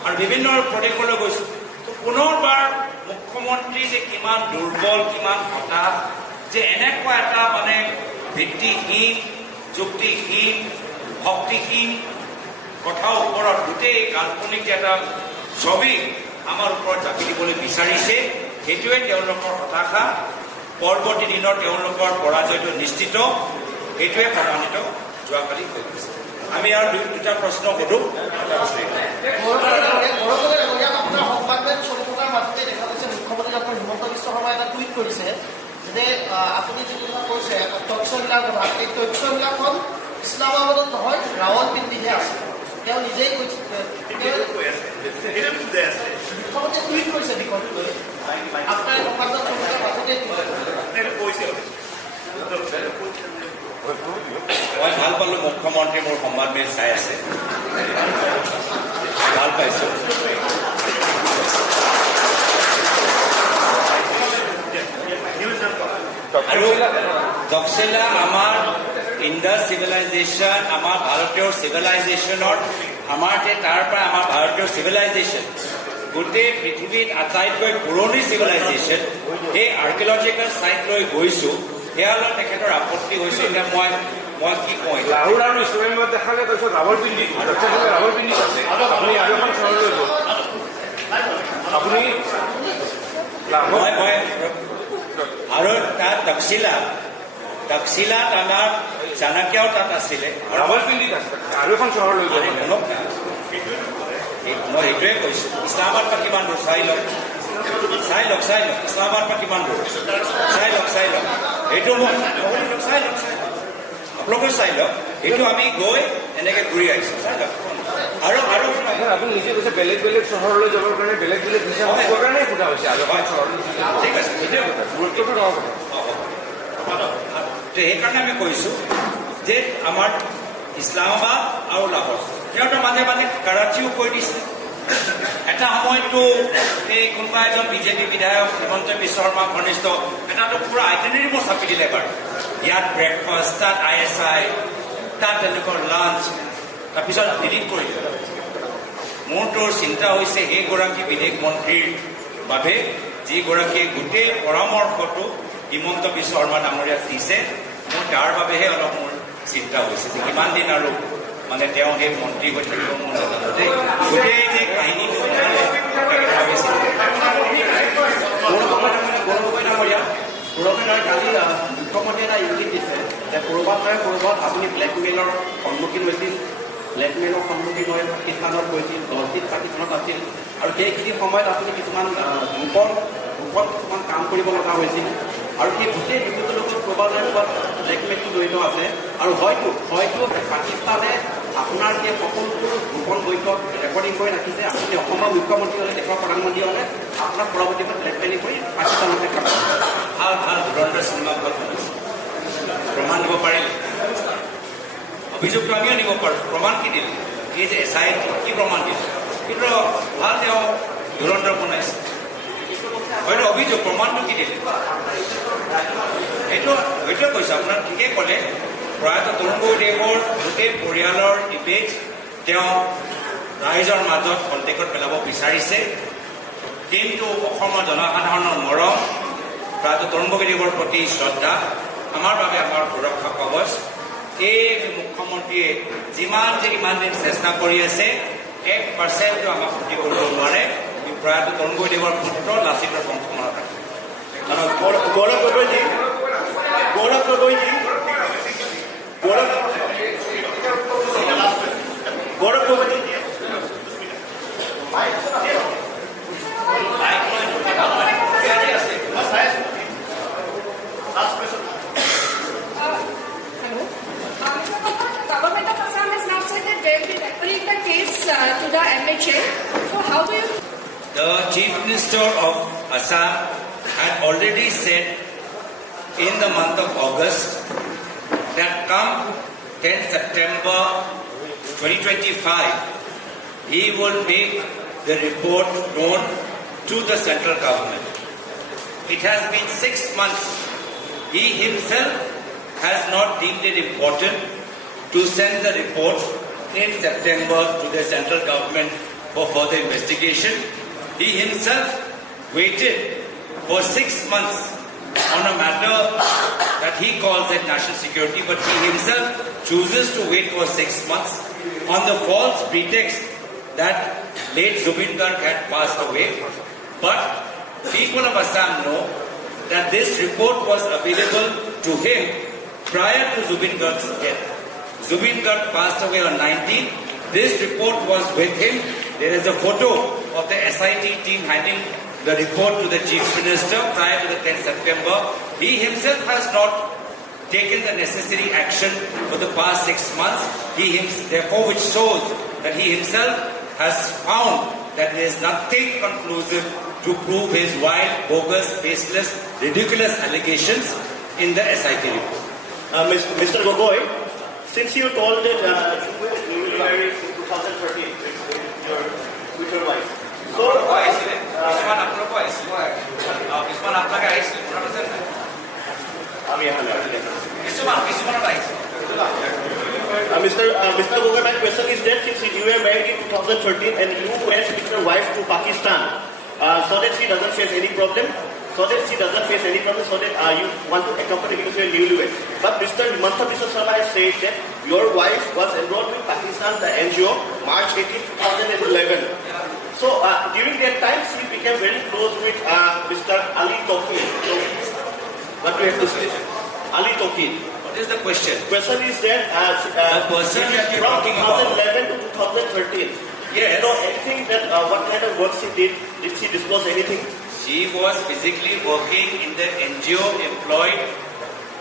আৰু বিভিন্ন প্ৰদেশলৈ গৈছোঁ। পুনৰবাৰ মুখ্যমন্ত্ৰী যে কিমান দুৰ্বল কিমান হতাশ যে এনেকুৱা এটা মানে ভিত্তিহীন যুক্তিহীন ভক্তিহীন কথাৰ ওপৰত গোটেই কাল্পনিক এটা ছবি আমাৰ ওপৰত জাপি দিবলৈ বিচাৰিছে। সেইটোৱে তেওঁলোকৰ হতাশা, পৰৱৰ্তী দিনত তেওঁলোকৰ পৰাজয়টো নিশ্চিত, সেইটোৱে প্ৰমাণিত যোৱাকালি হৈ গৈছে। আমি আৰু দুটা প্ৰশ্ন সোধো। মুখ্যমন্ত্ৰী ডক্টৰ হিমন্ত বিশ্ব শৰ্মাই এটা টুইট কৰিছে যে আপুনি যিটো কথা কৈছে তথ্যবিলাক কথা এই তথ্যবিলাকখন ইছলামাবাদত নহয় ৰাৱলপিণ্ডিহে আছে। তেওঁ নিজেই কৈছে মুখ্যমন্ত্ৰীয়ে টুইট কৰিছে বিষয়টো লৈ আপোনাৰ সংবাদত মাজতে মই ভাল পালোঁ মুখ্যমন্ত্ৰী মোৰ সংবাদমেল চাই আছে, ভাল পাইছোঁ। আৰু তক্ষশিলা আমাৰ ইণ্ডাছ চিভিলাইজেশ্যন আমাৰ ভাৰতীয় চিভিলাইজেশ্যনৰ আমাৰ যে তাৰ পৰা আমাৰ ভাৰতীয় চিভিলাইজেশ্যন গোটেই পৃথিৱীত আটাইতকৈ পুৰণি চিভিলাইজেশ্যন সেই আৰ্কিঅলজিকেল চাইট লৈ গৈছোঁ। সেয়ালৈ তেখেতৰ আপত্তি হৈছে। এতিয়া মই কি কওঁ লাহোৰ আৰু ইছলামাবাদ দেখালে তাৰপিছত ৰাৱলপিণ্ডি আছে আপুনি আৰু এখন চহৰলৈ গ'ল আপুনি মই আৰু তাত তক্ষশিলাত আমাৰ চাণক্যও তাত আছিলে, ৰাৱলপিণ্ডিত আছে আৰু এখন চহৰলৈ গ'ল। মই সেইটোৱে কৈছোঁ ইছলামাবাদ পৰা কিমান দূৰ চাই লওক ইছলামাবাদ পৰা কিমান দূৰ চাই লওক এইটো মই চাই লওক আপোনালোকে চাই লওক। এইটো আমি গৈ এনেকৈ ঘূৰি আহিছোঁ চাই লওক। আৰু আপুনি নিজে কৈছে বেলেগ বেলেগ চহৰলৈ যাবৰ কাৰণে বেলেগ বেলেগ ভিছা দিবৰ কাৰণে সোধা হৈছে আৰু ঠিক আছে সেইটোৱে কথা গুৰুত্বটো নহয় কথা। সেইকাৰণে আমি কৈছোঁ যে আমাৰ ইছলামাবাদ আৰু লাহোৰ সিহঁতৰ মাজে মাজে কৰাচিও কৈ দিছে। এটা সময়ততো এই কোনোবা এজন বিজেপি বিধায়ক হিমন্ত বিশ্ব শৰ্মা ঘনিষ্ঠ এটাতো পুৰা আইটেনেৰি মোৰ চাপি দিলে বাৰু। ইয়াত ব্ৰেকফাষ্ট, তাত ISI, তাত তেওঁলোকৰ লাঞ্চ, তাৰপিছত ডিলিট কৰি দিলে। মোৰতো চিন্তা হৈছে সেইগৰাকী বিদেশ মন্ত্ৰীৰ বাবে যিগৰাকীয়ে গোটেই পৰামৰ্শটো হিমন্ত বিশ্ব শৰ্মা ডাঙৰীয়াক দিছে। মোৰ তাৰ বাবেহে অলপ মোৰ চিন্তা হৈছে যে কিমান দিন আৰু মানে তেওঁ সেই মন্ত্ৰী হৈ থাকিব মোৰ নাজানো দেই। গোটেই যে কাহিনীটো কালি মুখ্যমন্ত্ৰীয়ে এটা ইংগিত দিছে যে ক'ৰবাত আপুনি ব্লেকমেইলৰ সন্মুখীন হৈছিল, ব্লেকমেইলৰ সন্মুখীন হৈ পাকিস্তানত গৈছিল, 10 দিন পাকিস্তানত আছিল আৰু সেইখিনি সময়ত আপুনি কিছুমান গ্ৰুপত কিছুমান কাম কৰিব লগা হৈছিল আৰু সেই গোটেই বিষয়টোৰ লগত ক'ৰবাত ব্লেকমেইলটো জড়িত আছে আৰু হয়তো পাকিস্তানে আপোনাৰ সেই সকলোবোৰ গোপন বৈঠক ৰেকৰ্ডিং কৰি ৰাখিছে। আপুনি অসমৰ মুখ্যমন্ত্ৰী হ'লে, দেশৰ প্ৰধানমন্ত্ৰী হ'লে আপোনাক পৰৱৰ্তীকৈ ব্লেকমেইলিং কৰি পাকিস্তানতে কাম ভাল ধুৰন্ধৰ চিনেমা ভাল বনাইছে। প্ৰমাণ দিব পাৰিলে অভিযোগটো আমিও নিব পাৰোঁ। প্ৰমাণ কি দিলে? এই যে SI কি প্ৰমাণ দিলে? কিন্তু ভাল তেওঁ ধুৰন্ধৰ বনাইছে। হয়তো অভিযোগ প্ৰমাণটো কি দিলে? সেইটোৱে কৈছে আপোনাৰ ঠিকেই ক'লে। প্ৰয়াত তৰুণ গগৈদেৱৰ গোটেই পৰিয়ালৰ ইমেজ তেওঁ ৰাইজৰ মাজত কণ্টেক্টত পেলাব বিচাৰিছে। কিন্তু অসমৰ জনসাধাৰণৰ মৰম, প্ৰয়াত তৰুণ গগৈদেৱৰ প্ৰতি শ্ৰদ্ধা আমাৰ বাবে আমাৰ সুৰক্ষা কৱচ। এই মুখ্যমন্ত্ৰীয়ে ইমান দিন চেষ্টা কৰি আছে 1% আমাক ক্ষতি কৰিব নোৱাৰে। প্ৰয়াত তৰুণ গগৈদেৱৰ পুত্ৰ লাচিতৰ বংশধৰ থাকে। গৌৰৱ গগৈজী Government of Assam has now said that they will be referring the case to the MHA. So how do you? The Chief Minister of Assam had already said in the month of August that come 10 September 2025, he will make the report known to the central government. It has been 6 months. He himself has not deemed it important to send the report in September to the central government for further investigation. He himself waited for 6 months on a matter that he calls it national security, but he himself chooses to wait for 6 months on the false pretext that late Zubin Garg had passed away. But people of Assam know that this report was available to him prior to Zubin Garg's death. Zubin Garg passed away on 19th. This report was with him. There is a photo of the SIT team handing the report to the Chief Minister prior to the 10th September. He himself has not taken the necessary action for the past 6 months. Therefore, which shows that he himself has found that there is nothing conclusive to prove his wild, bogus, baseless, ridiculous allegations in the SIT report. Mr. Gogoi, since you told that you will marry in 2013 with your wife. So, Mr. Gogoi, my question is that since you were married in 2013 and you went with your wife to Pakistan, so that she doesn't face any problem, so that you want to accompany because you are newlywed. But Mr. Himanta Biswa Sharma has said that your wife was enrolled with Pakistan, the NGO, March 18, 2011. So during that time, she became very close with Mr. Ali Toki. What do you have to say? Ali Toki. What is the question? Question is that the person that you're from talking about. 2011 to 2013. Yes. You know anything that what kind of work she did? Did she disclose anything? She was physically working in the NGO employed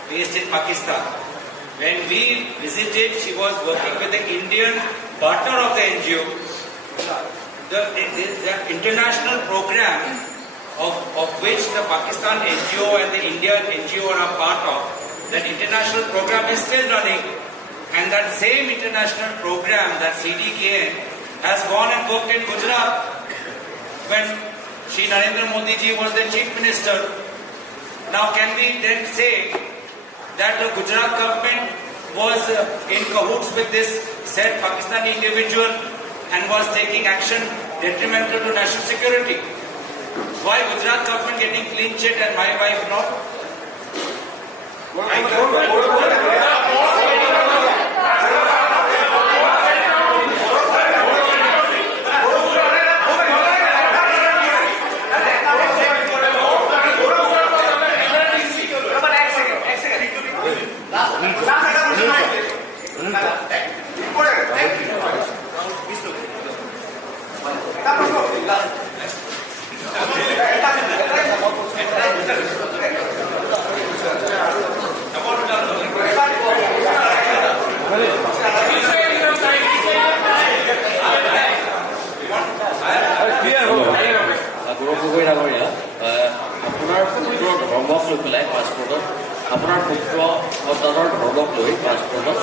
based in Pakistan. When we visited, she was working with the Indian partner of the NGO. The international program of which the Pakistan NGO and the Indian NGO are a part of, that international program is still running. And that same international program, that CDKN, has gone and worked in Gujarat when Shri Narendra Modi ji was the Chief Minister. Now can we then say that the Gujarat government was in cahoots with this said Pakistani individual and was taking action detrimental to national security? Why Gujarat government getting clean chit and my wife not? আপোনাৰ পুত্ৰ সন্তানৰ ধৰ্মক লৈ পাছপৰ্টত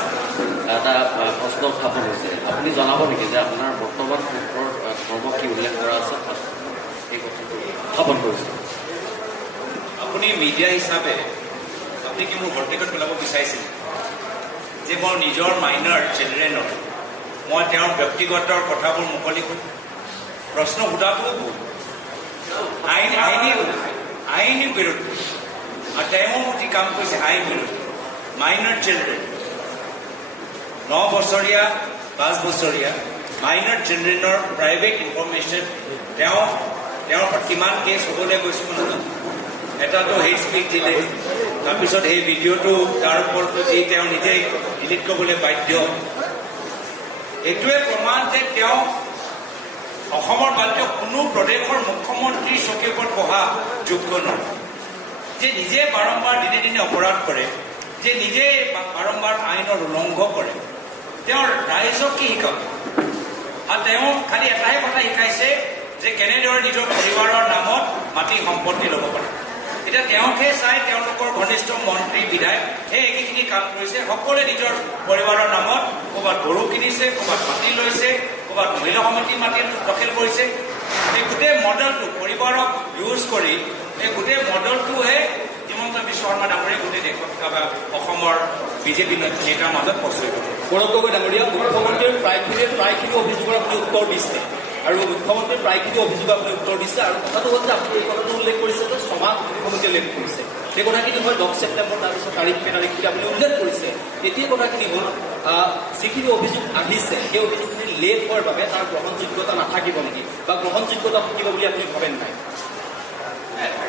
এটা প্ৰশ্ন উত্থাপন হৈছে। আপুনি জনাব নেকি যে আপোনাৰ বৰ্তমান পুত্ৰৰ ধৰ্ম কি উল্লেখ কৰা আছে? এই কথাটো উত্থাপন কৰিছে। আপুনি মিডিয়া হিচাপে আপুনি কি মোৰ ভৰ্তিকত পেলাব বিচাৰিছিল যে মোৰ নিজৰ মাইনাৰ চিলড্ৰেনৰ মই তেওঁৰ ব্যক্তিগত কথাবোৰ মুকলি কৰোঁ? প্ৰশ্ন সোধাটোও ভুল, আইনী বিৰুদ্ধে। আৰু তেওঁ যি কাম কৰিছে আইন বিৰুদ্ধে। মাইনাৰ চিলড্ৰেন 9 বছৰীয়া 5 বছৰীয়া মাইনৰ চিলড্ৰেনৰ প্ৰাইভেট ইনফৰমেশ্যন তেওঁৰ ওপৰত কিমান কেছ হ'বলৈ গৈছে নাজানো। এটাতো হেড স্পীচ দিলে, তাৰপিছত সেই ভিডিঅ'টো তাৰ ওপৰত দি তেওঁ নিজেই ডিলিট কৰিবলৈ বাধ্য। এইটোৱে প্ৰমাণ যে তেওঁ অসমৰ বাহিৰত কোনো প্ৰদেশৰ মুখ্যমন্ত্ৰীৰ চকীৰ ওপৰত বহা যোগ্য নহয়, যে নিজে বাৰম্বাৰ দিনে দিনে অপৰাধ কৰে, যে নিজে বাৰম্বাৰ আইনৰ উলংঘ কৰে। তেওঁৰ ৰাইজক কি শিকাব? আৰু তেওঁ খালি এটাই কথা শিকাইছে যে কেনেদৰে নিজৰ পৰিবাৰৰ নামত মাটি সম্পত্তি ল'ব পাৰে। এতিয়া তেওঁকহে চাই তেওঁলোকৰ ঘনিষ্ঠ মন্ত্ৰী বিধায়ক সেই একেখিনি কাম কৰিছে। সকলোৱে নিজৰ পৰিবাৰৰ নামত ক'ৰবাত গৰু কিনিছে, ক'ৰবাত মাটি লৈছে, ক'ৰবাত মহিলা সমিতি মাটি দখল কৰিছে। এই গোটেই মডেলটো পৰিবাৰক ইউজ কৰি এই গোটেই মডেলটোহে হিমন্ত বিশ্ব শৰ্মা ডাঙৰীয়া গোটেই দেশত অসমৰ বিজেপি নেতাৰ মাজত প্ৰচলিত। গৌৰৱ গগৈ ডাঙৰীয়া, মুখ্যমন্ত্ৰীৰ প্ৰায়খিনি অভিযোগৰ আপুনি উত্তৰ দিছে আৰু মুখ্যমন্ত্ৰীৰ প্ৰায়খিনি অভিযোগ আপুনি উত্তৰ দিছে। আৰু কথাটো হ'ল যে আপুনি এই কথাটো উল্লেখ কৰিছে যে সমাজ মুখ্যমন্ত্ৰীয়ে উল্লেখ কৰিছে। সেই কথাখিনি হয় 10 ছেপ্টেম্বৰ, তাৰপিছত তাৰিখখিনি আপুনি উল্লেখ কৰিছে। এতিয়া কথাখিনি হ'ল যিখিনি অভিযোগ আহিছে সেই অভিযোগখিনি লেট হোৱাৰ বাবে তাৰ গ্ৰহণযোগ্যতা নাথাকিব নেকি, বা গ্ৰহণযোগ্যতা থাকিব বুলি আপুনি ভাবেন নাই?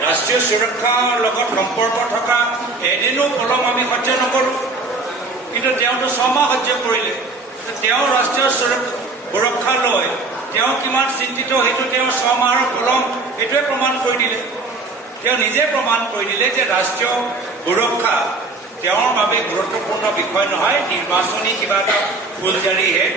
ৰাষ্ট্ৰীয় সুৰক্ষাৰ লগত সম্পৰ্ক থকা এদিনো পলম আমি সহ্য নকৰোঁ, কিন্তু তেওঁতো 6 মাহ সহ্য কৰিলে। তেওঁ ৰাষ্ট্ৰীয় সুৰক্ষা লৈ তেওঁ কিমান চিন্তিত সেইটো তেওঁ 6 মাহৰ পলম সেইটোৱে প্ৰমাণ কৰি দিলে। তেওঁ নিজে প্ৰমাণ কৰি দিলে যে ৰাষ্ট্ৰীয় সুৰক্ষা তেওঁৰ বাবে গুৰুত্বপূৰ্ণ বিষয় নহয়, নিৰ্বাচনী কিবা এটা ফুলজাৰিহে।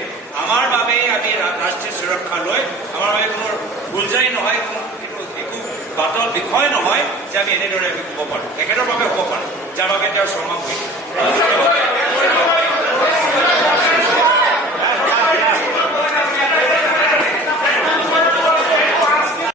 আমাৰ বাবে আমি ৰাষ্ট্ৰীয় সুৰক্ষা লৈ আমাৰ বাবে কোনো ফুলজাৰি নহয়, একো বাটল বিষয় নহয় যে আমি এনেদৰে আমি ক'ব পাৰোঁ। তেখেতৰ বাবে হ'ব পাৰে, যাৰ বাবে তেওঁ শ্ৰম কৰি